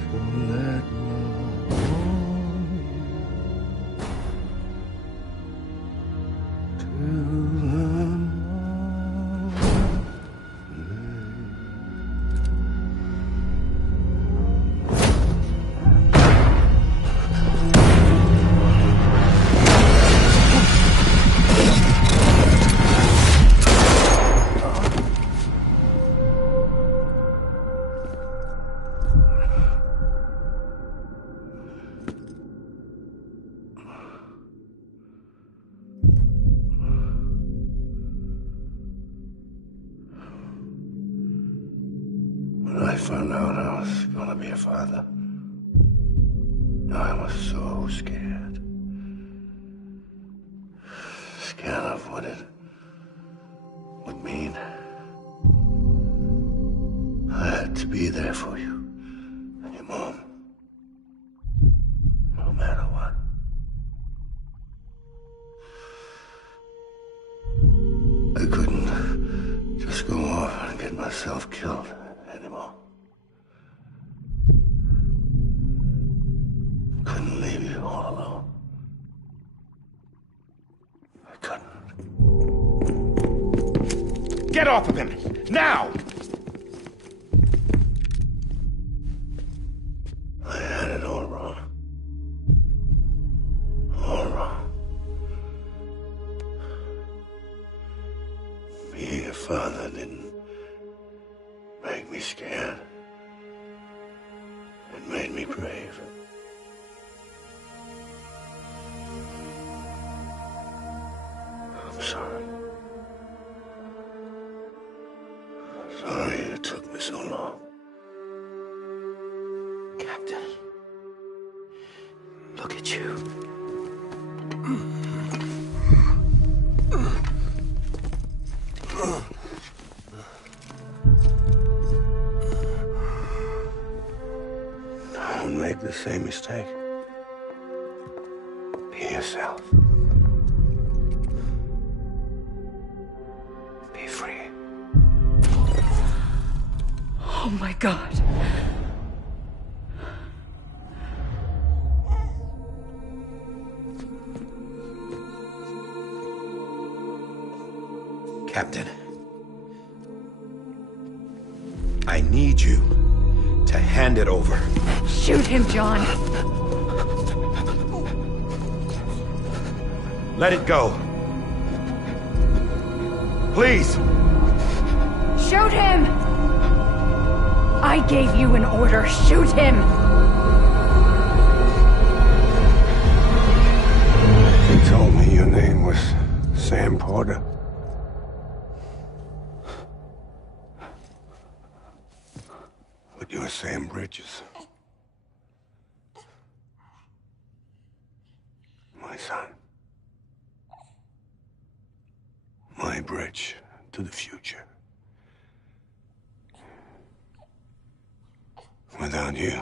So let love warm you to the When I found out I was gonna be a father, I was so scared. Scared of what it would mean. I had to be there for you and your mom, no matter what. I couldn't just go off and get myself killed anymore. Couldn't leave you all alone. I couldn't. Get off of him! Now! I had it all wrong. All wrong. Being a father didn't make me scared. It made me brave. I'm sorry. Sorry it took me so long. Captain, look at you. Don't make the same mistake. Be yourself. Be free. Oh my God. Captain, I need you to hand it over. Shoot him, John. Let it go. Please. Shoot him! I gave you an order. Shoot him! You told me your name was Sam Porter. But you're Sam Bridges. My son. My bridge to the future. Without you,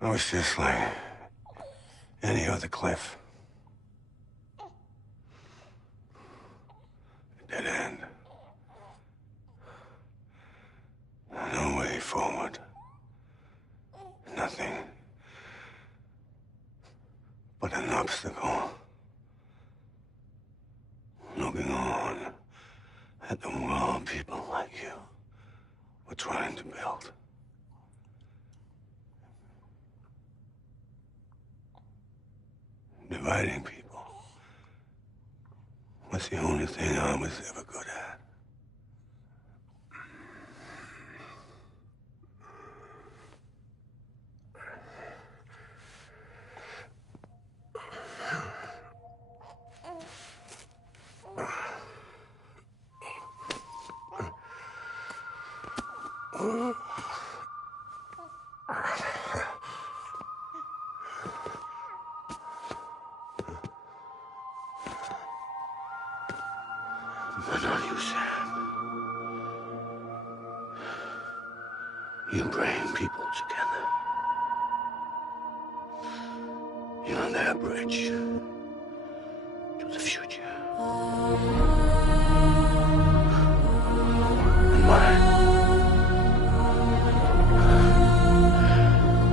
I was just like any other cliff. A dead end. No way forward. Nothing but an obstacle. Looking on at the world people like you were trying to build. Dividing people was the only thing I was ever good at. But not you, Sam. You bring people together. You're on their bridge to the future. And mine.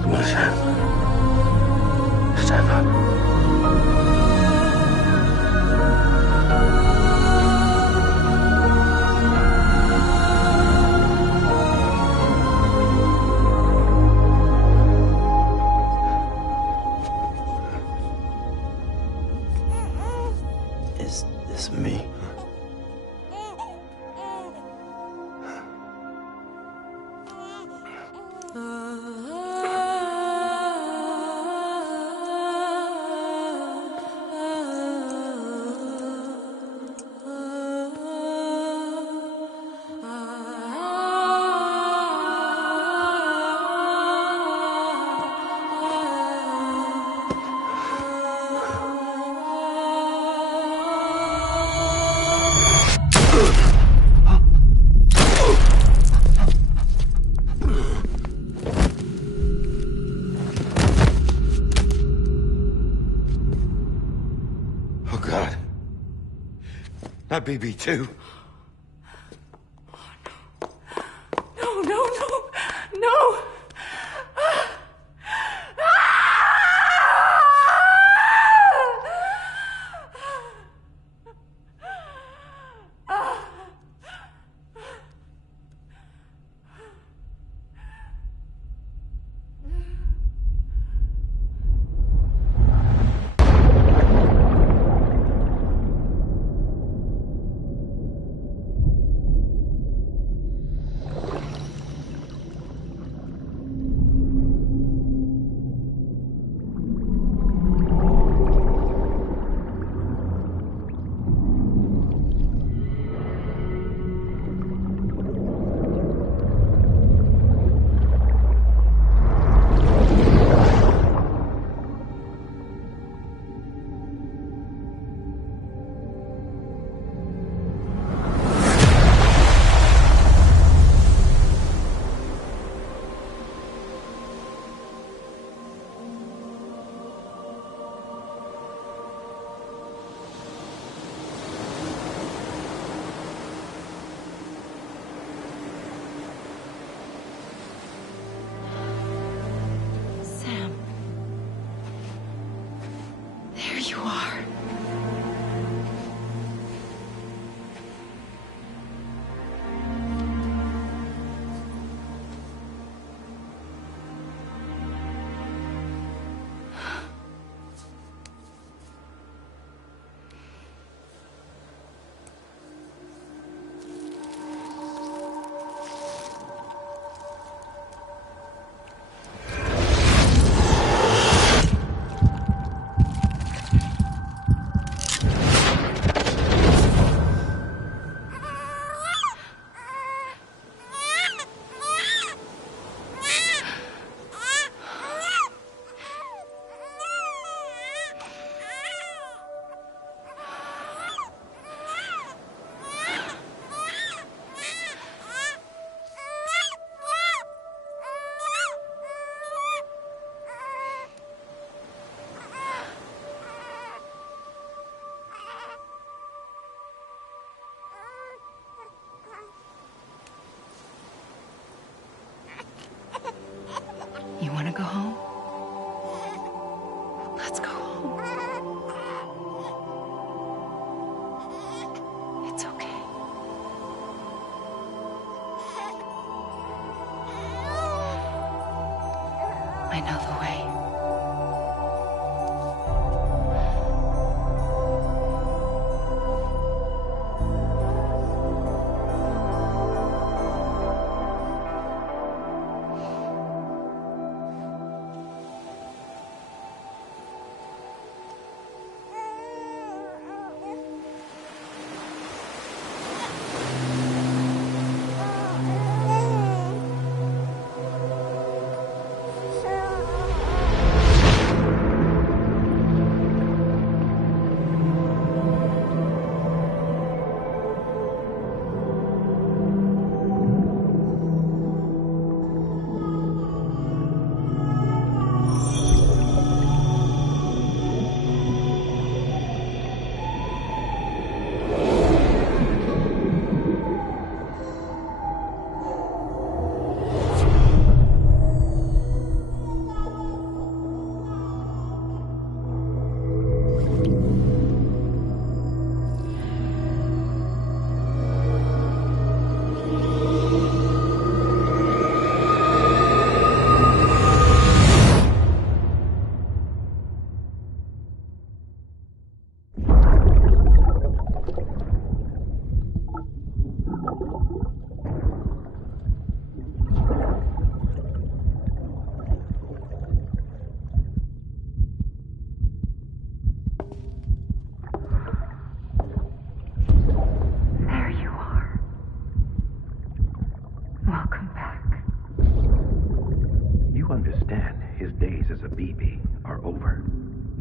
Come on, Sam. Stand up. Is this me? Oh, God. Not BB2. No, no, no, no!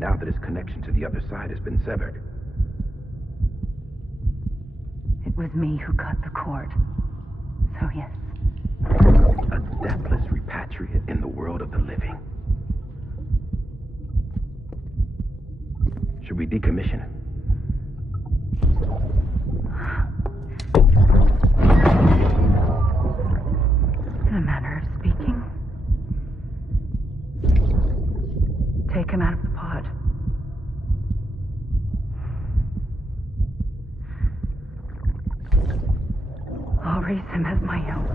now that his connection to the other side has been severed. It was me who cut the cord. So yes. A deathless repatriate in the world of the living. Should we decommission it? In a manner of speaking. Take him out of the pod. I'll raise him as my own.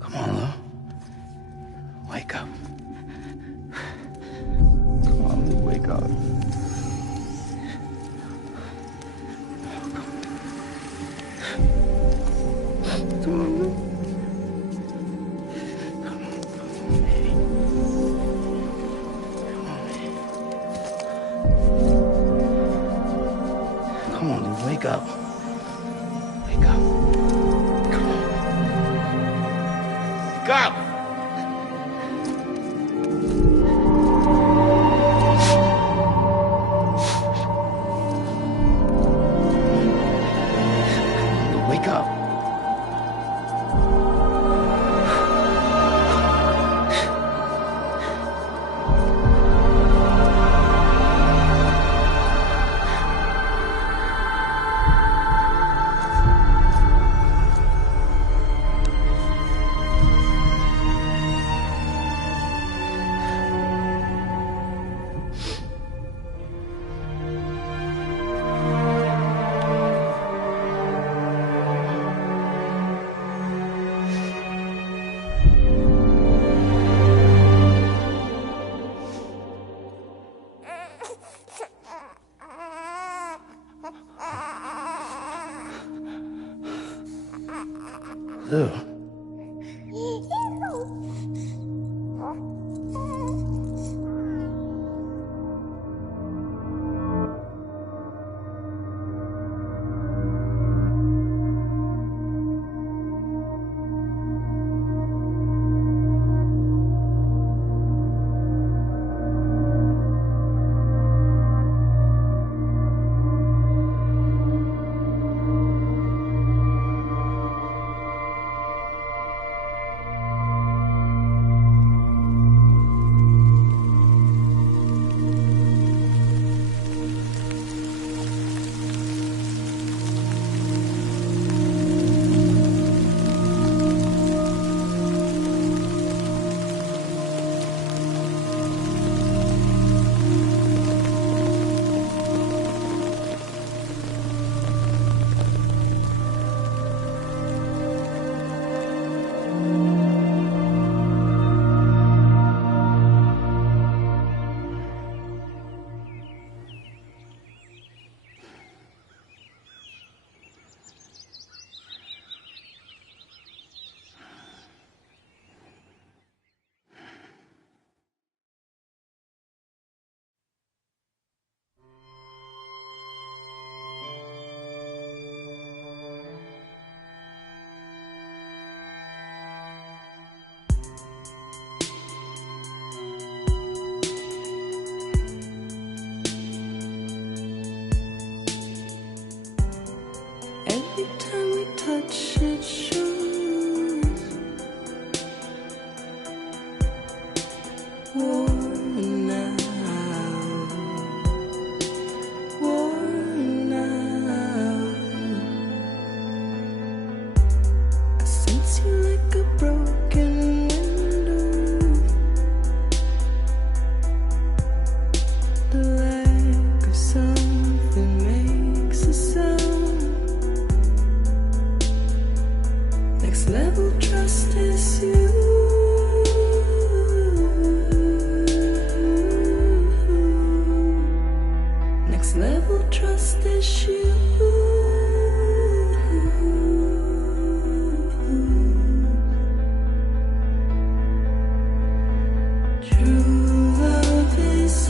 Come on, Lou. Wake up. Come on, Lou, wake up. Come on, Lou. Come on, Lou, wake up. Wake up. Come on. Wake up! Lou, wake up. Lou. level trust issue. True love is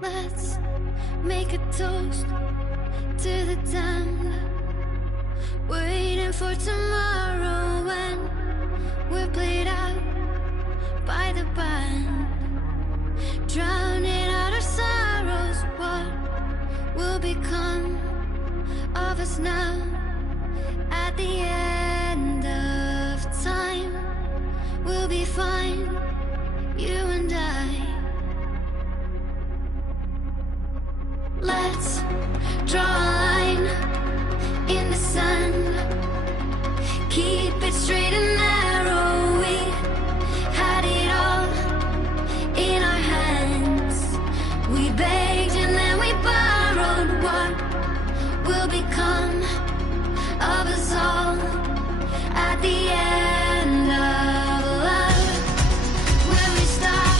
Let's make a toast to the damned, waiting for tomorrow when we're played out by the band, drowning out our sorrows. What will become of us now at the end of time? We'll be fine, you and I. Let's draw a line in the sand, keep it straight and narrow. We had it all in our hands. We begged and then we borrowed. What will become of us all at the end of love? When we start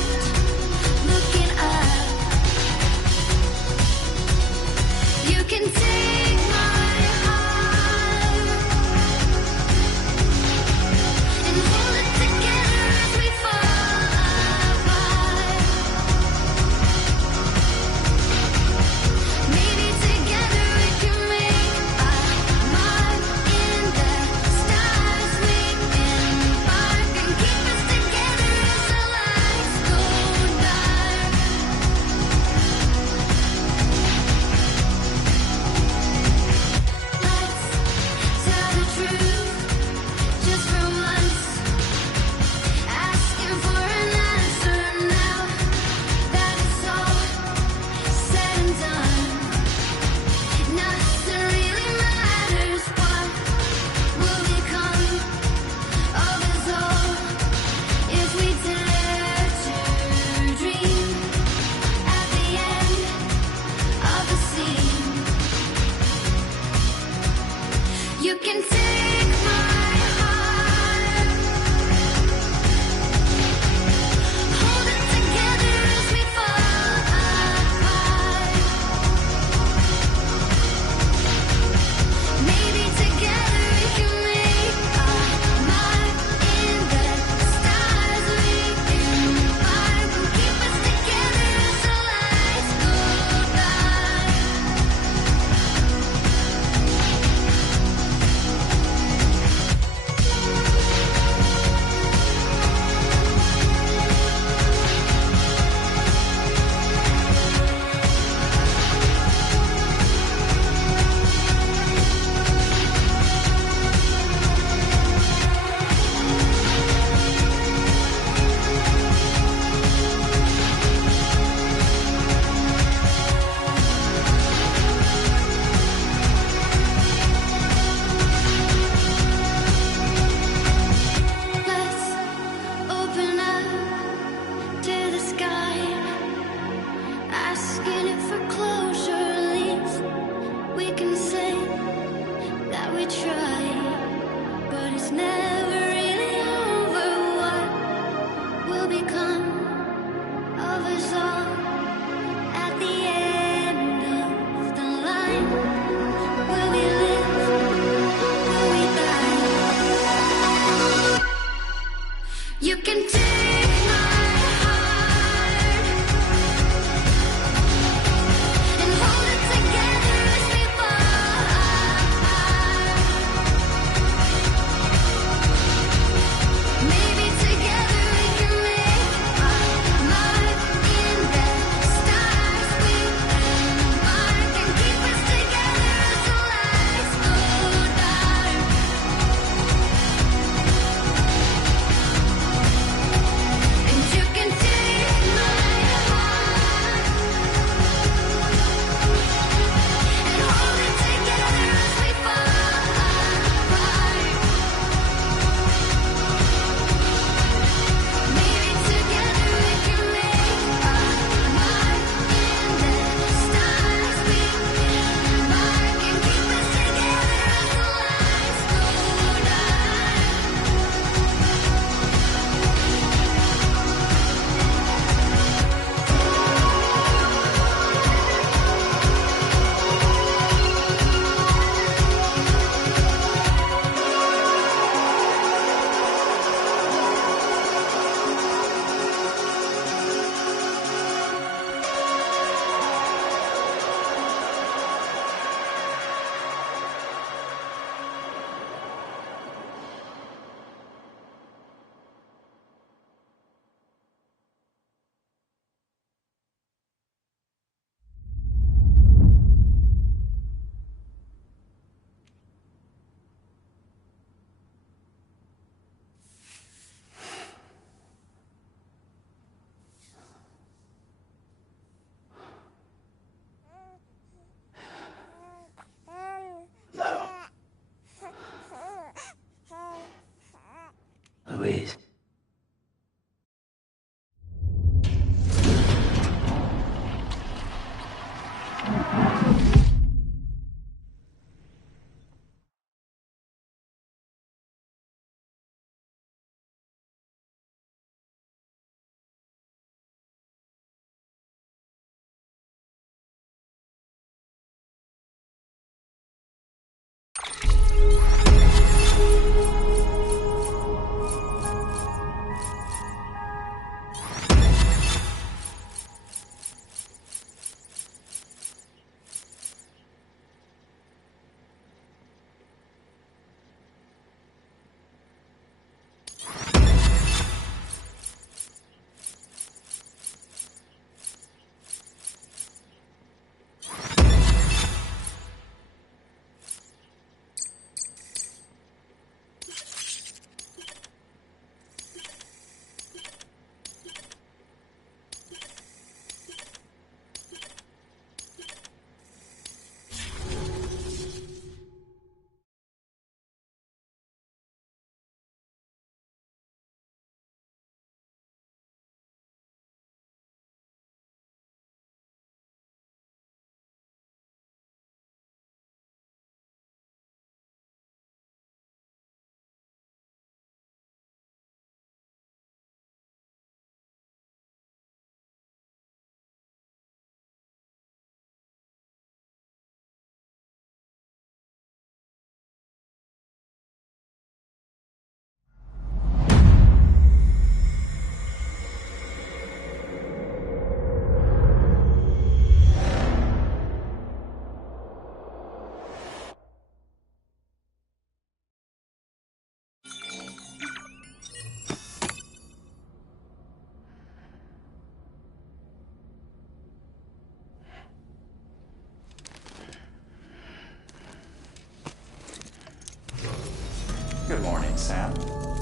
Good morning, Sam.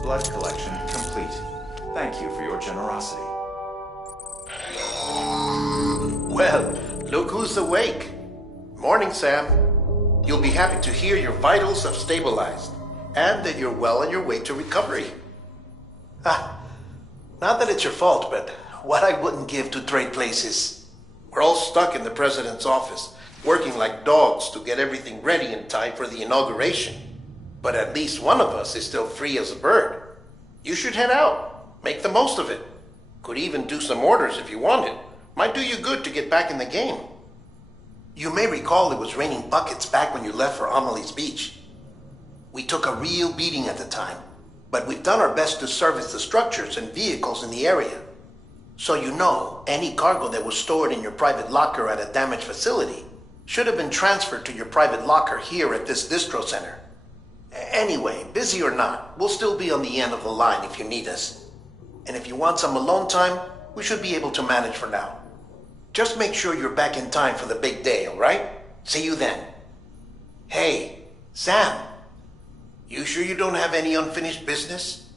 Blood collection complete. Thank you for your generosity. Well, look who's awake. Morning, Sam. You'll be happy to hear your vitals have stabilized, and that you're well on your way to recovery. Not that it's your fault, but what I wouldn't give to trade places. We're all stuck in the president's office, working like dogs to get everything ready in time for the inauguration. But at least one of us is still free as a bird. You should head out. Make the most of it. Could even do some orders if you wanted. Might do you good to get back in the game. You may recall it was raining buckets back when you left for Amelie's Beach. We took a real beating at the time, but we've done our best to service the structures and vehicles in the area. So you know, any cargo that was stored in your private locker at a damaged facility should have been transferred to your private locker here at this distro center. Anyway, busy or not, we'll still be on the end of the line if you need us. And if you want some alone time, we should be able to manage for now. Just make sure you're back in time for the big day, alright? See you then. Hey, Sam. You sure you don't have any unfinished business?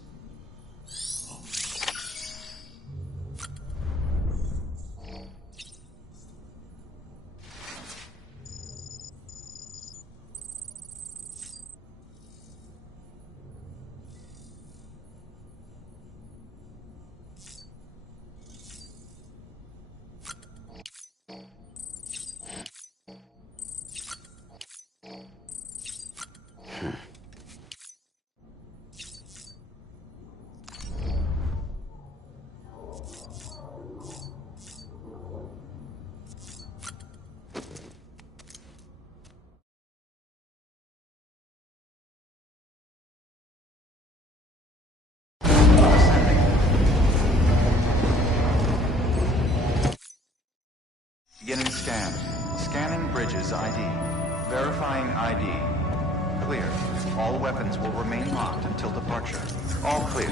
Beginning scan. Scanning bridges ID. Verifying ID. Clear. All weapons will remain locked until departure. All clear.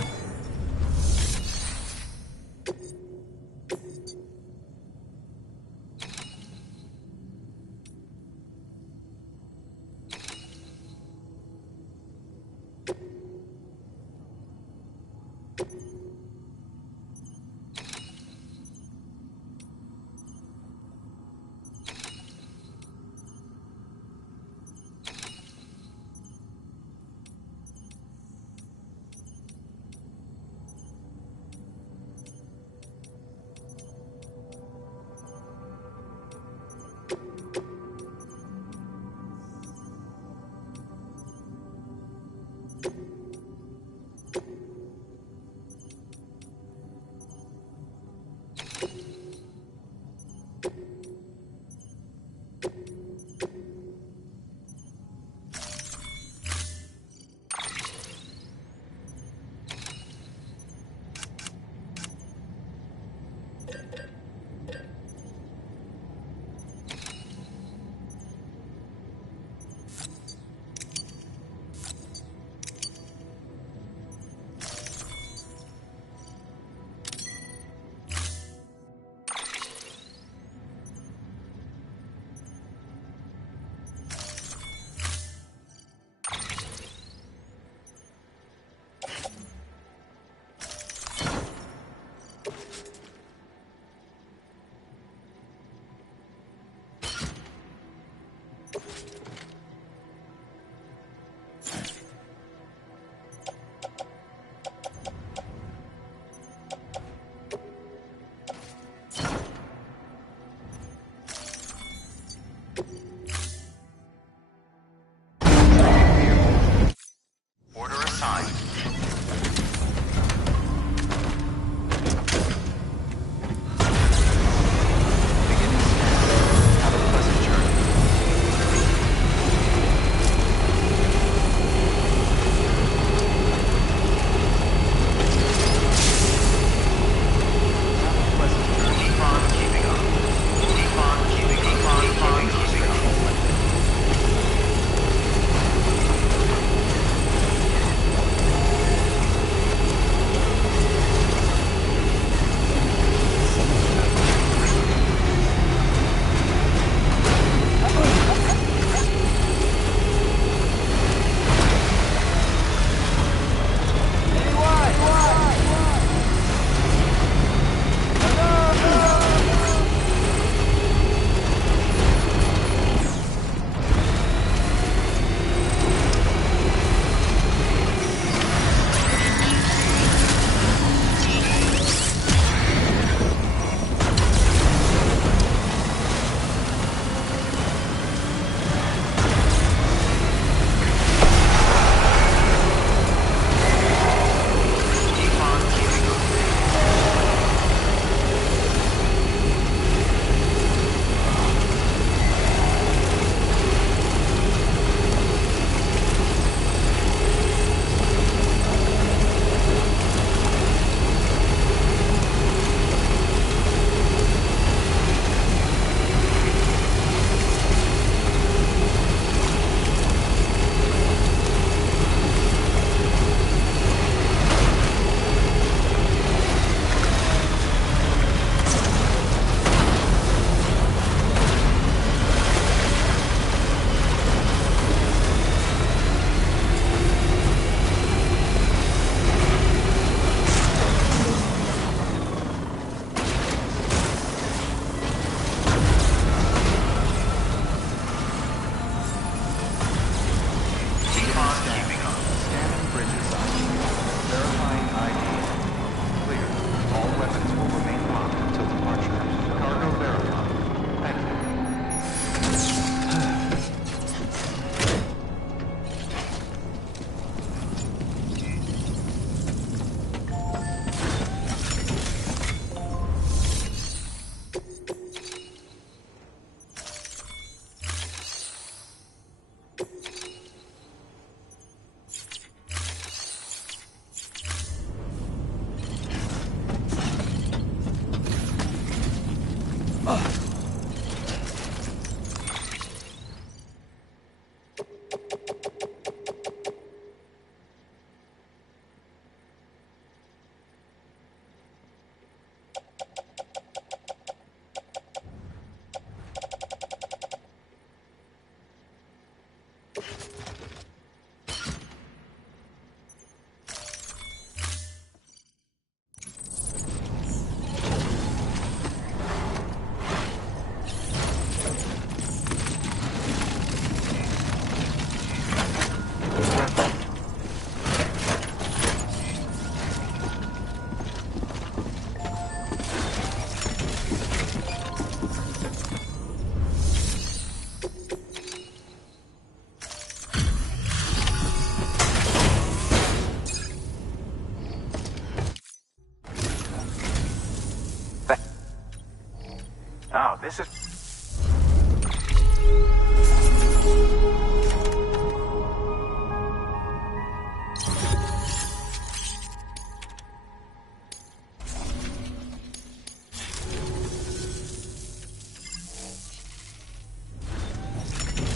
Oh, this is...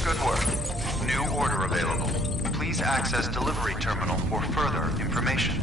Good work. New order available. Please access delivery terminal for further information.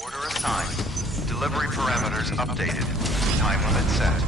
Order assigned. Delivery parameters updated. Time limit set.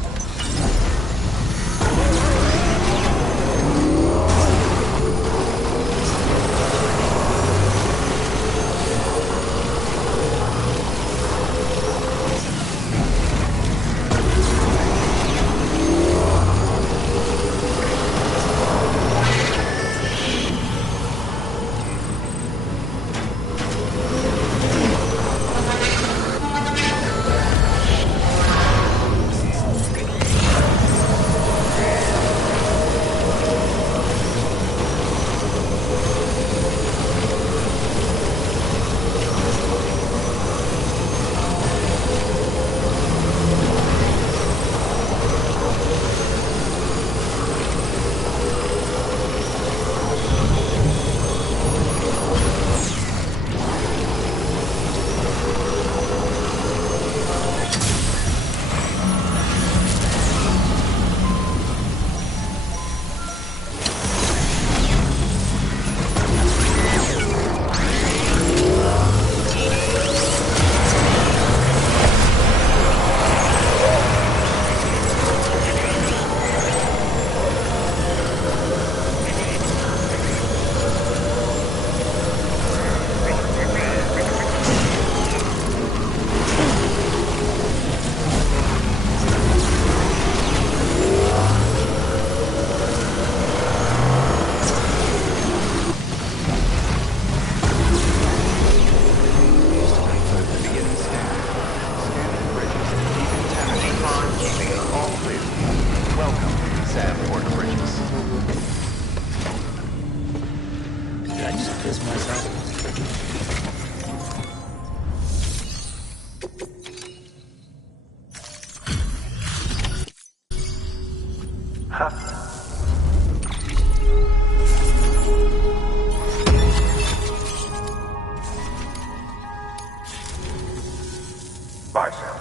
Bye, Sam.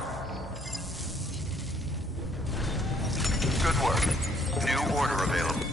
Good work. New order available.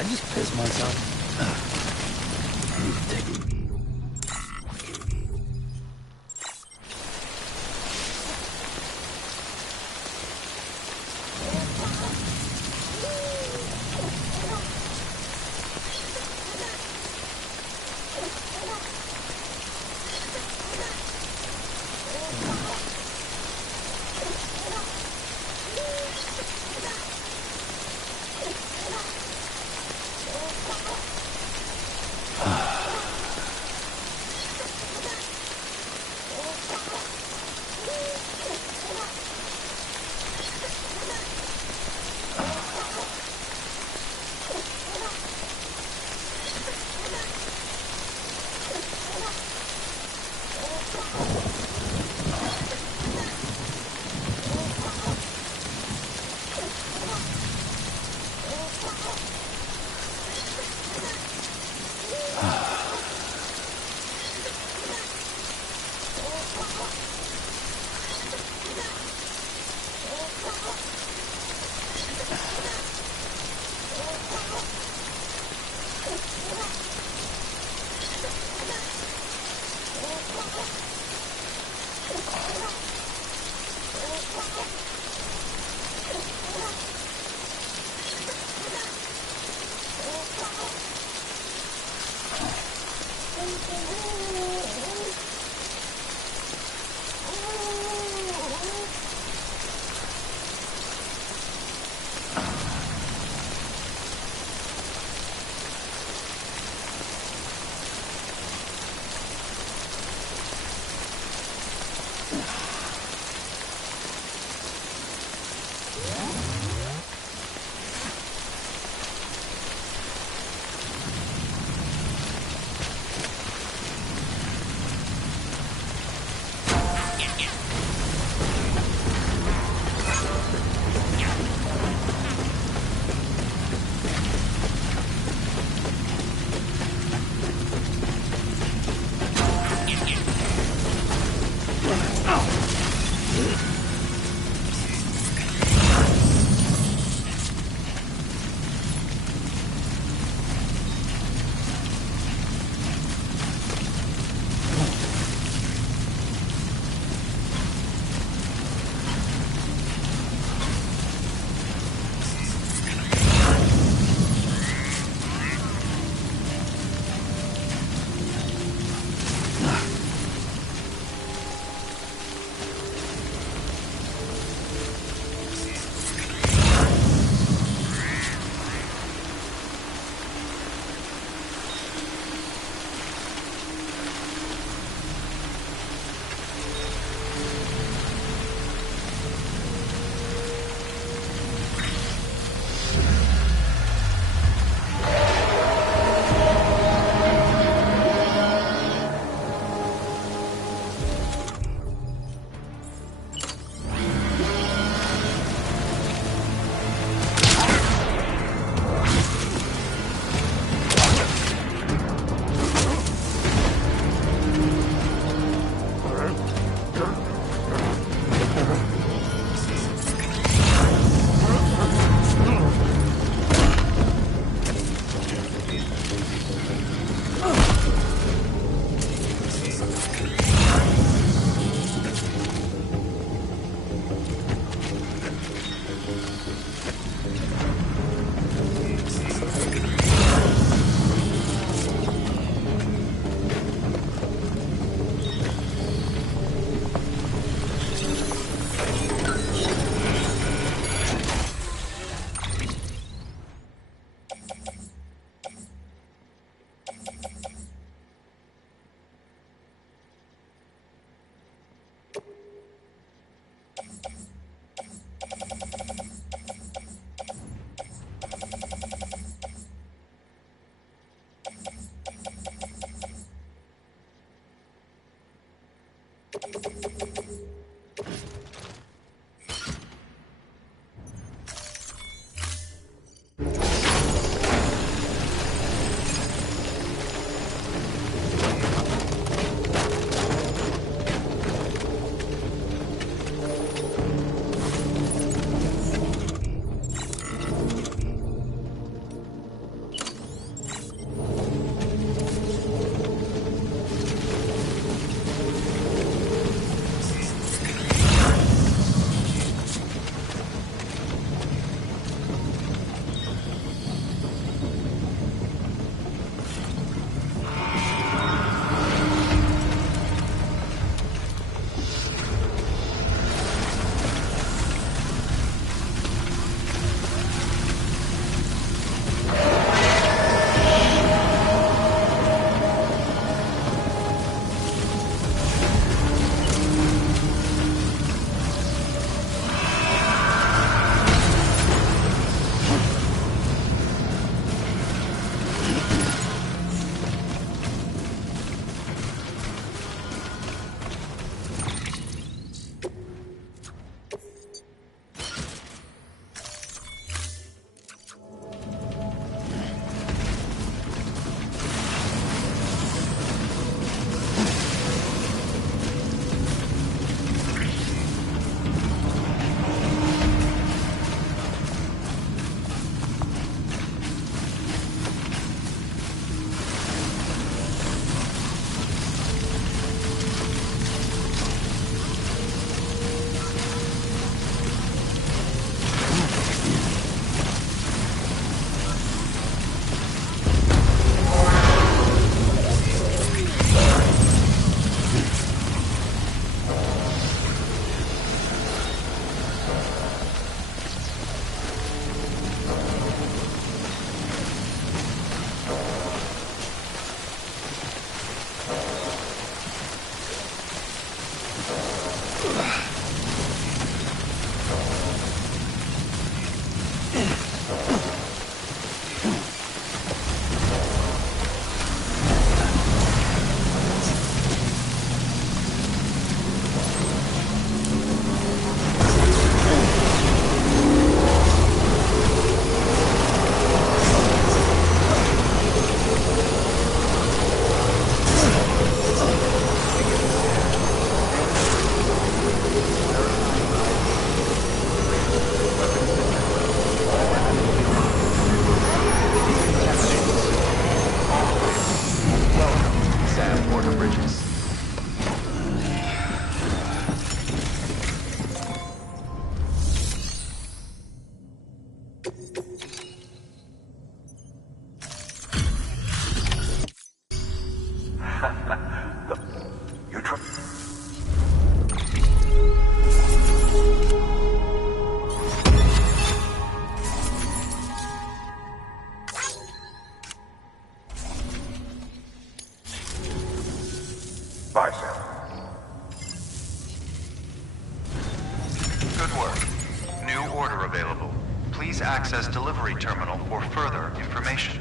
I just piss myself? Take it. Good work. New order available. Please access delivery terminal for further information.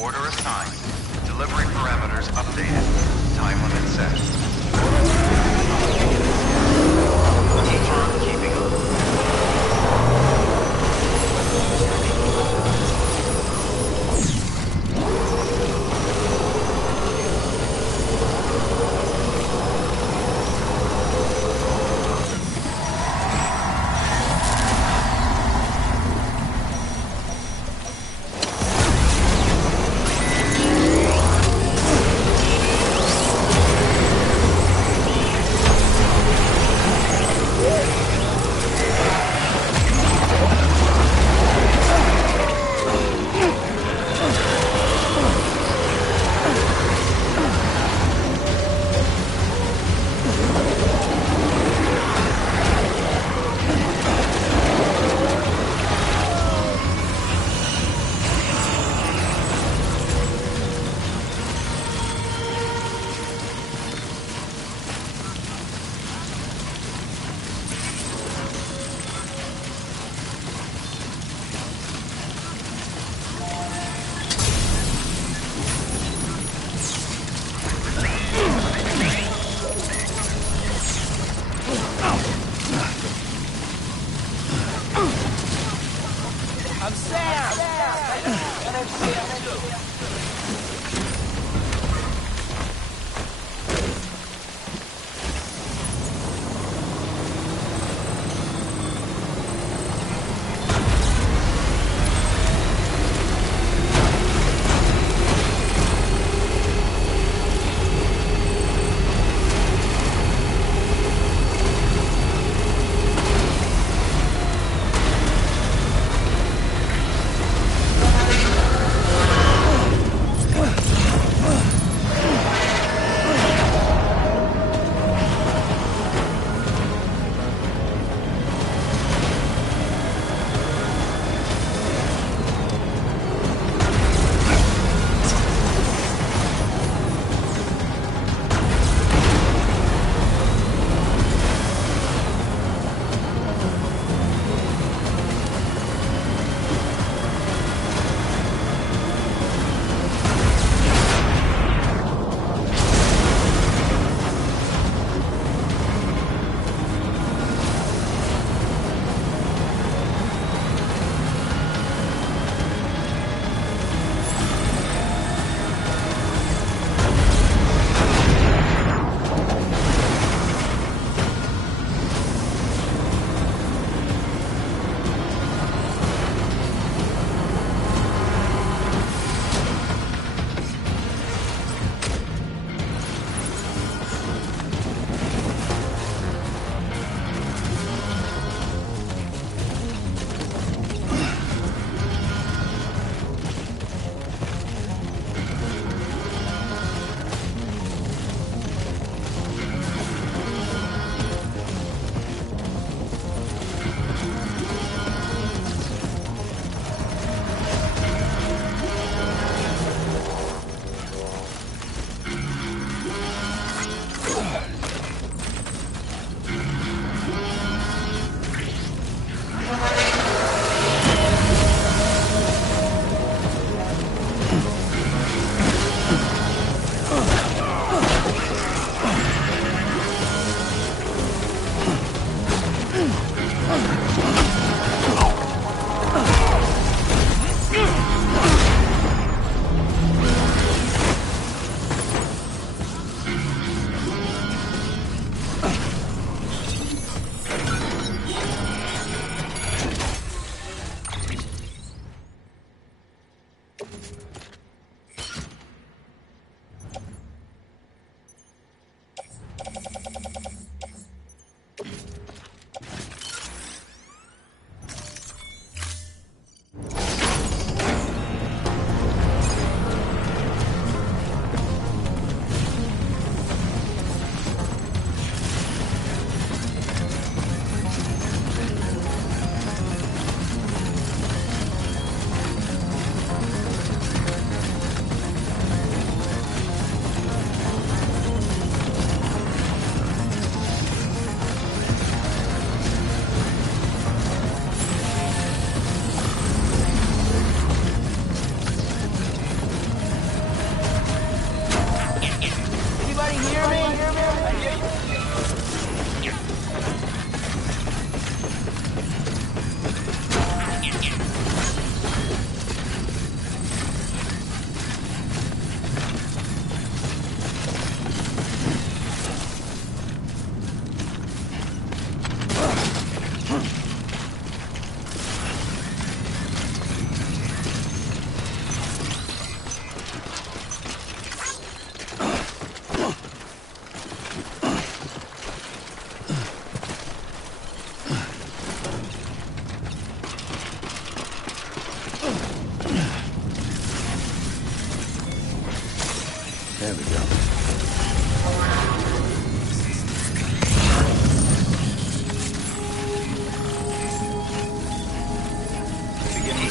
Order assigned. Delivery parameters updated. Time limit set. Keep on keeping on. I'm Sam!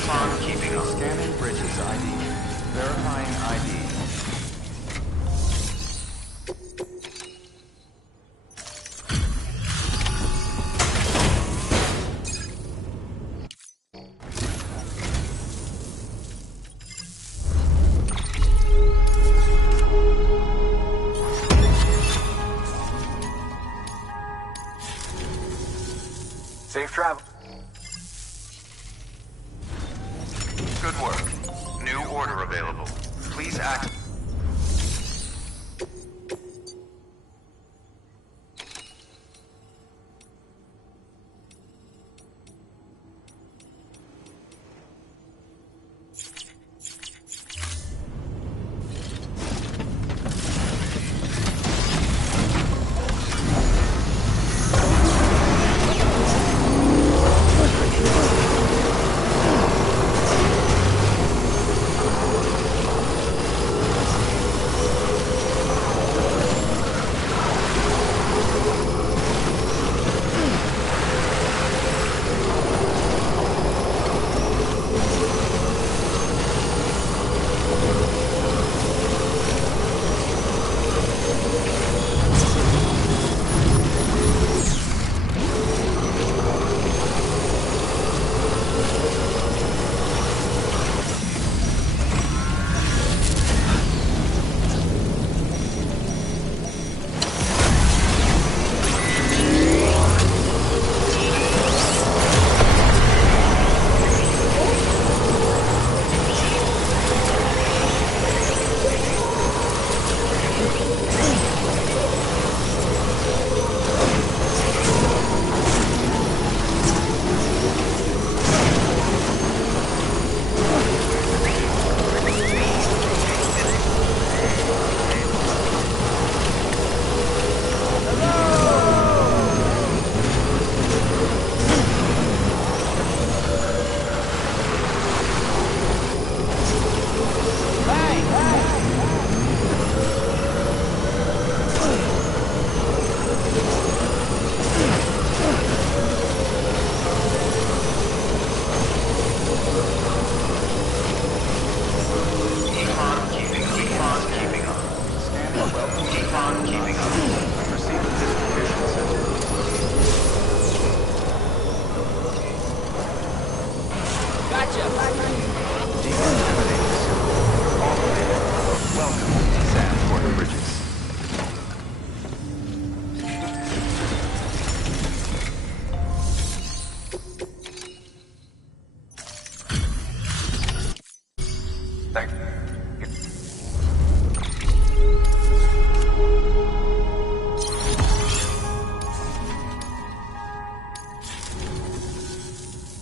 on keeping up. Scanning bridges ID. Verifying ID. Safe travel. Good work. New order available. Please act.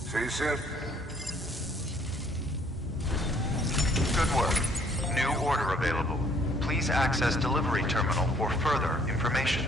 See you soon. Good work. New order available. Please access delivery terminal for further information.